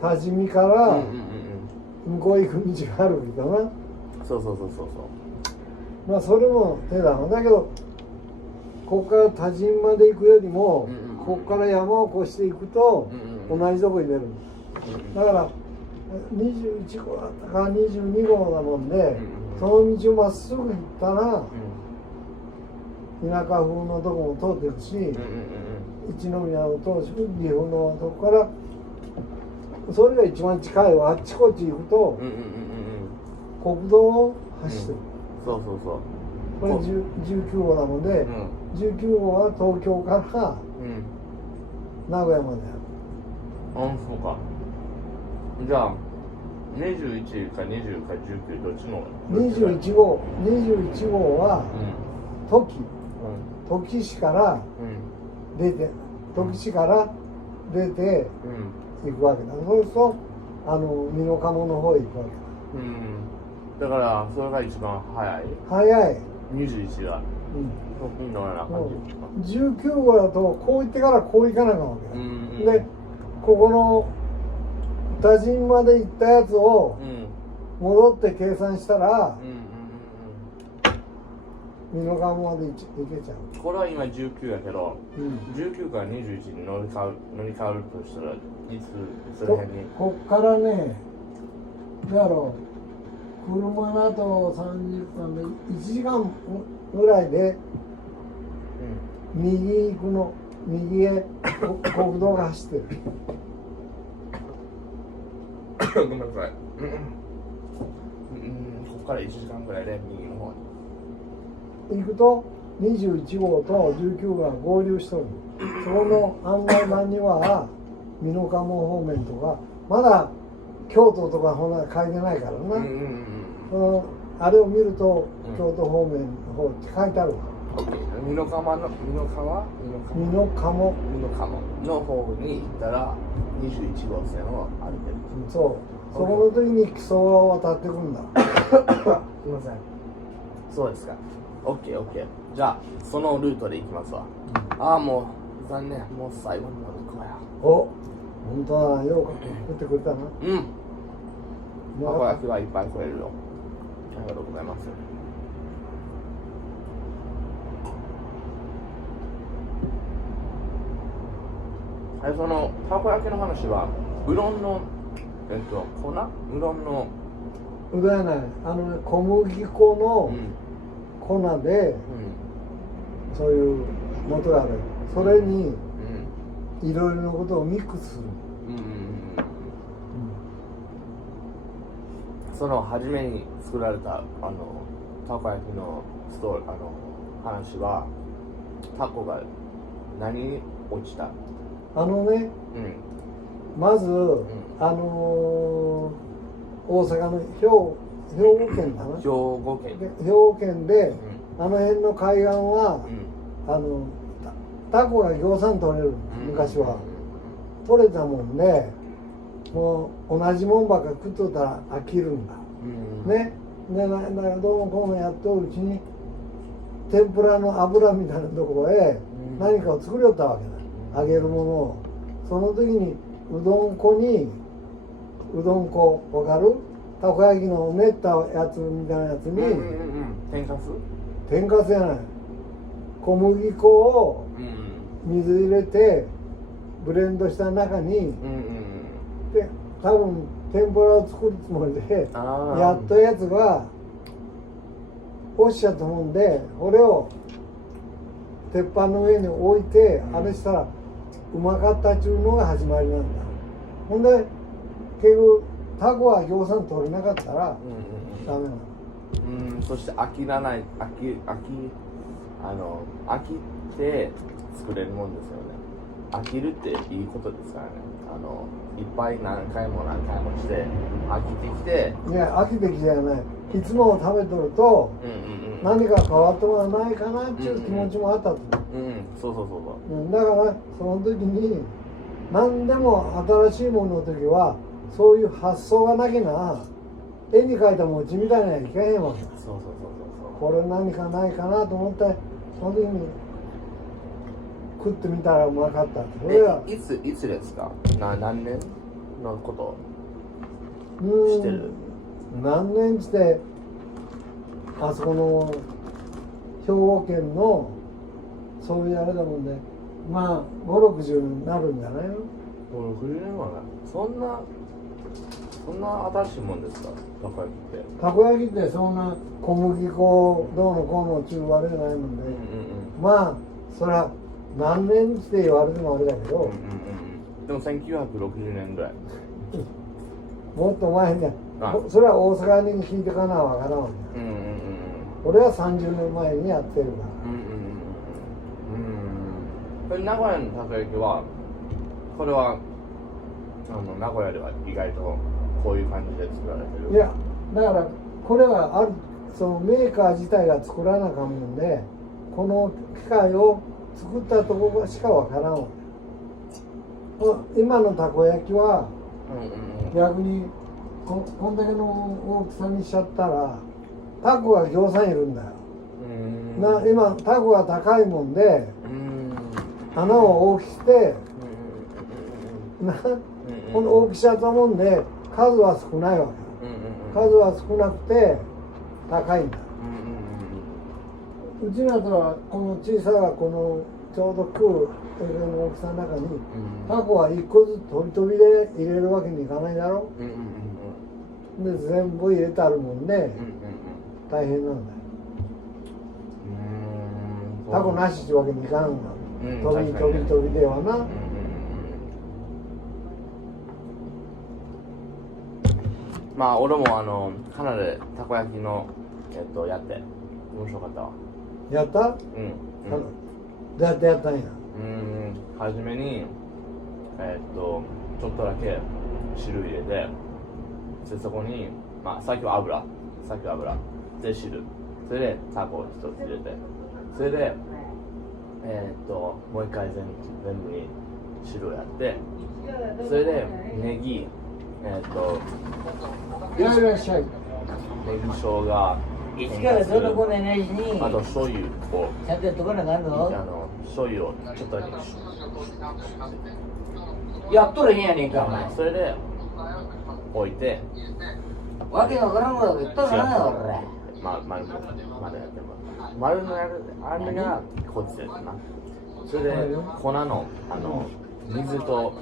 多治見から向こう行く道があるわけだな、そうまあそれも手だもんだけどここから多治見まで行くよりも、ここから山を越していくと、同じとこに出る、だから21号だったか22号だもんで、その道をまっすぐ行ったら、田舎風のとこも通ってるし、一宮の通し岐阜のとこからそれが一番近いわ。あっちこっち行くと、国道を走ってる、そうこれ19号なので、19号は東京から名古屋まである。そうか。じゃあ21か20か19どっちの21号は土岐市から出て行くわけだ。そうすると美濃加茂の方へ行くわけだ。だからそれが一番早い21が時に乗らな感じ。19号だとこう行ってからこう行かなきゃわけだ。でここの多治見まで行ったやつを戻って計算したら美濃加茂まで行けちゃう。これは今19やけど、19から21に乗り換わるとしたらいつその辺にこっからねだろう車だと30分で1時間ぐらいで右行くの、右へ国道が走ってる。ごめんなさい。ここから1時間ぐらいで右の方に行くと21号と19号が合流しとる。そこの案内板には美濃加茂方面とか、まだ京都とかほな書いてないからな。あれを見ると京都方面の方って書いてあるわ。美濃加茂の方に行ったら21号線を歩ける。そう。そこの時に木曽川を渡ってくんだ。すみません。そうですか。オッケーオッケー。じゃあそのルートで行きますわ。ああもう残念。もう最後に乗る子や。お、本当だな。よう食ってくれたな。うん。たこ焼きはいっぱい食えるよ。ありがとうございます。そのたこ焼きの話はうどんの粉？うどんのうどんやない。小麦粉の粉で、そういう元がある。それにいろいろなことをミックスする。その初めに作られたたこ焼きの話はタコが何に落ちた？まず、大阪の兵庫県だな。兵庫県で、あの辺の海岸は、タコがぎょうさん取れる。昔は取れたもんで、もう同じもんばっか食っとったら飽きるんだ。ね。でだからどうもこうもやっとるうちに天ぷらの油みたいなところへ何かを作りよったわけだ。揚げるものを。その時にうどん粉わかる？たこ焼きの練ったやつみたいなやつに天かすじゃない。小麦粉を水入れてブレンドした中に、で多分天ぷらを作るつもりでやったやつが落ちちゃったもんで、これを鉄板の上に置いてあれしたらうまかったっちゅうのが始まりなんだ。ほんで結局タコはぎょうさん取れなかったらダメなの。そして飽きて作れるもんですよね。飽きるっていいことですからね。いっぱい何回もして飽きてきて。いや飽きてきじゃない。いつも食べとると何か変わったものはないかなっていう気持ちもあったと。そうだからその時に何でも新しいものの時はそういう発想がなきゃな、絵に描いた餅みたいなのにいかへんわけだ。これ何かないかなと思ってその時に食ってみたらうまかった。それはいつですか？何年のことしてる？何年してあそこの兵庫県のそういうあれだもんで、まあ5、60年になるんじゃないの？ 5、60年はない。そんな新しいもんですか？たこ焼きって。たこ焼きってそんな小麦粉どうのこうのちゅう割れないもんで、まあそれは何年って言われてもあれだけど、でも1960年ぐらいもっと前にそれは大阪に聞いてかなわからんわけだ。俺は30年前にやってるから。これ名古屋のたこ焼きはこれは名古屋では意外とこういう感じで作られてる。いやだからこれはあるそのメーカー自体が作らなあかんもんで、この機械を作ったところしかわからんわけ。今のたこ焼きは逆にこんだけの大きさにしちゃったらタコがぎょうさんいるんだよ。今タコが高いもんで穴を大きくしてこの大きさだもんで数は少ないわけ。数は少なくて高いんだ。うちのやつはこの小さなこのちょうど食う大きさの中にタコは1個ずつ飛び飛びで入れるわけにいかないだろ。で全部入れてあるもんで、うんうん大変なんだよ。うん。タコなしってわけにいかんの。うん、飛び飛び飛びではな。うんうんうん。まあ俺もカナダでたこ焼きのやって面白かったわ。やった？うん。うん。どうやってやったんや。初めにちょっとだけ汁入れて、でそこにまあさっきは油で汁、それでタコを一つ入れて、それでもう一回全部に汁をやって、それでネギいらっしゃい。ネギ生姜、一からどの子でないしに、あと醤油をちゃんとやっとかなあかんの。醤油をちょっとだけやっとるへんやねんか、お前。それで置いて、わけのわからんこと言っとるな、俺。丸のまだやってます。丸のやるあれがこっちですな。それで粉の水と粉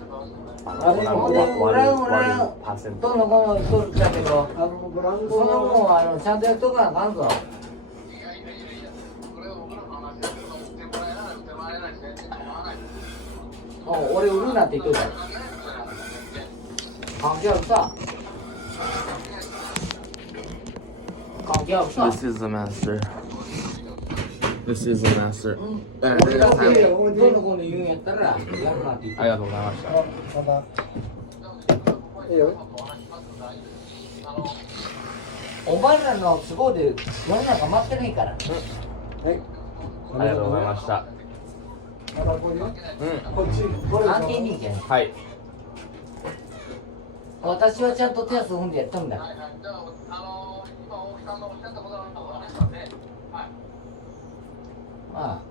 の割るパーセント。どの子の人だけど、そのもんちゃんとやっとかなあかんぞ。俺売るなって言っといたよ。関係あるさ。関係あるさ。 This is the master. This is the master. 俺がどの子に言うんやったら、やるなって言ってありがとうございました。また。いいよ。お前らの都合で世の中待ってないから。はい。ありがとうございました。またここに。うん。こっち。関係ねえじゃん。はい。私はちゃんと手足踏んでやったんだ。ああ。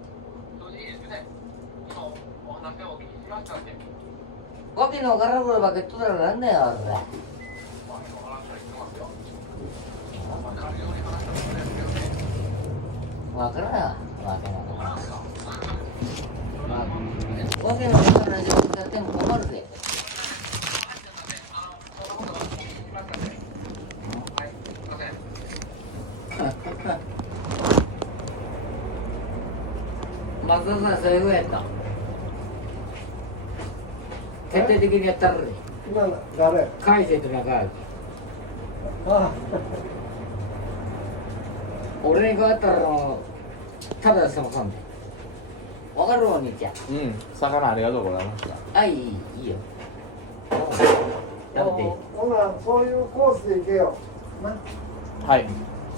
わけのわからんことばっかり言っとったらなんだよ、俺。わからんわ。わけのわからん。わけのわからん状況やっても困るぜ。松田さん、そういうふうやった。徹底的にやったらね。今の誰？海星と仲良く。あ俺に変わったらただで済まさんで。わかるお兄ちゃん。うん。魚ありがとうございました。あ、いいよ。食べて。ほな、そういうコースで行けよ。な。はい。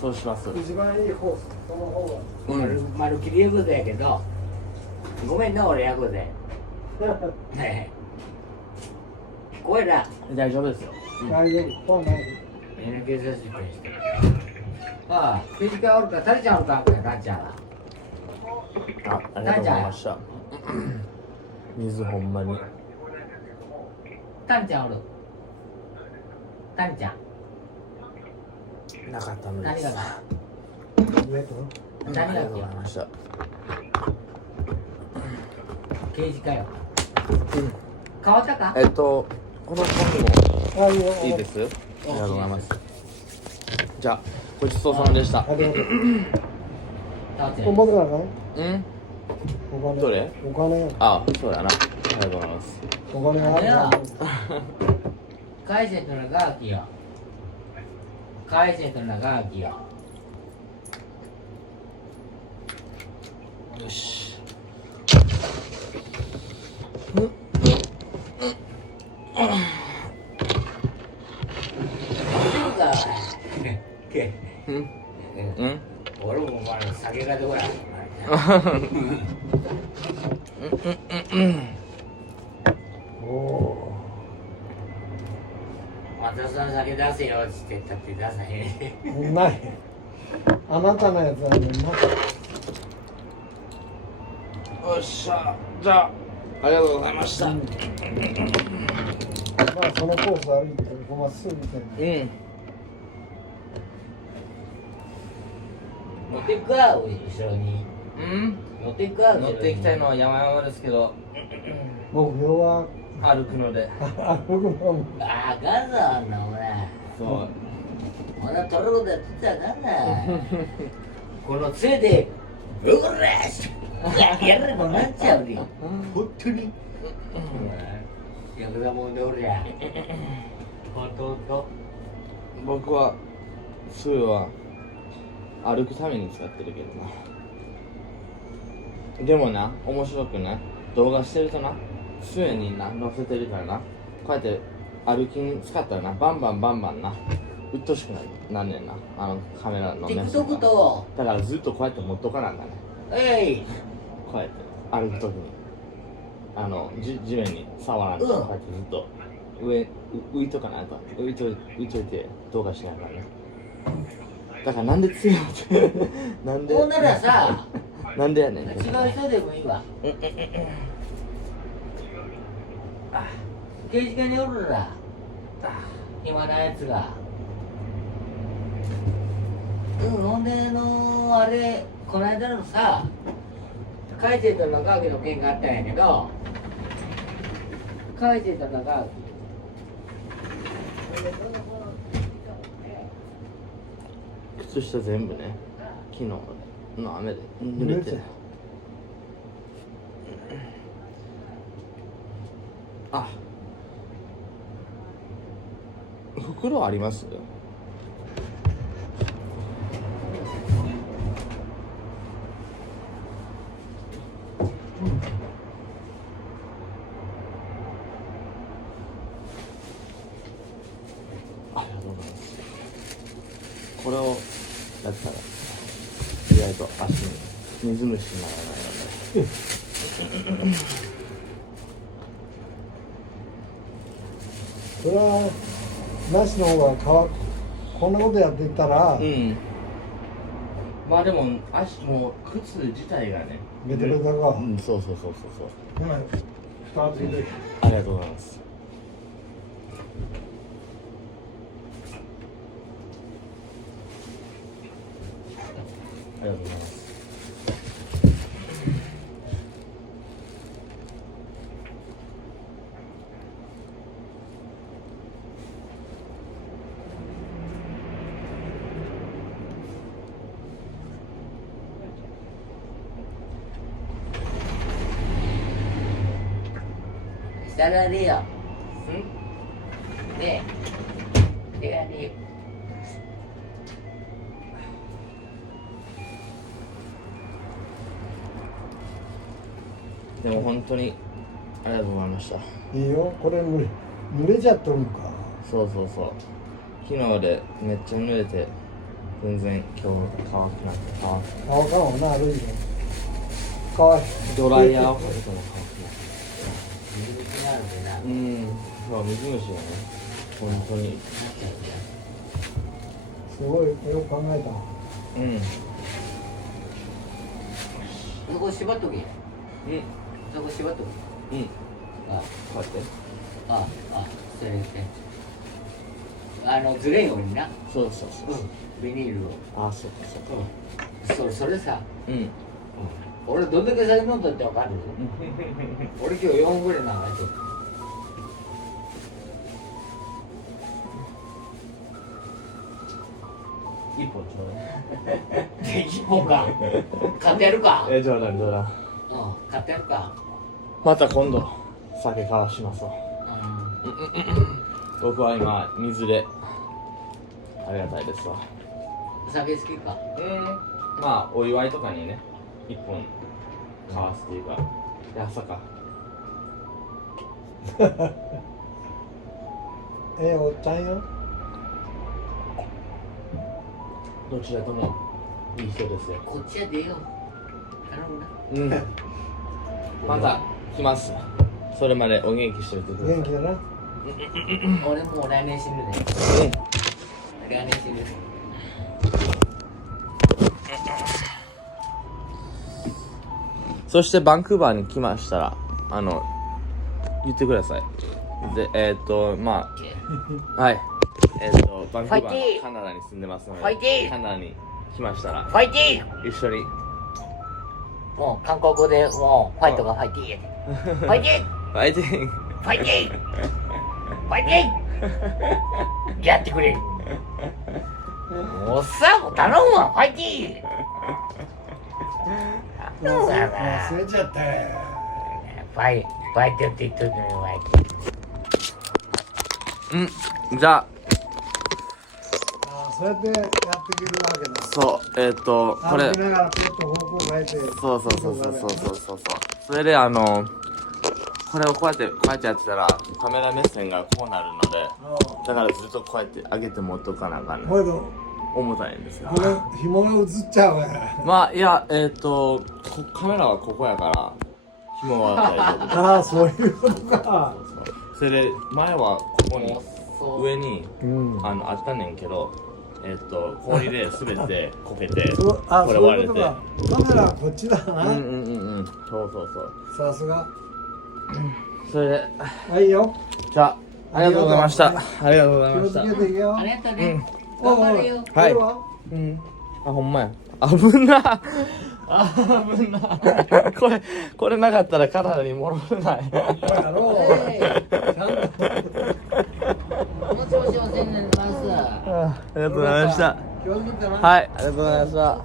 そうします。一番いいコース。その方が。まるっきりヤクザやけど、ごめんな、俺ヤクザや。ねえ。怖いな。大丈夫ですよ。大丈夫。そうない。警察して。ああ、刑事課おるか、タリちゃんおるか、タリちゃんは。ありがとうございました。水ほんまに。タリちゃんおる。タリちゃん。なかったのです。何がな。上と。何がありがとうございました。刑事課よ。変わったか。この本もあ、いいよ。いいです。ありがとうございます。じゃあごちそうさまでした。ありがとう。タリちゃん。お金だね。うんお金。どれ？お金。あ、そうだな。ありがとうございます。お金があるな。海鮮とのガーキよ。海鮮とのガーキよ。よし。うん俺もお前の酒がどこや。おお。松田さん酒出せよっつって言ったって出さへん。ない。あなたのやつはね。よっしゃ。じゃあありがとうございました。まあそのコース歩いてここまっすぐみたいな。うん。乗っていくか、後ろに。うん乗っていくか、乗っていきたいのは山々ですけど、目標は歩くので。歩くのもあかんぞ、あんなお前。そう。んなトロロだって言ったらなんだこの杖でうらしやるもんなっちゃうね本当にヤクザもんでおりゃほんと僕は杖は歩くために使ってるけどな。でもな、面白くない動画してるとな、杖にな乗せてるからな、こうやって歩きに使ったらな、バンバンなうっとうしくなんねんな、あのカメラの目線が。だからずっとこうやって持っとかなんだね。こうやって歩くときに地面に触らんと、こうやってずっと浮いとかないと、浮いといて動画しながらね。だからなんで強いってなんでほんならさなんでやねん。違う人でもいいわ刑事課におるら暇なやつがほんであれこの間のさ海星と中脇の件があったんやけど海星と中脇靴下全部ね、昨日の雨で濡れて。あ、袋あります？ありがとうございます。これをやったら意外と足に水虫にならないのでそれはなしの方が乾く。こんなことやっていったら、まあでも足も靴自体がねベタベタが、そう2つ入れてありがとうございます。ありがとうございます。下がねえよねえ手がねえよでも本当にありがとうございました。いいよ。これ濡れちゃっとるのか。そう昨日でめっちゃ濡れて全然今日乾くなって乾かんわな、悪いよ。乾いドライヤーをかけても乾くなって水虫になるんだなそう水虫がね本当にすごいよく考えた。そこ縛っとけそこ縛っとけあこうやってそれでずれんようになそうビニールをそうそれさ俺どんだけ酒飲んだってわかる俺今日4本ぐらい流してる一本ちょうだい1本か買ってやるか冗談買ってやるかまた今度酒交わしますわ僕は今水でありがたいですわ酒好きかまあお祝いとかにね一本交わすっていうか朝かおっちゃんよ。どちらともいい人ですよ。こっちは出よう頼むなまた来ます。それまでお元気しておいてください。元気だな。俺もう来年死ぬで来年死ぬそしてバンクーバーに来ましたら言ってください。でまあはいバンクーバーのカナダに住んでますのでカナダに来ましたらファイティー一緒にもう韓国語でもうファイトがファイティーやでファイティーファイティングファイティーファイティーやってくれっさんも頼むわ、ファイティー。忘れちゃったよ。ファイトって言っとくのよ、ファイト。じゃあそうやってやってくれるわけだ。そうこれ歩きながらちょっと方向変えて。そうそれでこれをこうやってやってたらカメラ目線がこうなるので、だからずっとこうやって上げて持っとかなあかんね。重たいんですよ。これ紐が映っちゃうから。まあいやカメラはここやから紐は大丈夫。ああ、そういうことか。それで前はここに上にあったねんけど、氷で滑ってこけてこれ割れて。カメラはこっちだな。そうさすが。それではいよ。じゃあありがとうございました。ありがとうございました。気をつけていけよ。ありがとうね。頑張るよ。はい。あ、ほんまや。危な。危な。これなかったらカナダに戻れない。やろう。ちゃんと。もちもちお世話になります。ありがとうございました。気をつけてな。はい、ありがとうございました。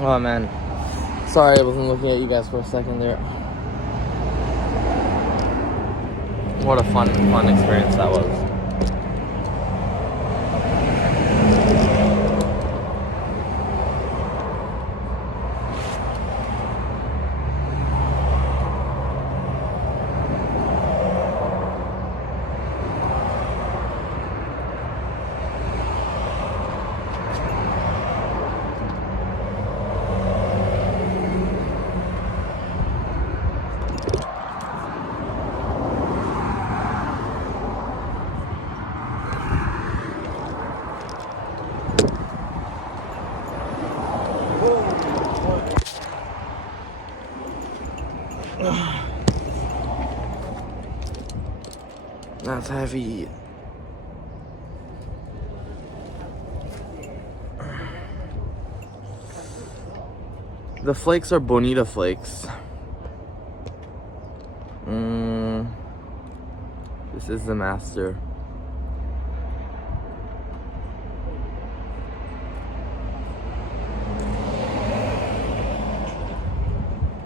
Oh man, sorry I wasn't looking at you guys for a second there. What a fun experience that was. That's heavy. The flakes are bonita flakes. This is the master.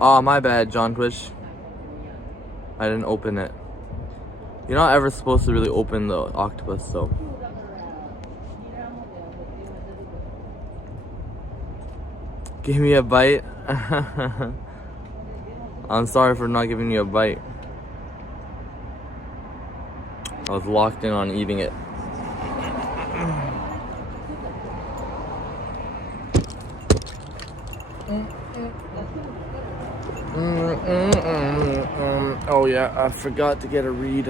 Oh, my bad, John Quish. I didn't open it. You're not ever supposed to really open the octopus, though. Give me a bite. I'm sorry for not giving you a bite. I was locked in on eating it. Oh yeah, I forgot to get a read.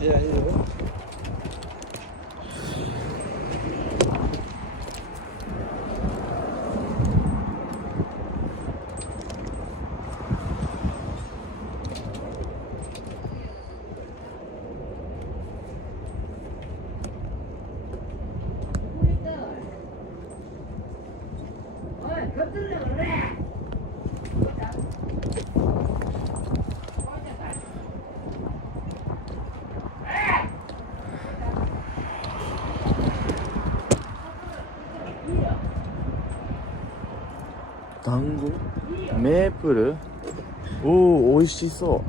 Yeah. 団子メープルおお、美味しそ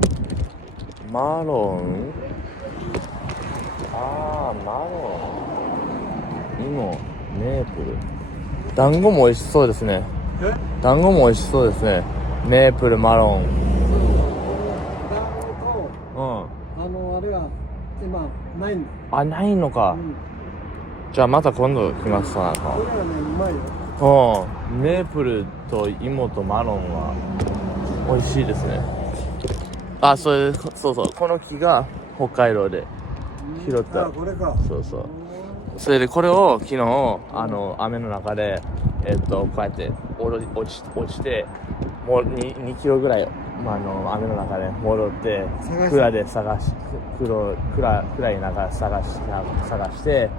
う。マロンマロンにもメープル。団子も美味しそうですね。団子も美味しそうですね。メープル、マロン。あれは今ないんだ。あ、ないのか。じゃあまた今度来ますわ。これはね、うまいよ。うん。メープルと芋とマロンは美味しいですね。あ、そうそう。この木が北海道で拾った。あ、これか。そうそう。それでこれを昨日雨の中でこうやって落ちてもう 2キロぐらい、雨の中で戻って蔵で暗い中探して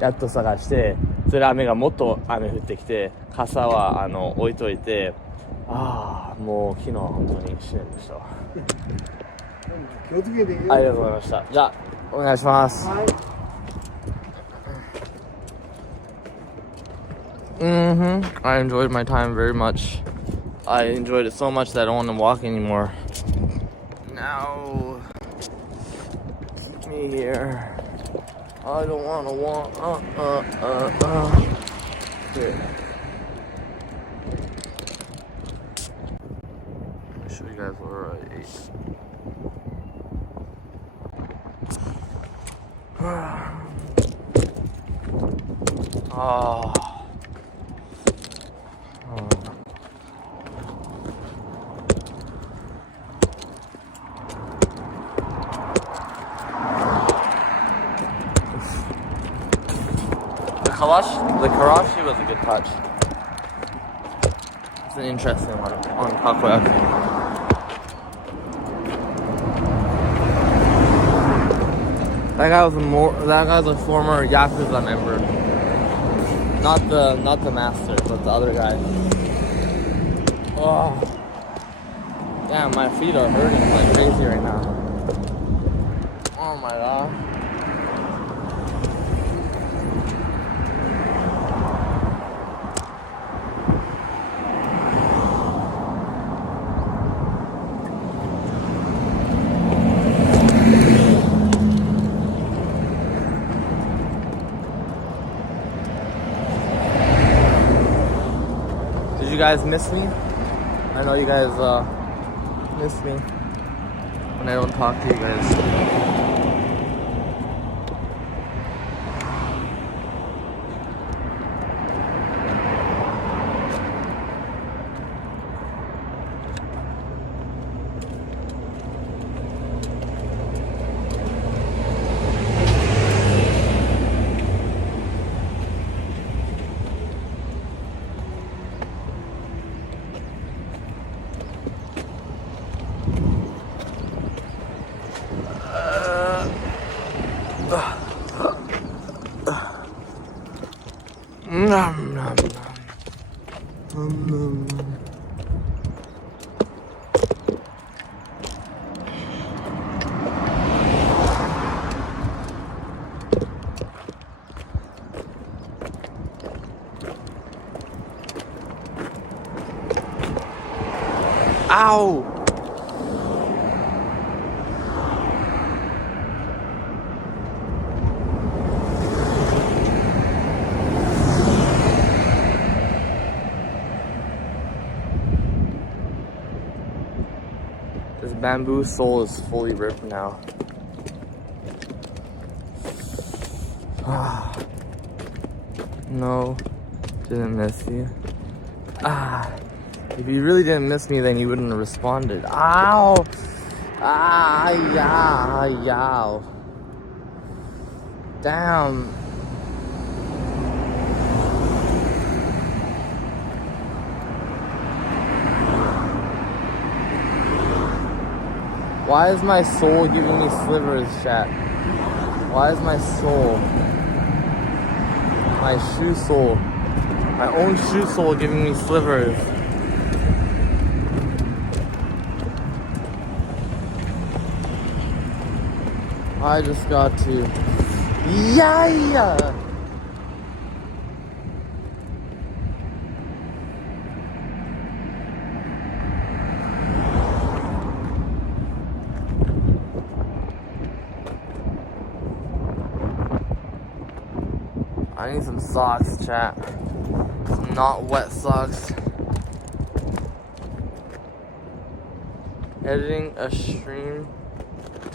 やっと探して、それでもっと雨降ってきて傘は置いといて、もう昨日は本当に試練でした。気をつけてよ。ありがとうございました。じゃあお願いします。はい。I enjoyed my time very much. I enjoyed it so much that I don't want to walk anymore. Now, keep me here. I don't want to walk. Here. Let me show you guys where I ate. The karashi was a good touch. It's an interesting one on takoyaki. That guy's a former Yakuza member. Not the master, but the other guy. Oh. Damn, my feet are hurting like crazy right now. Oh my god. Did you guys miss me? I know you guys miss me when I don't talk to you guys. Nom, nom, nom. Ow! This bamboo sole is fully ripped now. No, didn't miss you. If you really didn't miss me, then you wouldn't have responded. Ow! Yow. Damn. Why is my soul giving me slivers, chat? Why is my soul, my shoe sole, my own shoe sole giving me slivers? I just got to, yeah. I need some socks, chat. Some not wet socks. Editing a stream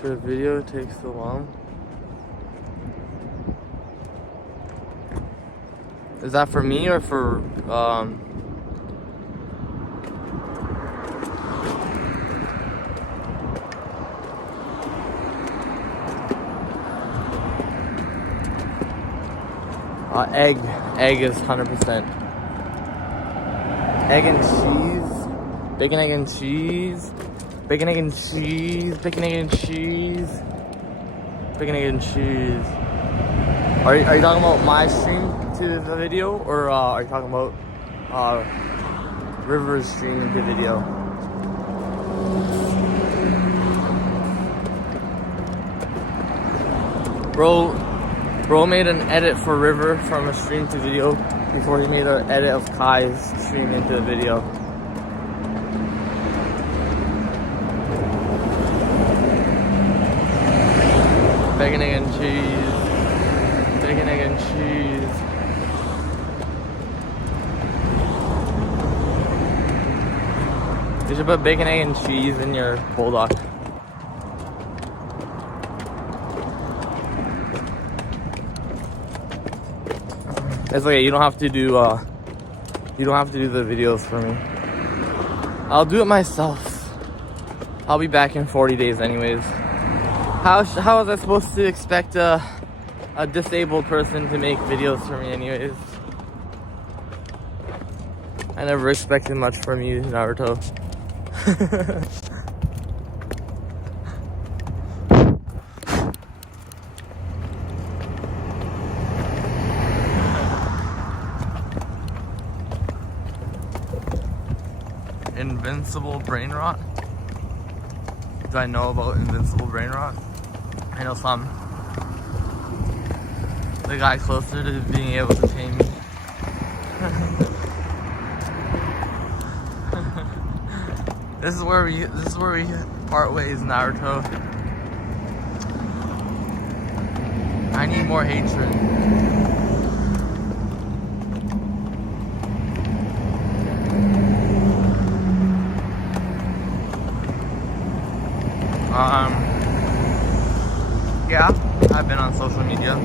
The video takes so long. Is that for me or for egg? Egg is 100%. Egg and cheese. Bacon, egg and cheese. Bacon, egg and cheese. Bacon, egg and cheese. Bacon, egg and cheese. Are you talking about my stream to the video, or are you talking about River's stream to video? Bro made an edit for River from a stream to video before he made an edit of Kai's stream into the video. Bacon, egg, and cheese. Bacon, egg, and cheese. You should put bacon, egg, and cheese in your bulldog. It's okay. You don't have to do the videos for me. I'll do it myself. I'll be back in 40 days anyways. How was I supposed to expect a disabled person to make videos for me anyways? I never expected much from you, Naruto. Invincible brain rot? Do I know about invincible brain rot? I know some. The guy closer to being able to tame me. This is where we part ways, Naruto. I need more hatred. Yeah, I've been on social media.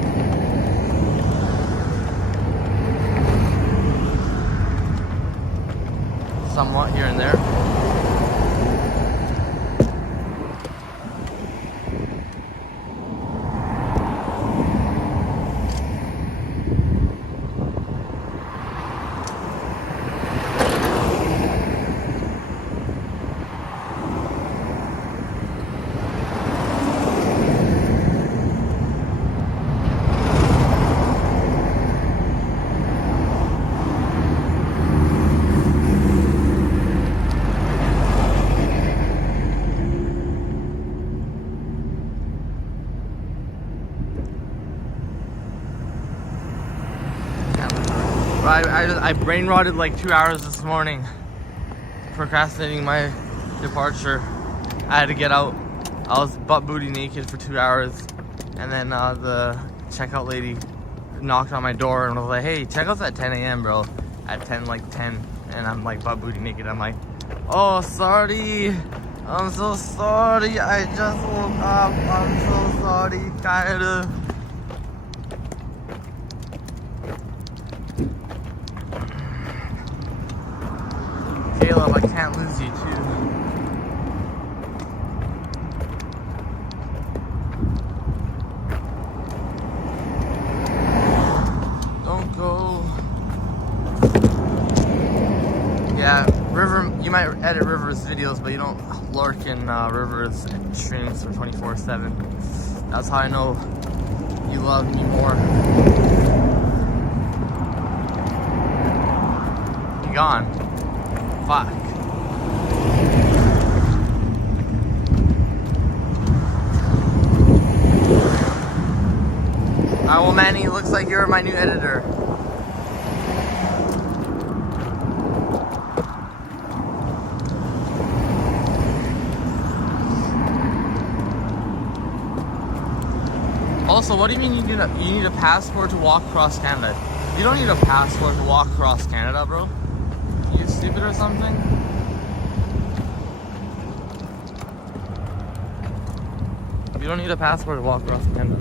Somewhat here and there. I brain rotted like 2 hours this morning, procrastinating my departure. I had to get out. I was butt booty naked for 2 hours, and then the checkout lady knocked on my door and was like, "Hey, checkout's at 10 a.m. bro." At 10, and I'm like butt booty naked. I'm like, "Oh, sorry. I'm so sorry. I just woke up. I'm so sorry, kinda." Caleb, I can't lose you too. Don't go. Yeah, River, you might edit River's videos, but you don't lurk in River's streams for 24/7. That's how I know you love me more. You gone. Fuck. Alright, well, Manny, looks like you're my new editor. Also, what do you mean you need a passport to walk across Canada? You don't need a passport to walk across Canada, bro. You stupid or something? You don't need a passport to walk across Canada.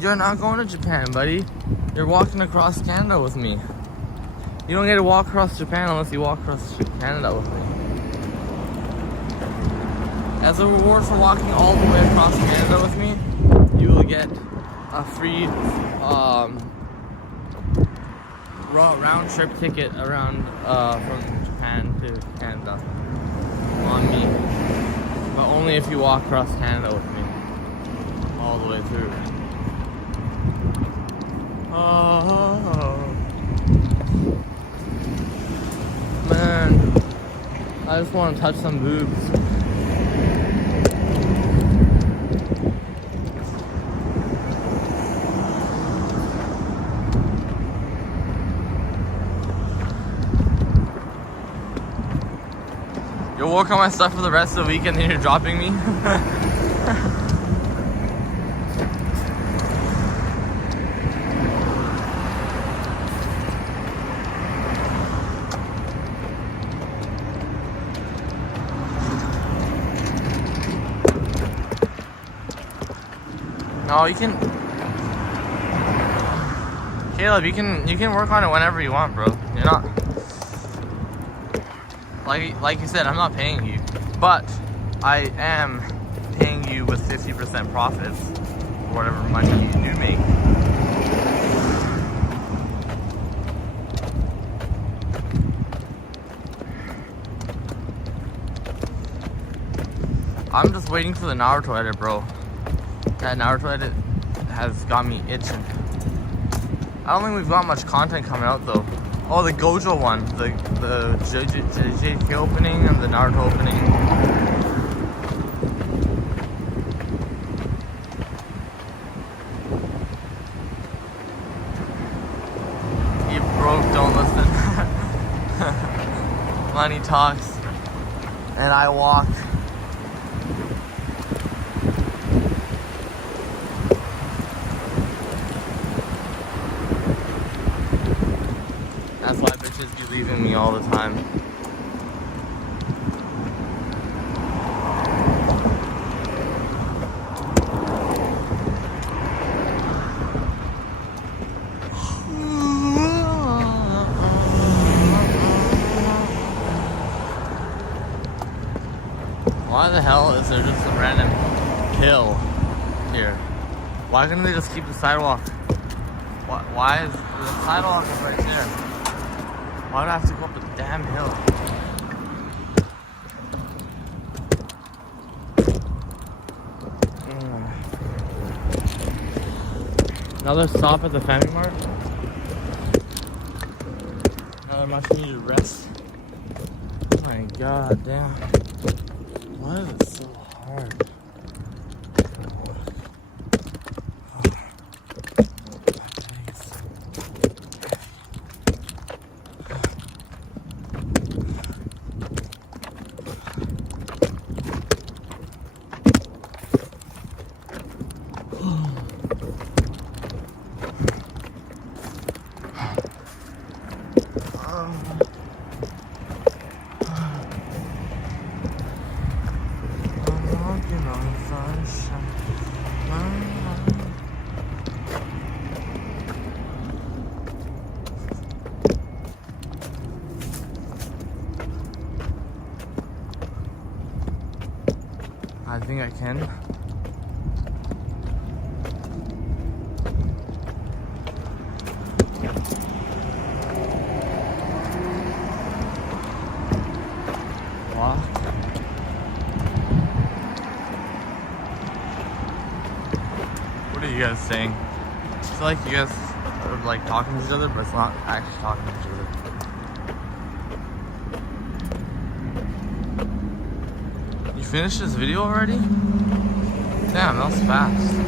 You're not going to Japan, buddy. You're walking across Canada with me. You don't get to walk across Japan unless you walk across Canada with me. As a reward for walking all the way across Canada with me, you will get a free round trip ticket around from Japan to Canada on me. But only if you walk across Canada with me all the way through. Oh, man, I just want to touch some boobs. You'll work on my stuff for the rest of the weekend and you're dropping me? No, you can, Caleb, you can work on it whenever you want, bro. You're not, like you said, I'm not paying you, but I am paying you with 50% profits, or whatever money you do make. I'm just waiting for the Naruto edit, bro. That Naruto edit has got me itching. I don't think we've got much content coming out though. Oh, the Gojo one, the JJK opening and the Naruto opening. You broke, don't listen. Money talks, and I walk. That's why bitches be leaving me all the time. Why the hell is there just a random hill here? Why couldn't they just keep the sidewalk? Why is the sidewalk is right there? Why do I have to go up a damn hill? Another stop at the Family Mart. Another much needed rest. Oh my god damn. Why is it so hard? I think I can. Walk. What are you guys saying? I feel like you guys are like talking to each other, but it's not actually talking to each other. finish this video already? Damn, that was fast.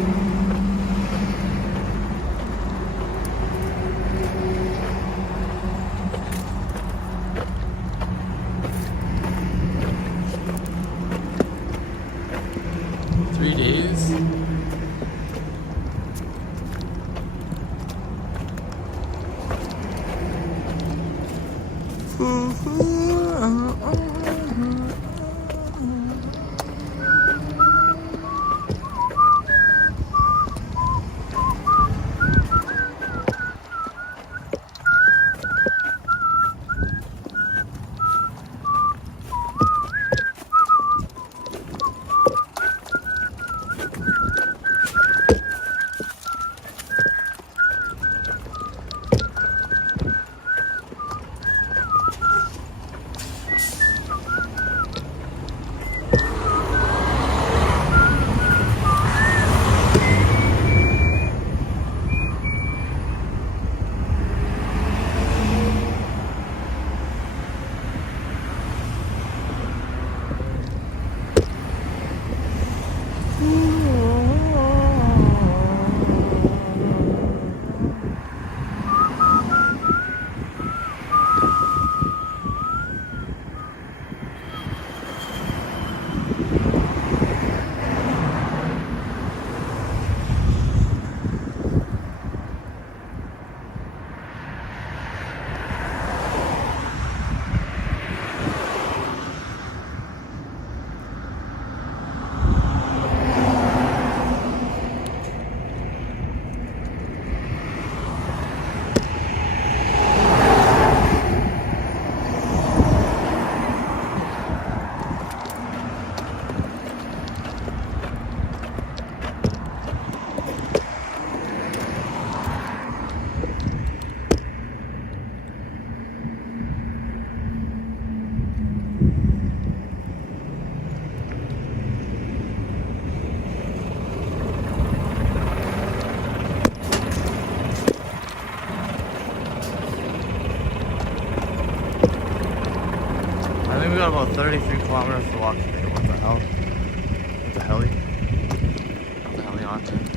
We got about 33 kilometers to walk today. What the hell? What the hell? What the hell are you on to?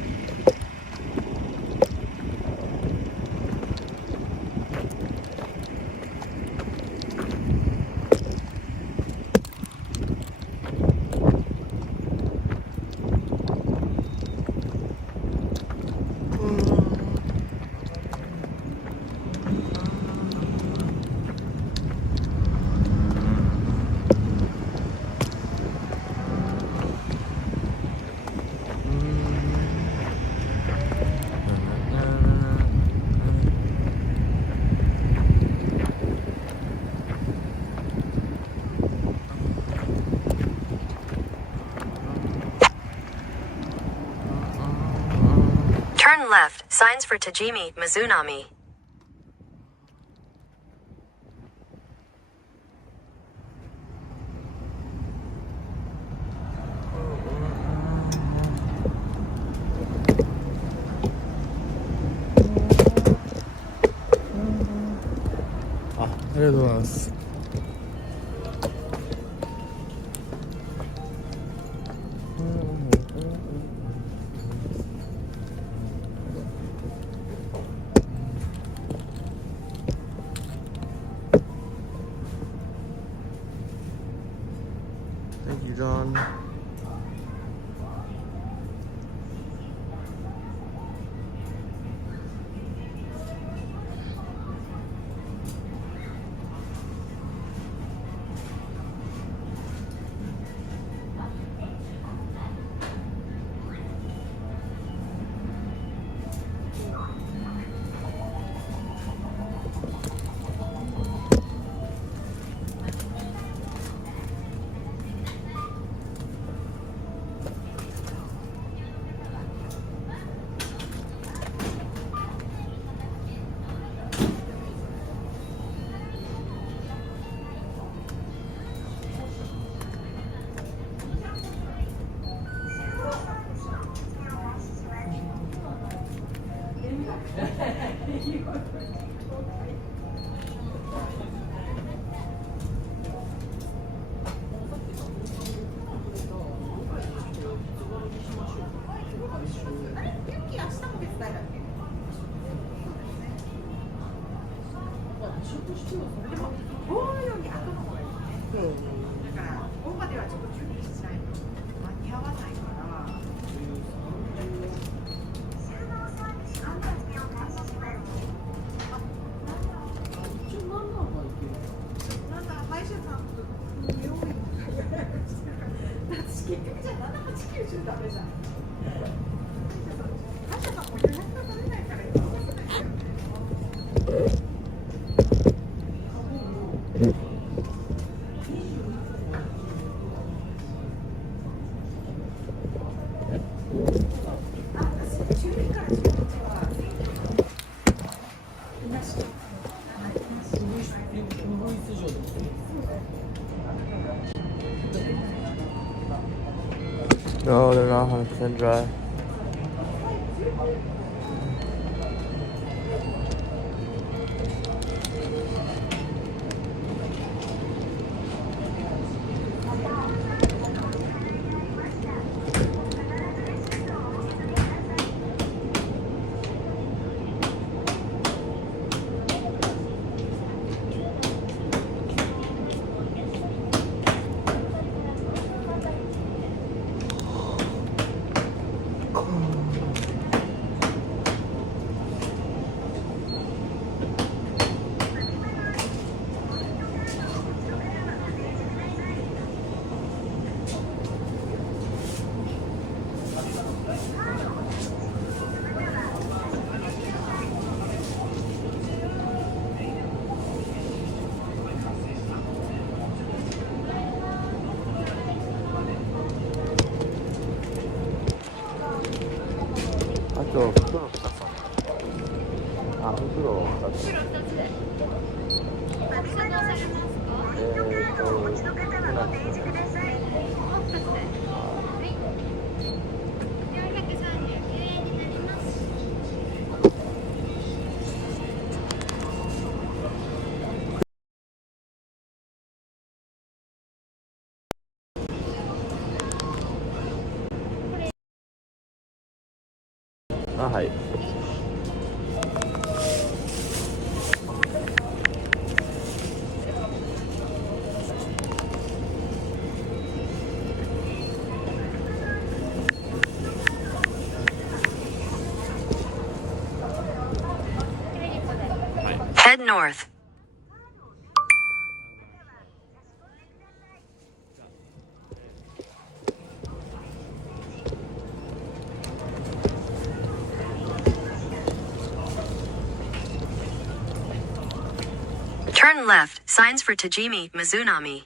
Turn left, signs for Tajimi, Mizunami. 아, ありがとうございます。Thank you, John. No, they're not 100% dry. 또袋2つあ、袋2つあ、はい。Head north. Turn left, signs for Tajimi, Mizunami.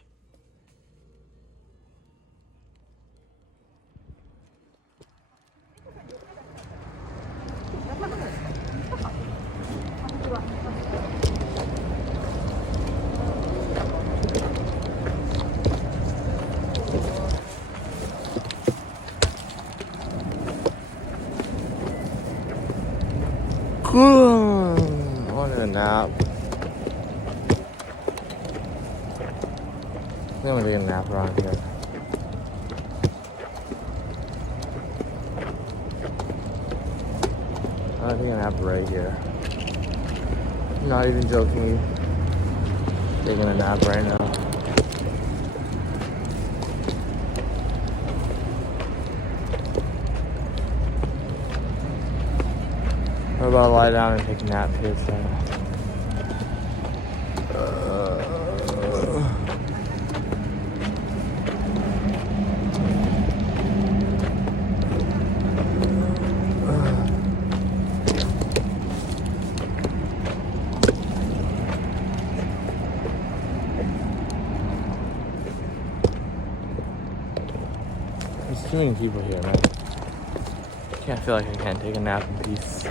I wanted a nap. I think I'm gonna take a nap around here. I'm gonna take a nap right here. I'm not even joking. Taking a nap right now. We're about to lie down and take a nap here, so. There's too many people here, man. I feel like I can't take a nap in peace.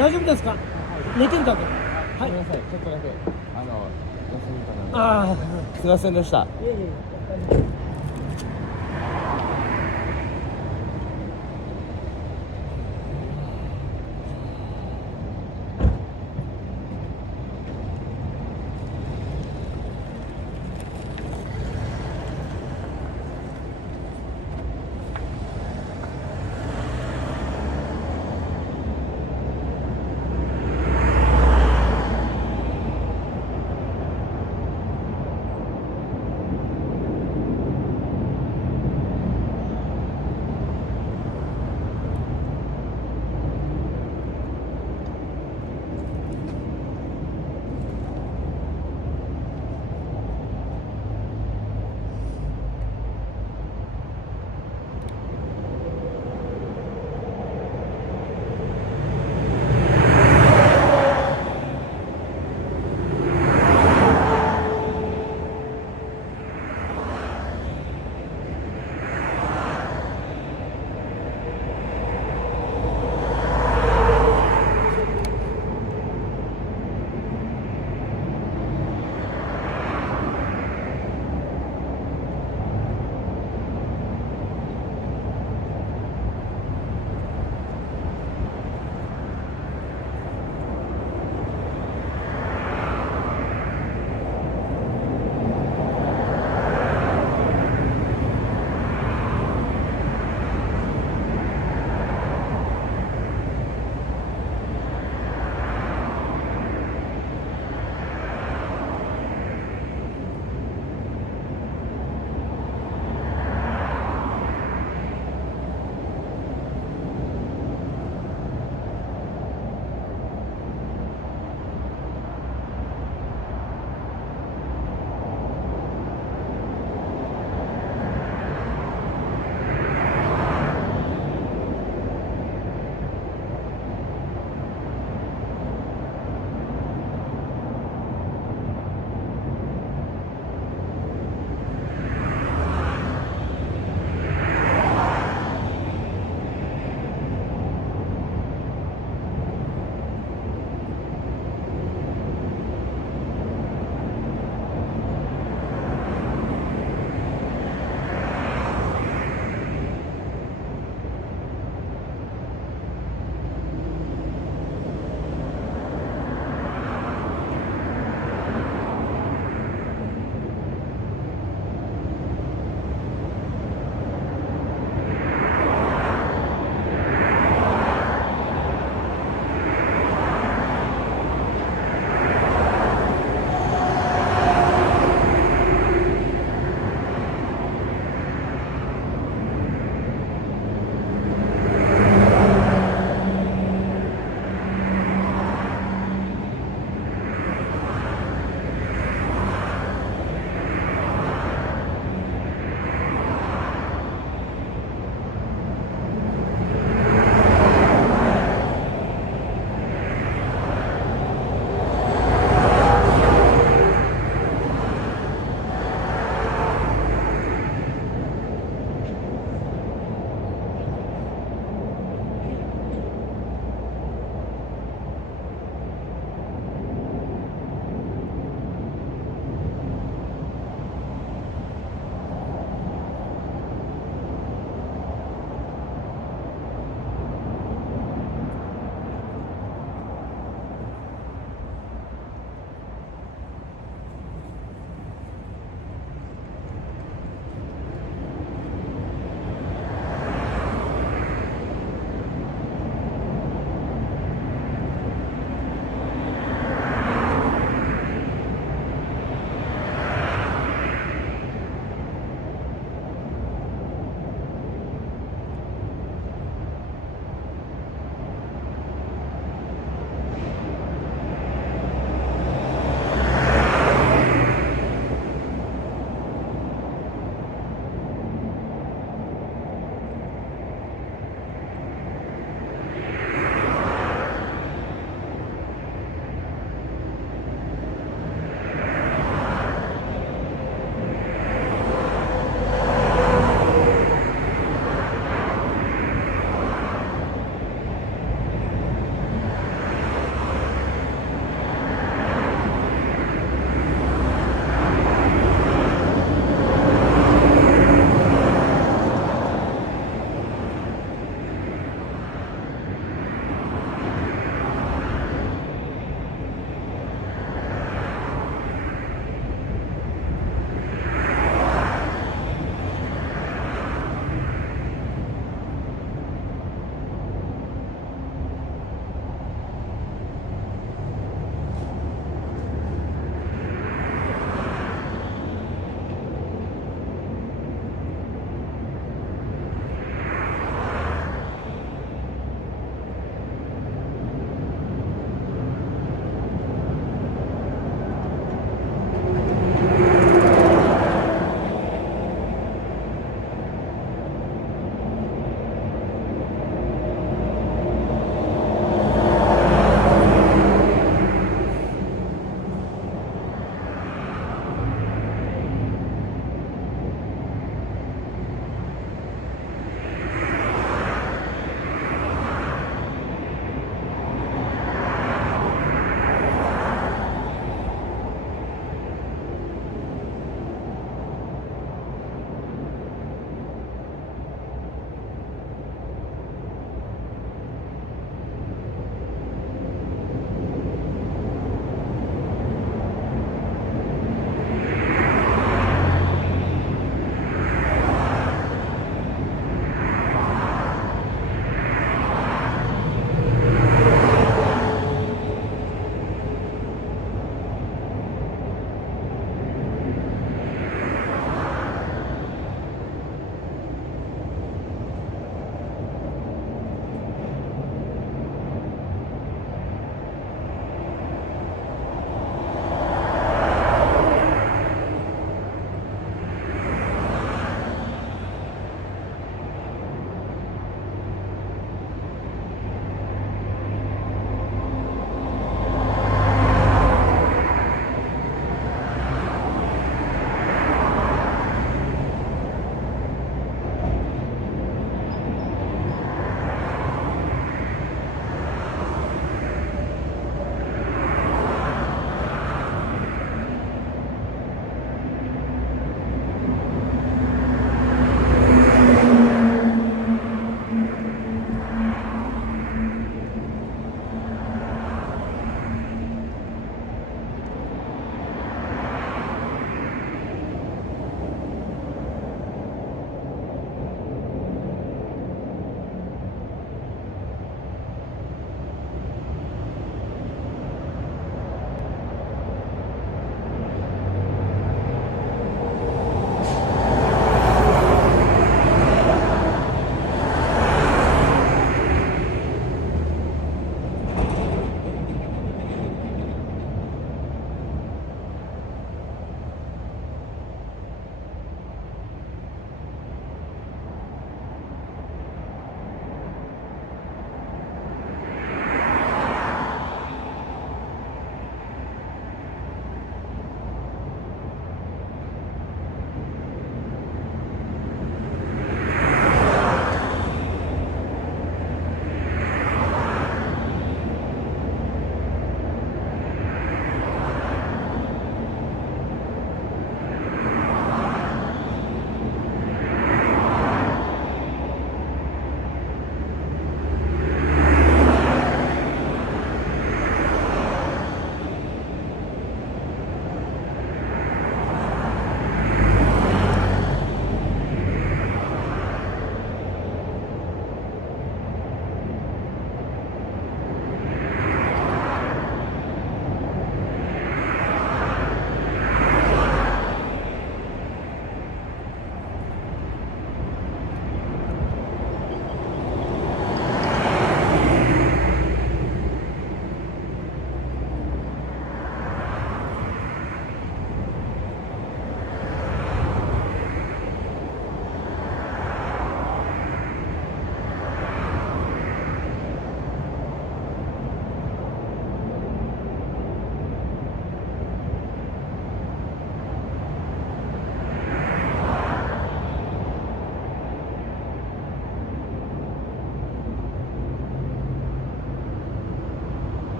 大丈夫ですか？寝てるだけ。ごめんなさい、ちょっとだけ休みかな。ああ、すいませんでした。いえいえ。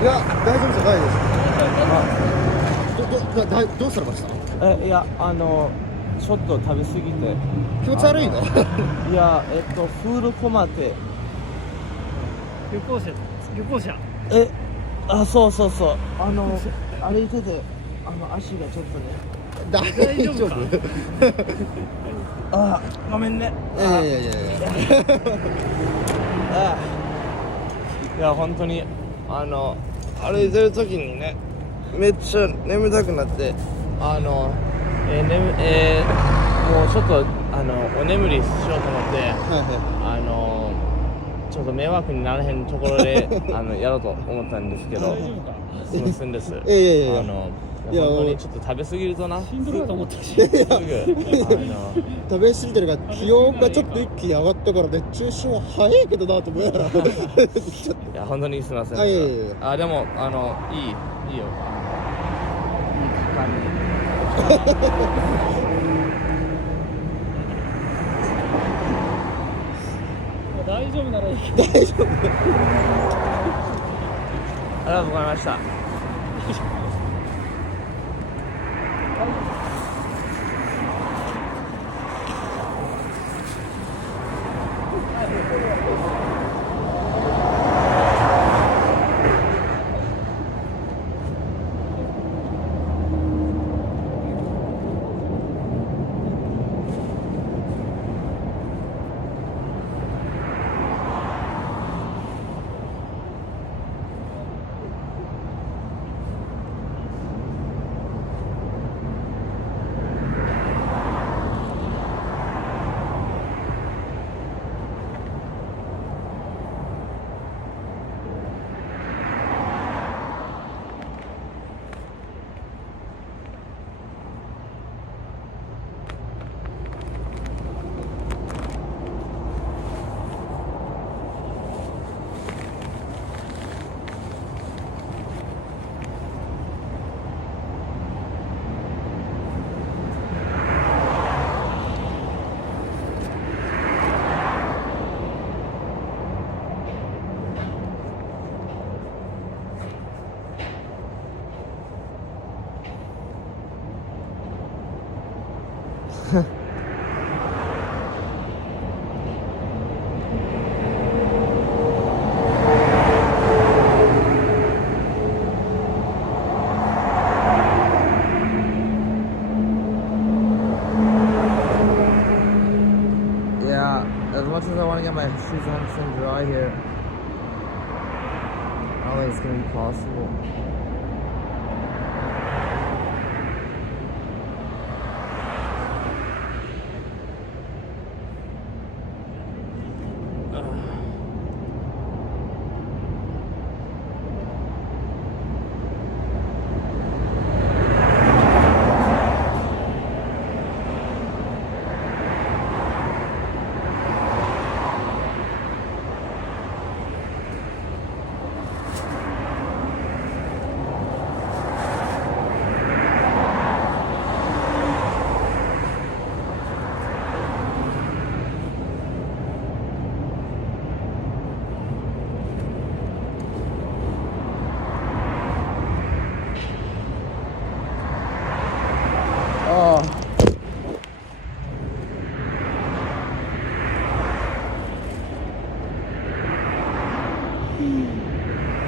いや、大丈夫じゃないです。どうされました？いや、ちょっと食べ過ぎて。気持ち悪いの？いや、フードコマテ。旅行者。そうそうそう。歩いてて、足がちょっとね。大丈夫？ごめんね。いや。いや、本当に、歩いてる時にね、めっちゃ眠たくなって、もうちょっと、お眠りしようと思って、ちょっと迷惑にならへんところで、やろうと思ったんですけど、すいませんです。いや本当にちょっと食べ過ぎるとな。しんどいと思ったし。食べ過ぎてるから気温がちょっと一気に上がったから熱中症は早いけどなと思いながら。いや、本当にすいません。でも、いいよ。いい感大丈夫ならいいけど。大丈夫。ありがとうございました。As much as I want to get my shoes 100% dry here, I don't think it's going to be possible.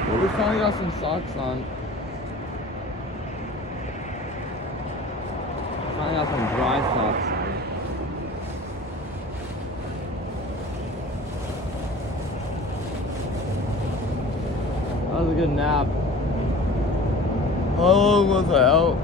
Well, we finally got some socks on. Finally got some dry socks on. That was a good nap. How long was I out?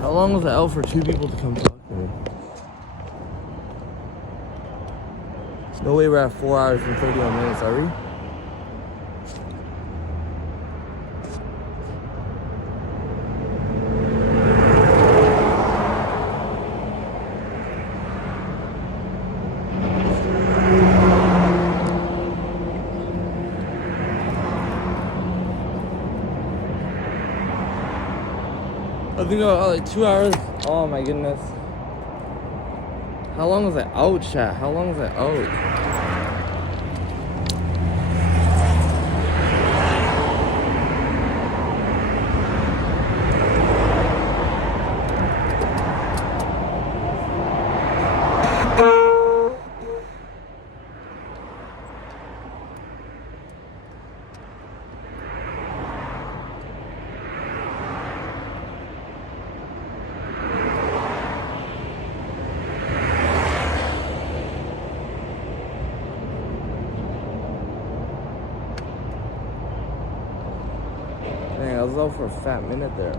How long was I out for two people to come talk to me? There's no way we're at 4 hours and 31 minutes, are we? I think like 2 hours. Oh my goodness. How long was I out, chat? How long was I out? Dang, I was out for a fat minute there.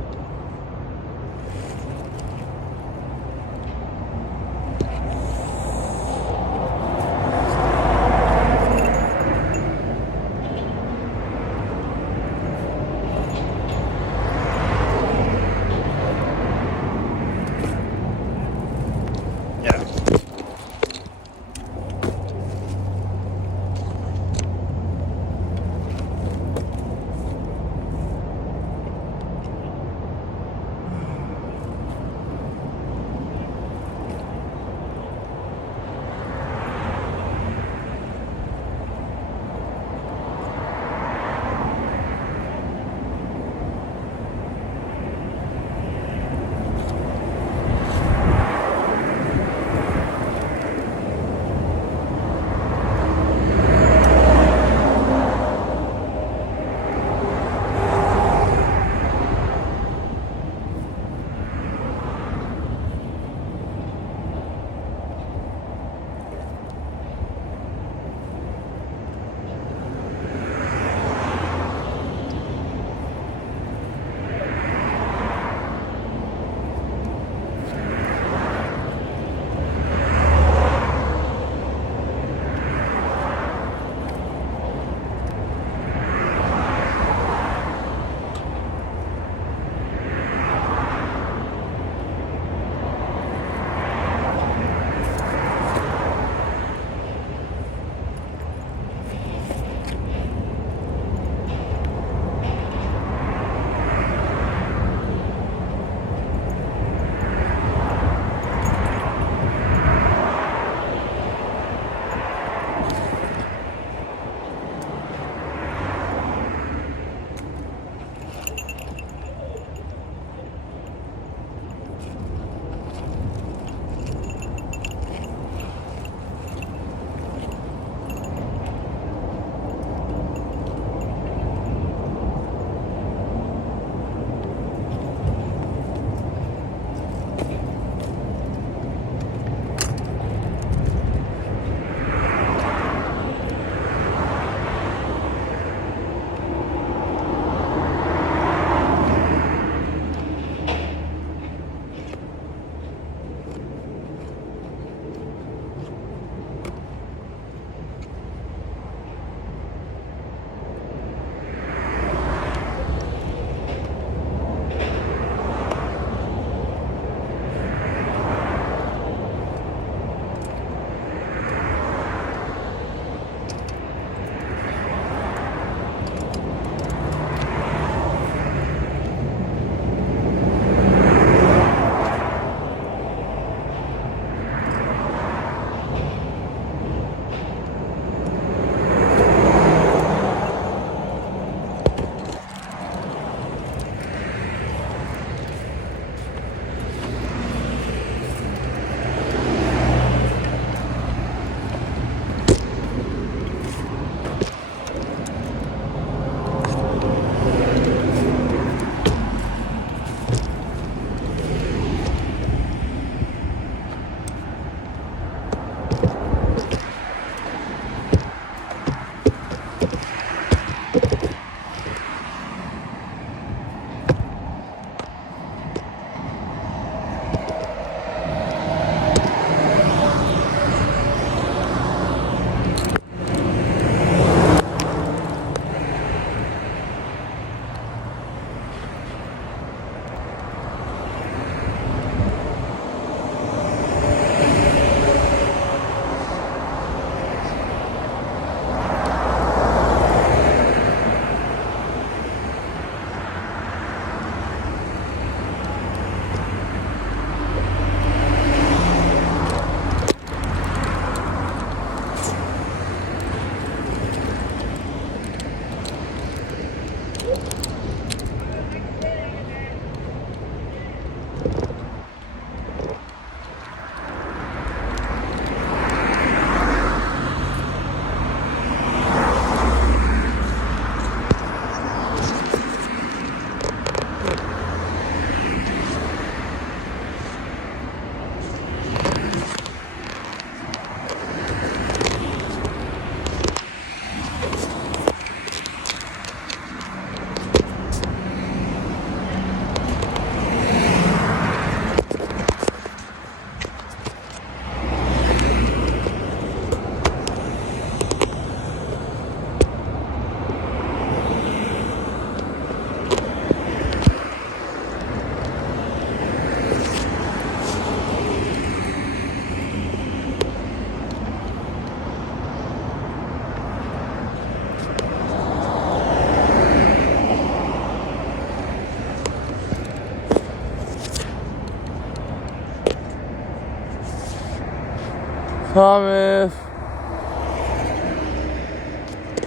Thomas,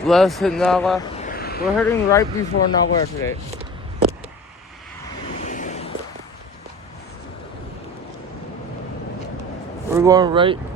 let's hit Naga. We're heading right before Nagoya today. We're going right